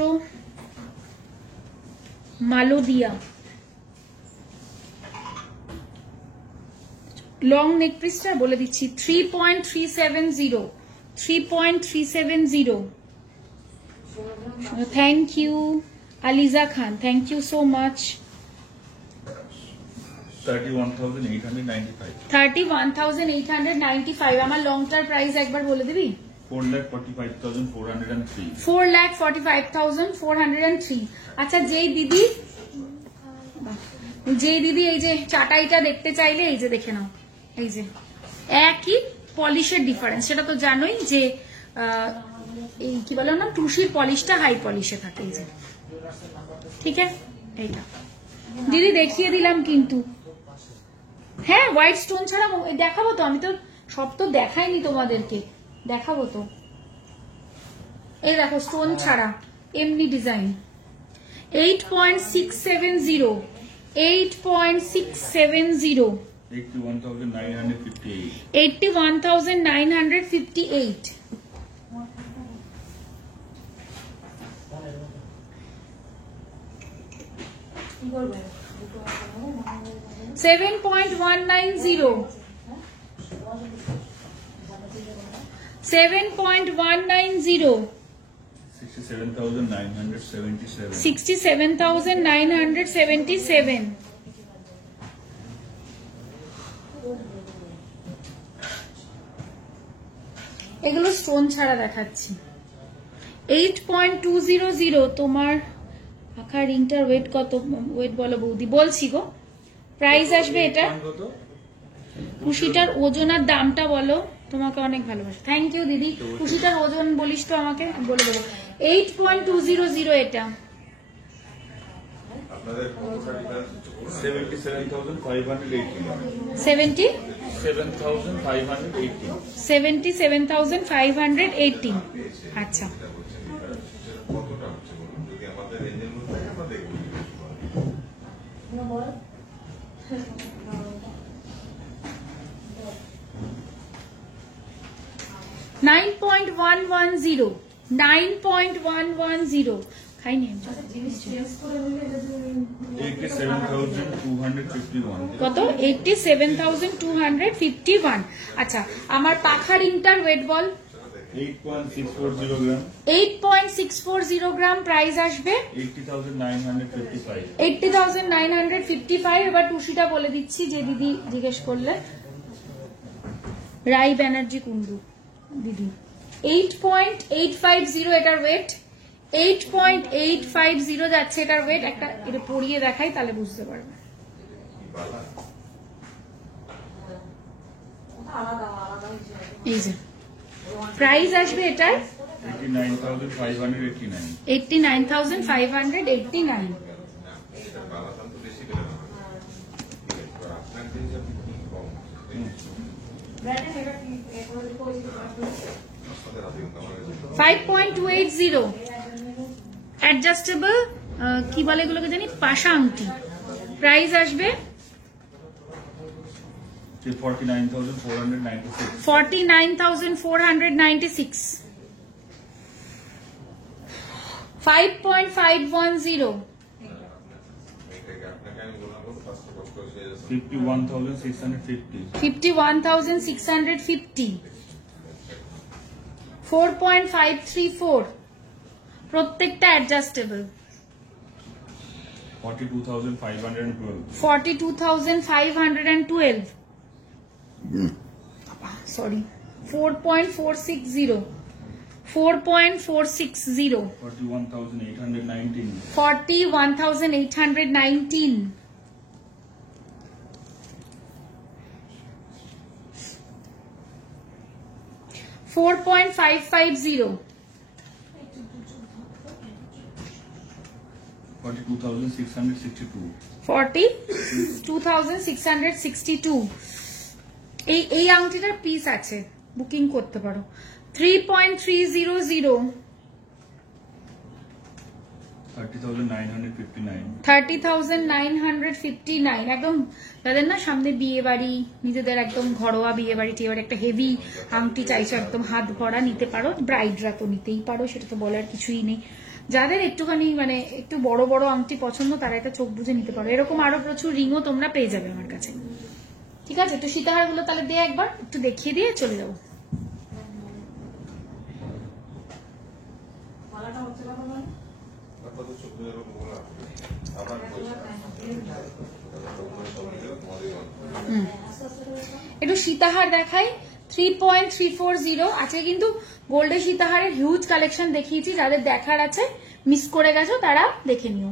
Malodia. Long neck পিসটা বলে দিচ্ছি 3.370 3.370। Thank you Aliza Khan, thank you so much. 31,895 31,895। আমার লংটার প্রাইস একবার বলে দিবি? 4,45,403 4,45,403। আচ্ছা যেই দিদি এই যে চাটাইটা দেখতে চাইলে এই যে দেখে নাও, এই যে একই পলিশের ডিফারেন্স, সেটা তো জানোই যে এই কি বলো না, টুসির পলিশটা হাই পলিশে থাকে। এই যে ঠিক আছে, এইটা দিদি দেখিয়ে দিলাম কিন্তু। হ্যাঁ, হোয়াইট স্টোন ছাড়া দেখাবো তো, আমি তো সব তো দেখাইনি তোমাদেরকে, দেখাবো তো। এই দেখো স্টোন ছাড়া এমনি ডিজাইন। 8.670, 8.670, 81,958. 81,958। কি করবে? 7.190, 7.190, 67,977. 67,977। এগুলো স্টোন ছাড়া দেখাচ্ছি। 8.200, তোমার পাখা রিংটার ওয়েট কত? ওয়েট বলো বৌদি। বলছি গো, প্রাইস আসবে এটা। কত? কুশিটার ওজন আর দামটা বলো। তোমাকে অনেক ভালোবাসা। থ্যাংক ইউ দিদি। কুশিটার ওজন বলিস তো আমাকে, বলে দেবো। 8.200 এটা। আপনাদের কতটা ডিফারেন্স হচ্ছে বলুন? 77,580. 70, 7,580. 77,580। আচ্ছা, এটা বলছেন ডিফারেন্স কতটা হচ্ছে বলুন? যদি আমাদের রেঞ্জের মধ্যে থাকে আমরা দেখবো। বল 9.110, 9.110। খাইনি আমি। জিনিস চেঞ্জ করে নিলে যদি 87,251. কত? 87,251। আচ্ছা, আমার পাখা রিংটার ওয়েট বল। 8.640 gram. 8.640 গ্রাম। প্রাইস আসবে 80,955. 80,955। এবার টুসিটা বলে দিচ্ছি, যে দিদি জিজ্ঞেস করলে। রাই ব্যানার্জি কুন্ডু দিদি। 8.850 এটার ওয়েট। 8.850 যাচ্ছে এটার ওয়েট। একটা এটা পরিয়ে দেখাই, তাহলে বুঝতে পারবে। আলাদা আলাদা হিসেবে এই যে প্রাইস আসবে এটার 89,589. 89,589। এটা বালাতাম তো বেশি পেলাম না। ঠিক আছে, এবার আপনার জিনিস আপনি কি কম? ব্র্যান্ডের এটা কি করে দিতে আপনাদের হাতে কিন্তু আমার কাছে 5.280 অ্যাডজাস্টেবল কি বলে এগুলোকে জানি, পাশা আংটি। প্রাইস আসবে 49,496. 49,496। 5.510, এটাকে আপনাকে আমি বললাম ফার্স্ট কষ্ট হয়ে যাচ্ছে। 51,650. 51,650। 4.534, প্রত্যেকটা অ্যাডজাস্টেবল। 42,512. 42,512। সরি, 4.460, 4.460, 41,819. 41,819। 4.550, 42,662. 42,662। এই আংটিটার পিস আছে, বুকিং করতে পারো। 3.300, 30,959. 30,959। একদম তাদের না সামনে বিয়ে বাড়ি, নিজেদের একদম ঘরোয়া বিয়ে বাড়ি টিয়ে বাড়ি, একটা হেভি আংটি চাইছো, একদম হাত ভরা, নিতে পারো। ব্রাইডরা তো নিতেই পারো, সেটা তো বলার কিছুই নেই। যাদের একটুখানি মানে একটু বড় বড় আংটি পছন্দ, তারা এটা চোখ বুঝে নিতে পারো। এরকম আরো প্রচুর রিংও তোমরা পেয়ে যাবে আমার কাছে। ঠিক আছে, তো সীতাহার গুলো তাহলে দিয়ে একবার একটু দেখিয়ে দিয়ে চলে যাবো। মালাটা হচ্ছে না বলো আপনার তো 14,000 বলা আবার একটু সীতাহার দেখাই। 3.340। আজকে কিন্তু গোল্ডের সীতাহারের হিউজ কালেকশন দেখিয়েছি, যাদের দেখার আছে মিস করে গেছো তারা দেখে নিও।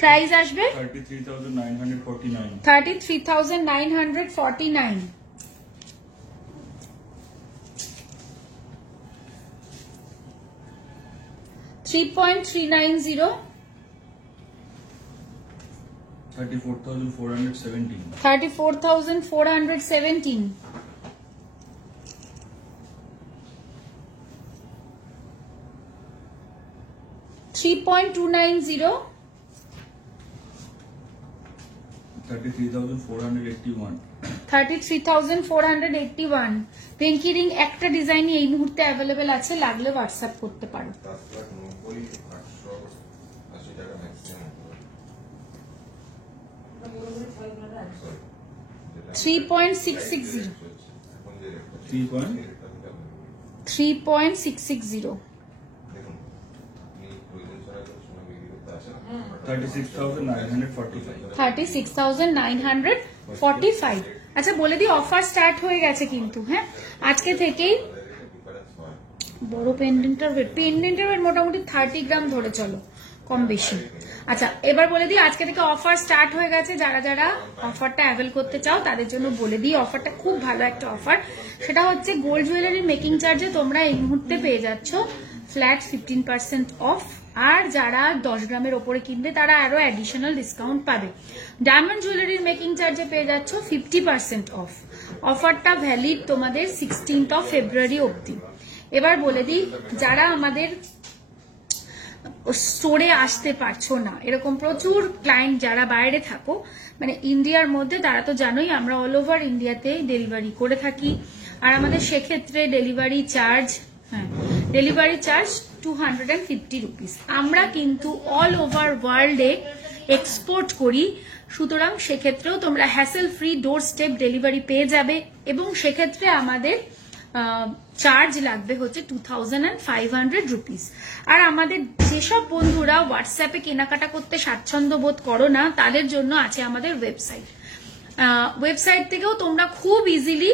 প্রাইস আসবে 33,949. 33,949। 3.390, 34,417. 34,417, 3.290, 33,481. 33,481. পিঙ্কি রিং একটা ডিজাইনই এই মুহূর্তে অ্যাভেলেবেল আছে, লাগলে হোয়াটসঅ্যাপ করতে পারো। 7,90,880 টাকা ম্যাক্সিমাম। 3.660, এখন যে রেটটা 3.660, দেখুন, আপনি প্রয়োজন ছাড়া করে সোনা বিক্রি করতে আসেন। 36,945. 36,945। আচ্ছা বলে দিই, অফার স্টার্ট হয়ে গেছে কিন্তু। হ্যাঁ, আজকে থেকেই ডিফারেন্স হয়। বড় পেন্ডেন্টের ওয়েট মোটামুটি 30 গ্রাম ধরে চলো, কম বেশি। আচ্ছা এবার বলে দিই, আজকে থেকে অফার স্টার্ট হয়ে গেছে। যারা যারা অফারটা অ্যাভেল করতে চাও তাদের জন্য বলে দিই, অফারটা খুব ভালো একটা অফার। সেটা হচ্ছে গোল্ড জুয়েলারি মেকিং চার্জে তোমরা এই মুহূর্তে পেয়ে যাচ্ছ ফ্ল্যাট 15% অফ। আর যারা 10 গ্রামের ওপরে কিনবে তারা আরো অ্যাডিশনাল ডিসকাউন্ট পাবে। ডায়মন্ড জুয়েলারির মেকিং চার্জে পেয়ে যাচ্ছ 50% অফ। অফারটা ভ্যালিড তোমাদের 16 ফেব্রুয়ারি অবধি। এবার বলে দিই, যারা আমাদের স্টোরে আসতে পারছো না, এরকম প্রচুর ক্লায়েন্ট যারা বাইরে থাকো, মানে ইন্ডিয়ার মধ্যে, তারা তো জানোই আমরা অল ওভার ইন্ডিয়াতে ডেলিভারি করে থাকি। আর আমাদের সেক্ষেত্রে ডেলিভারি চার্জ 250 রুপিস। আমরা কিন্তু অল ওভার ওয়ার্ল্ডে এক্সপোর্ট করি, সুতরাং সেক্ষেত্রেও তোমরা হ্যাসেল ফ্রি ডোর স্টেপ ডেলিভারি পেয়ে যাবে। এবং সেক্ষেত্রে আমাদের চার্জ লাগবে হচ্ছে 2500 রুপিস। আর আমাদের যেসব বন্ধুরা হোয়াটসঅ্যাপে কেনাকাটা করতে স্বাচ্ছন্দ্য বোধ করো না, তাদের জন্য আছে আমাদের ওয়েবসাইট। ওয়েবসাইট থেকেও তোমরা খুব ইজিলি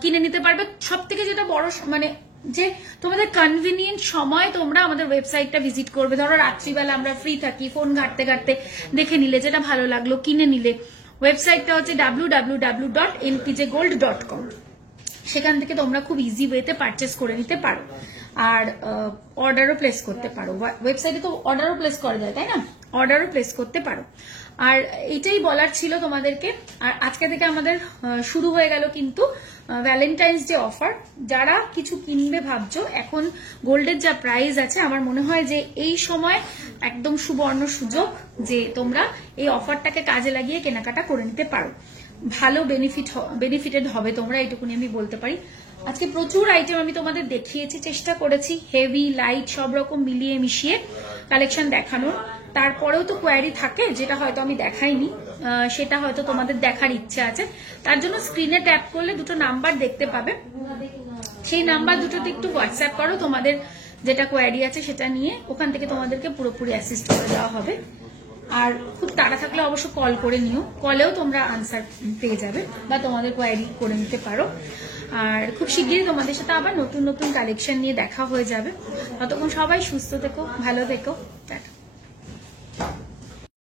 কিনে নিতে পারবে। সব থেকে যেটা বড় মানে যে তোমাদের কনভিনিয়েন্ট সময় তোমরা আমাদের ওয়েবসাইটটা ভিজিট করবে। ধরো রাত্রিবেলা আমরা ফ্রি থাকি, ফোন ঘাটতে ঘাটতে দেখে নিলে, যেটা ভালো লাগলো কিনে নিলে। ওয়েবসাইটটা হচ্ছে www.npjgold.com। সেখান থেকে তোমরা খুব ইজি ওয়েতে পারচেস করে নিতে পারো আর অর্ডারও প্লেস করতে পারো। ওয়েবসাইটে তো অর্ডারও প্লেস করা যায়, তাই না? অর্ডারও প্লেস করতে পারো। আর এটাই বলার ছিল তোমাদেরকে। আর আজকে থেকে আমাদের শুরু হয়ে গেল কিন্তু ভ্যালেন্টাইন্স ডে অফার। যারা কিছু কিনবে ভাবছো, এখন গোল্ডের যা প্রাইস আছে, আমার মনে হয় যে এই সময় একদম সুবর্ণ সুযোগ যে তোমরা এই অফারটাকে কাজে লাগিয়ে কেনাকাটা করে নিতে পারো। ভালো বেনিফিটেড হবে তোমরা, এইটুকুনি আমি বলতে পারি। আজকে প্রচুর আইটেম আমি তোমাদের দেখিয়েছি, চেষ্টা করেছি হেভি লাইট সব রকম মিলিয়ে মিশিয়ে কালেকশন দেখানোর। তারপরেও তো কোয়ারি থাকে যেটা হয়তো আমি দেখাইনি, সেটা হয়তো তোমাদের দেখার ইচ্ছা আছে। তার জন্য স্ক্রিনে ট্যাপ করলে দুটো নাম্বার দেখতে পাবে, সেই নাম্বার দুটোতে একটু হোয়াটসঅ্যাপ করো তোমাদের যেটা কোয়ারি আছে সেটা নিয়ে। ওখান থেকে তোমাদেরকে পুরোপুরি অ্যাসিস্ট করে দেওয়া হবে। আর খুব তাড়া থাকলে অবশ্য কল করে নিও, কলেও তোমরা আনসার পেয়ে যাবে বা তোমাদের কোয়ারি করে নিতে পারো। আর খুব শিগগিরই তোমাদের সাথে আবার নতুন নতুন কালেকশন নিয়ে দেখা হয়ে যাবে। ততক্ষণ সবাই সুস্থ থেকো, ভালো থেকো, টাটা।